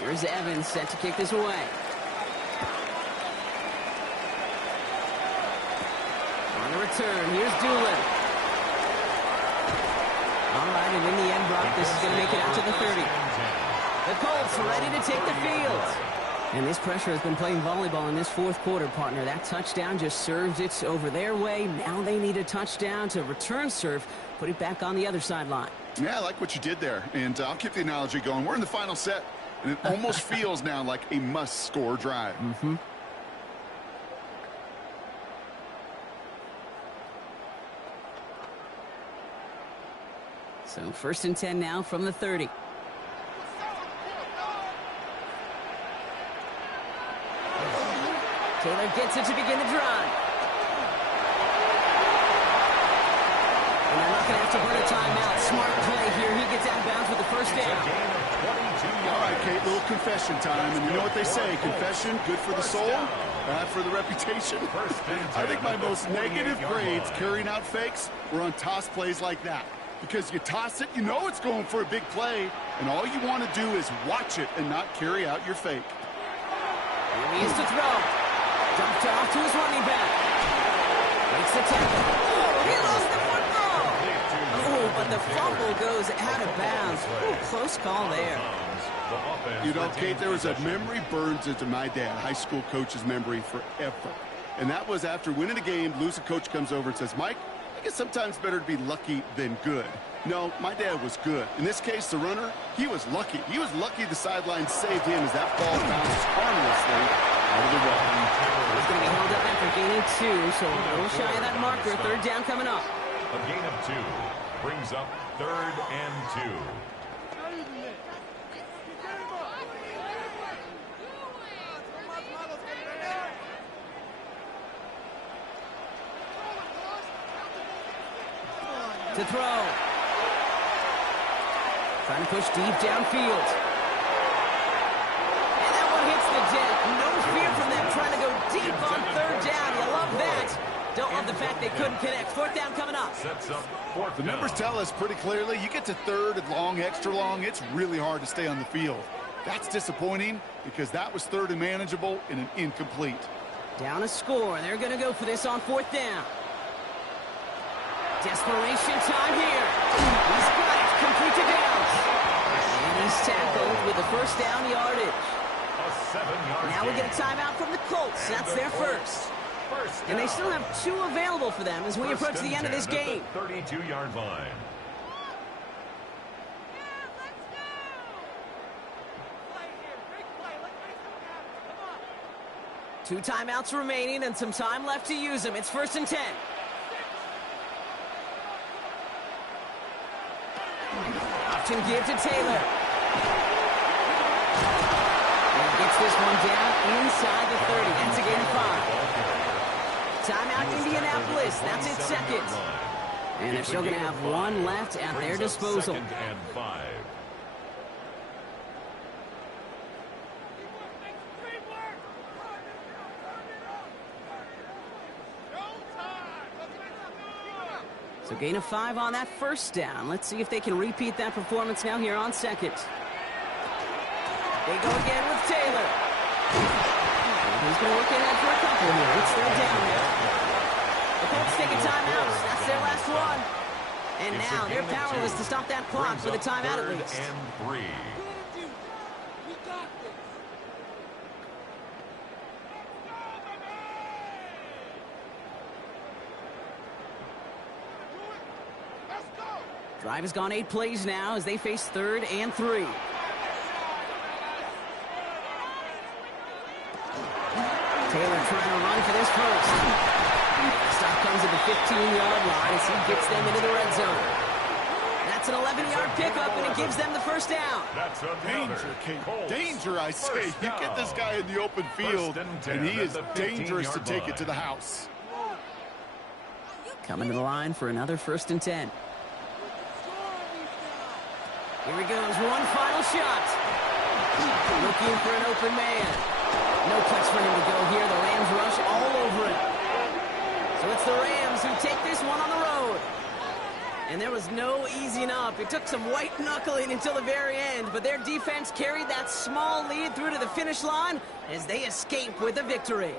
Here's Evans set to kick this away. On the return, here's Doolin. All right, and in the end, Brock, this is going to make it out to the 30. The Colts ready to take the field. And this pressure has been playing volleyball in this fourth quarter, partner. That touchdown just served it over their way. Now they need a touchdown to return serve, put it back on the other sideline. Yeah, I like what you did there. And I'll keep the analogy going. We're in the final set, and it almost feels now like a must-score drive. Mm-hmm. So 1st and 10 now from the 30. Taylor gets it to begin the drive. And they're not going to have to burn a timeout. Smart play here. He gets out of bounds with the first down. All right, Kate, little confession time. And you know what they say, confession, good for the soul, bad for the reputation. I think my most negative grades carrying out fakes were on toss plays like that. Because you toss it, you know it's going for a big play, and all you want to do is watch it and not carry out your fake. Here he is to throw. Dropped off to his running back. Makes the tackle. Oh, he lost the football. Oh, but the fumble goes out of bounds. Ooh, close call there. You know, Kate, there was a memory burns into my dad, high school coach's memory forever. And that was after winning a game, losing coach comes over and says, Mike, I guess sometimes better to be lucky than good. No, my dad was good. In this case, the runner, he was lucky. He was lucky the sideline saved him as that ball bounces harmlessly out of the way. He's going to be held up after gaining 2, so a little shy of that marker. 3rd down coming up. A gain of 2 brings up 3rd and 2. To throw. Trying to push deep downfield. And that one hits the deck. No fear from them trying to go deep on 3rd down. You love that. Don't love the fact they couldn't connect. 4th down coming up. Sets up 4th The numbers tell us pretty clearly, you get to 3rd and long, extra long, it's really hard to stay on the field. That's disappointing because that was 3rd and manageable and an incomplete. Down a score. They're going to go for this on 4th down. Desperation time here. He's got it. Complete to Downs. And he's tackled with the 1st down yardage. A 7-yard Now we get a timeout from the Colts. That's their first. And they still have 2 available for them as we approach the end of this game. 32-yard line. Two timeouts remaining and some time left to use them. It's 1st and 10. Option give to Taylor. And gets this one down inside the 30. That's a gain of 5. Timeout Indianapolis. That's its 2nd. And they're still going to have 1 left at their disposal. 2nd and 5. So gain of 5 on that 1st down. Let's see if they can repeat that performance now here on 2nd. They go again with Taylor. He's going to work ahead for a couple here. It's 3rd down now. The Colts take a timeout. That's their last one. And now they're powerless to stop that clock with a timeout at least. 3rd and 3. Drive has gone 8 plays now as they face 3rd and 3. Taylor trying to run for this first. Stop comes at the 15-yard line as he gets them into the red zone. That's an 11-yard pickup, and it gives them the 1st down. That's Danger, Kate. Danger, I say. You get this guy in the open field, and he is dangerous to take it to the house. Coming to the line for another 1st and 10. Here he goes, one final shot. Looking for an open man. No place for him to go here. The Rams rush all over it. So it's the Rams who take this one on the road. And there was no easing up. It took some white knuckling until the very end, but their defense carried that small lead through to the finish line as they escape with a victory.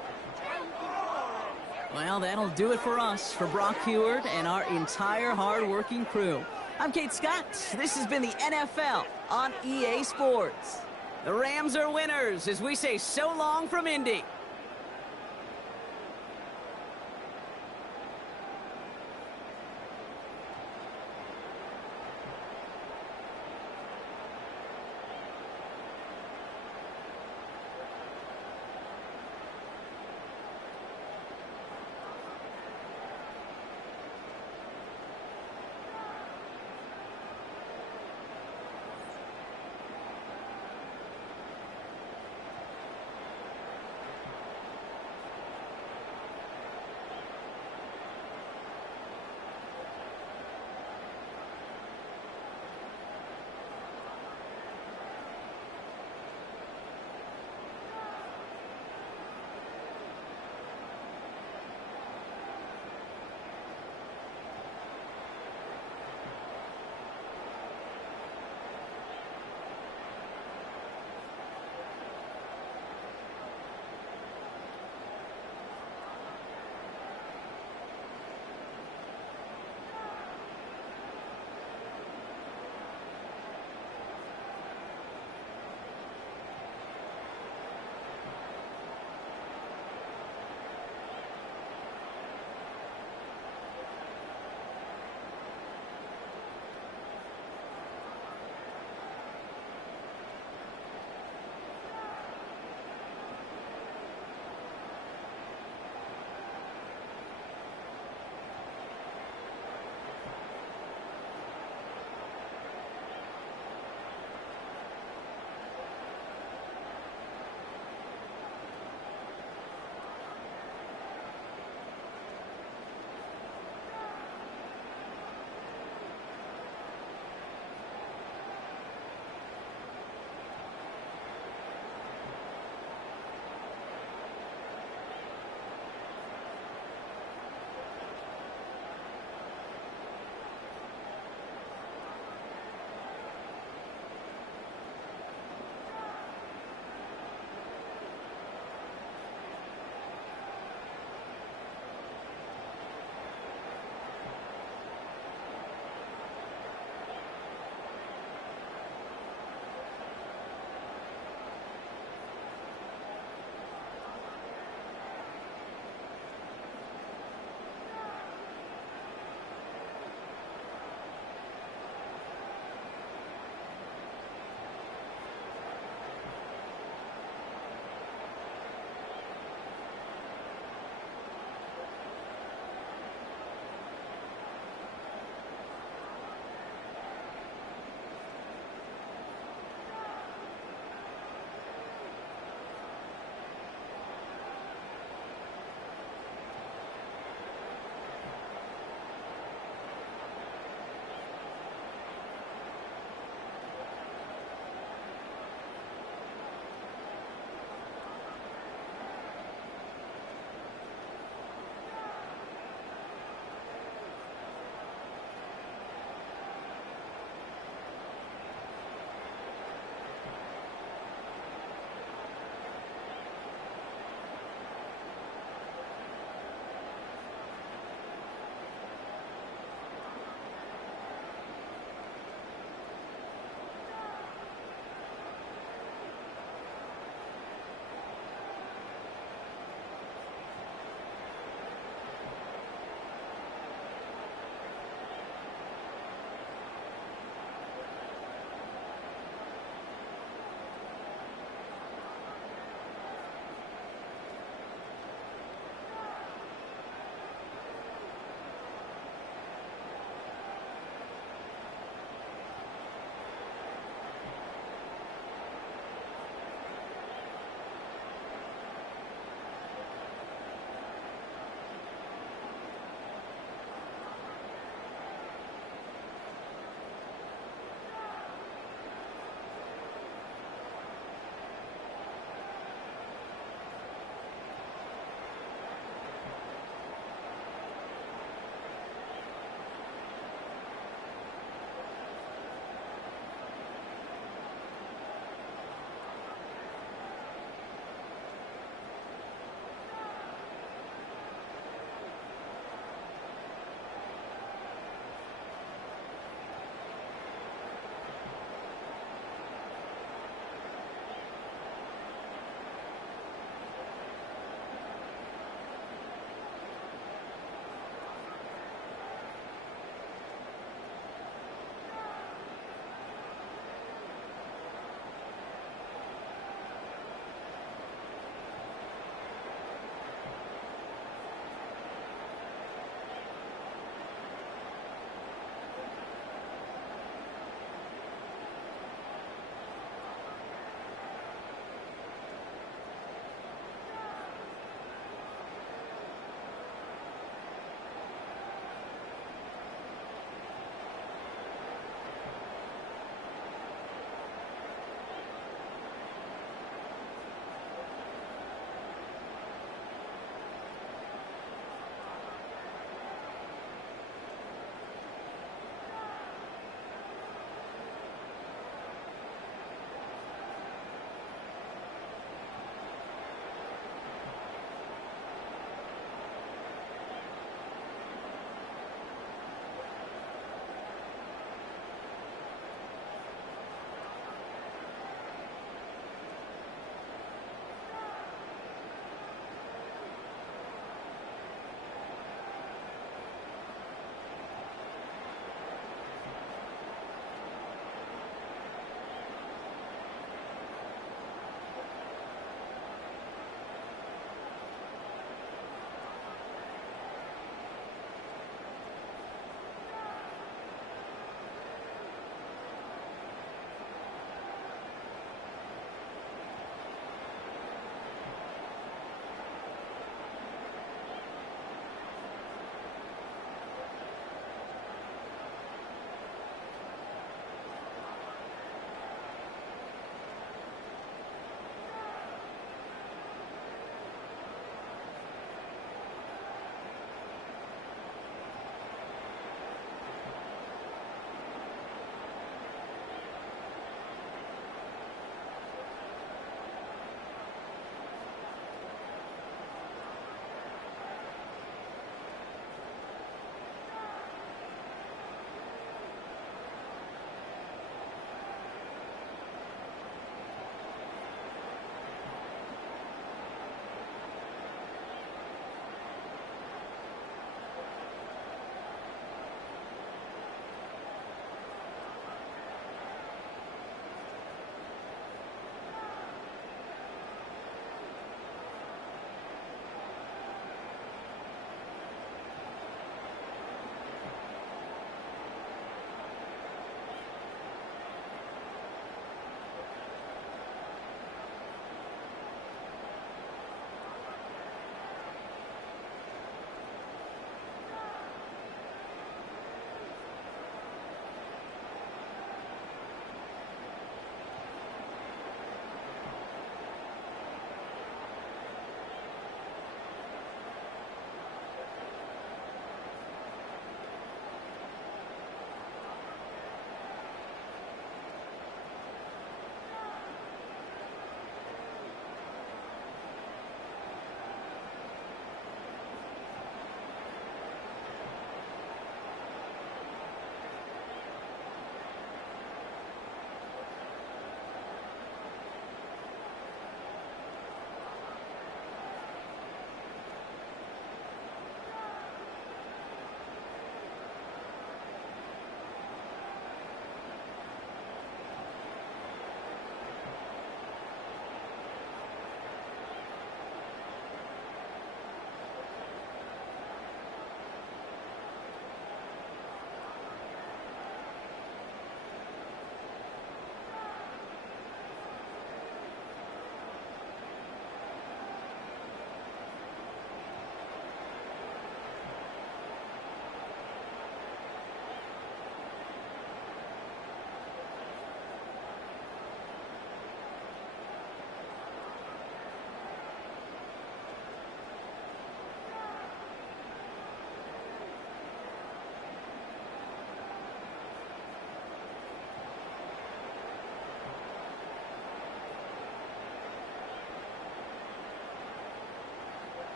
Well, that'll do it for us, for Brock Huard and our entire hard-working crew. I'm Kate Scott. This has been the NFL on EA Sports. The Rams are winners as we say so long from Indy.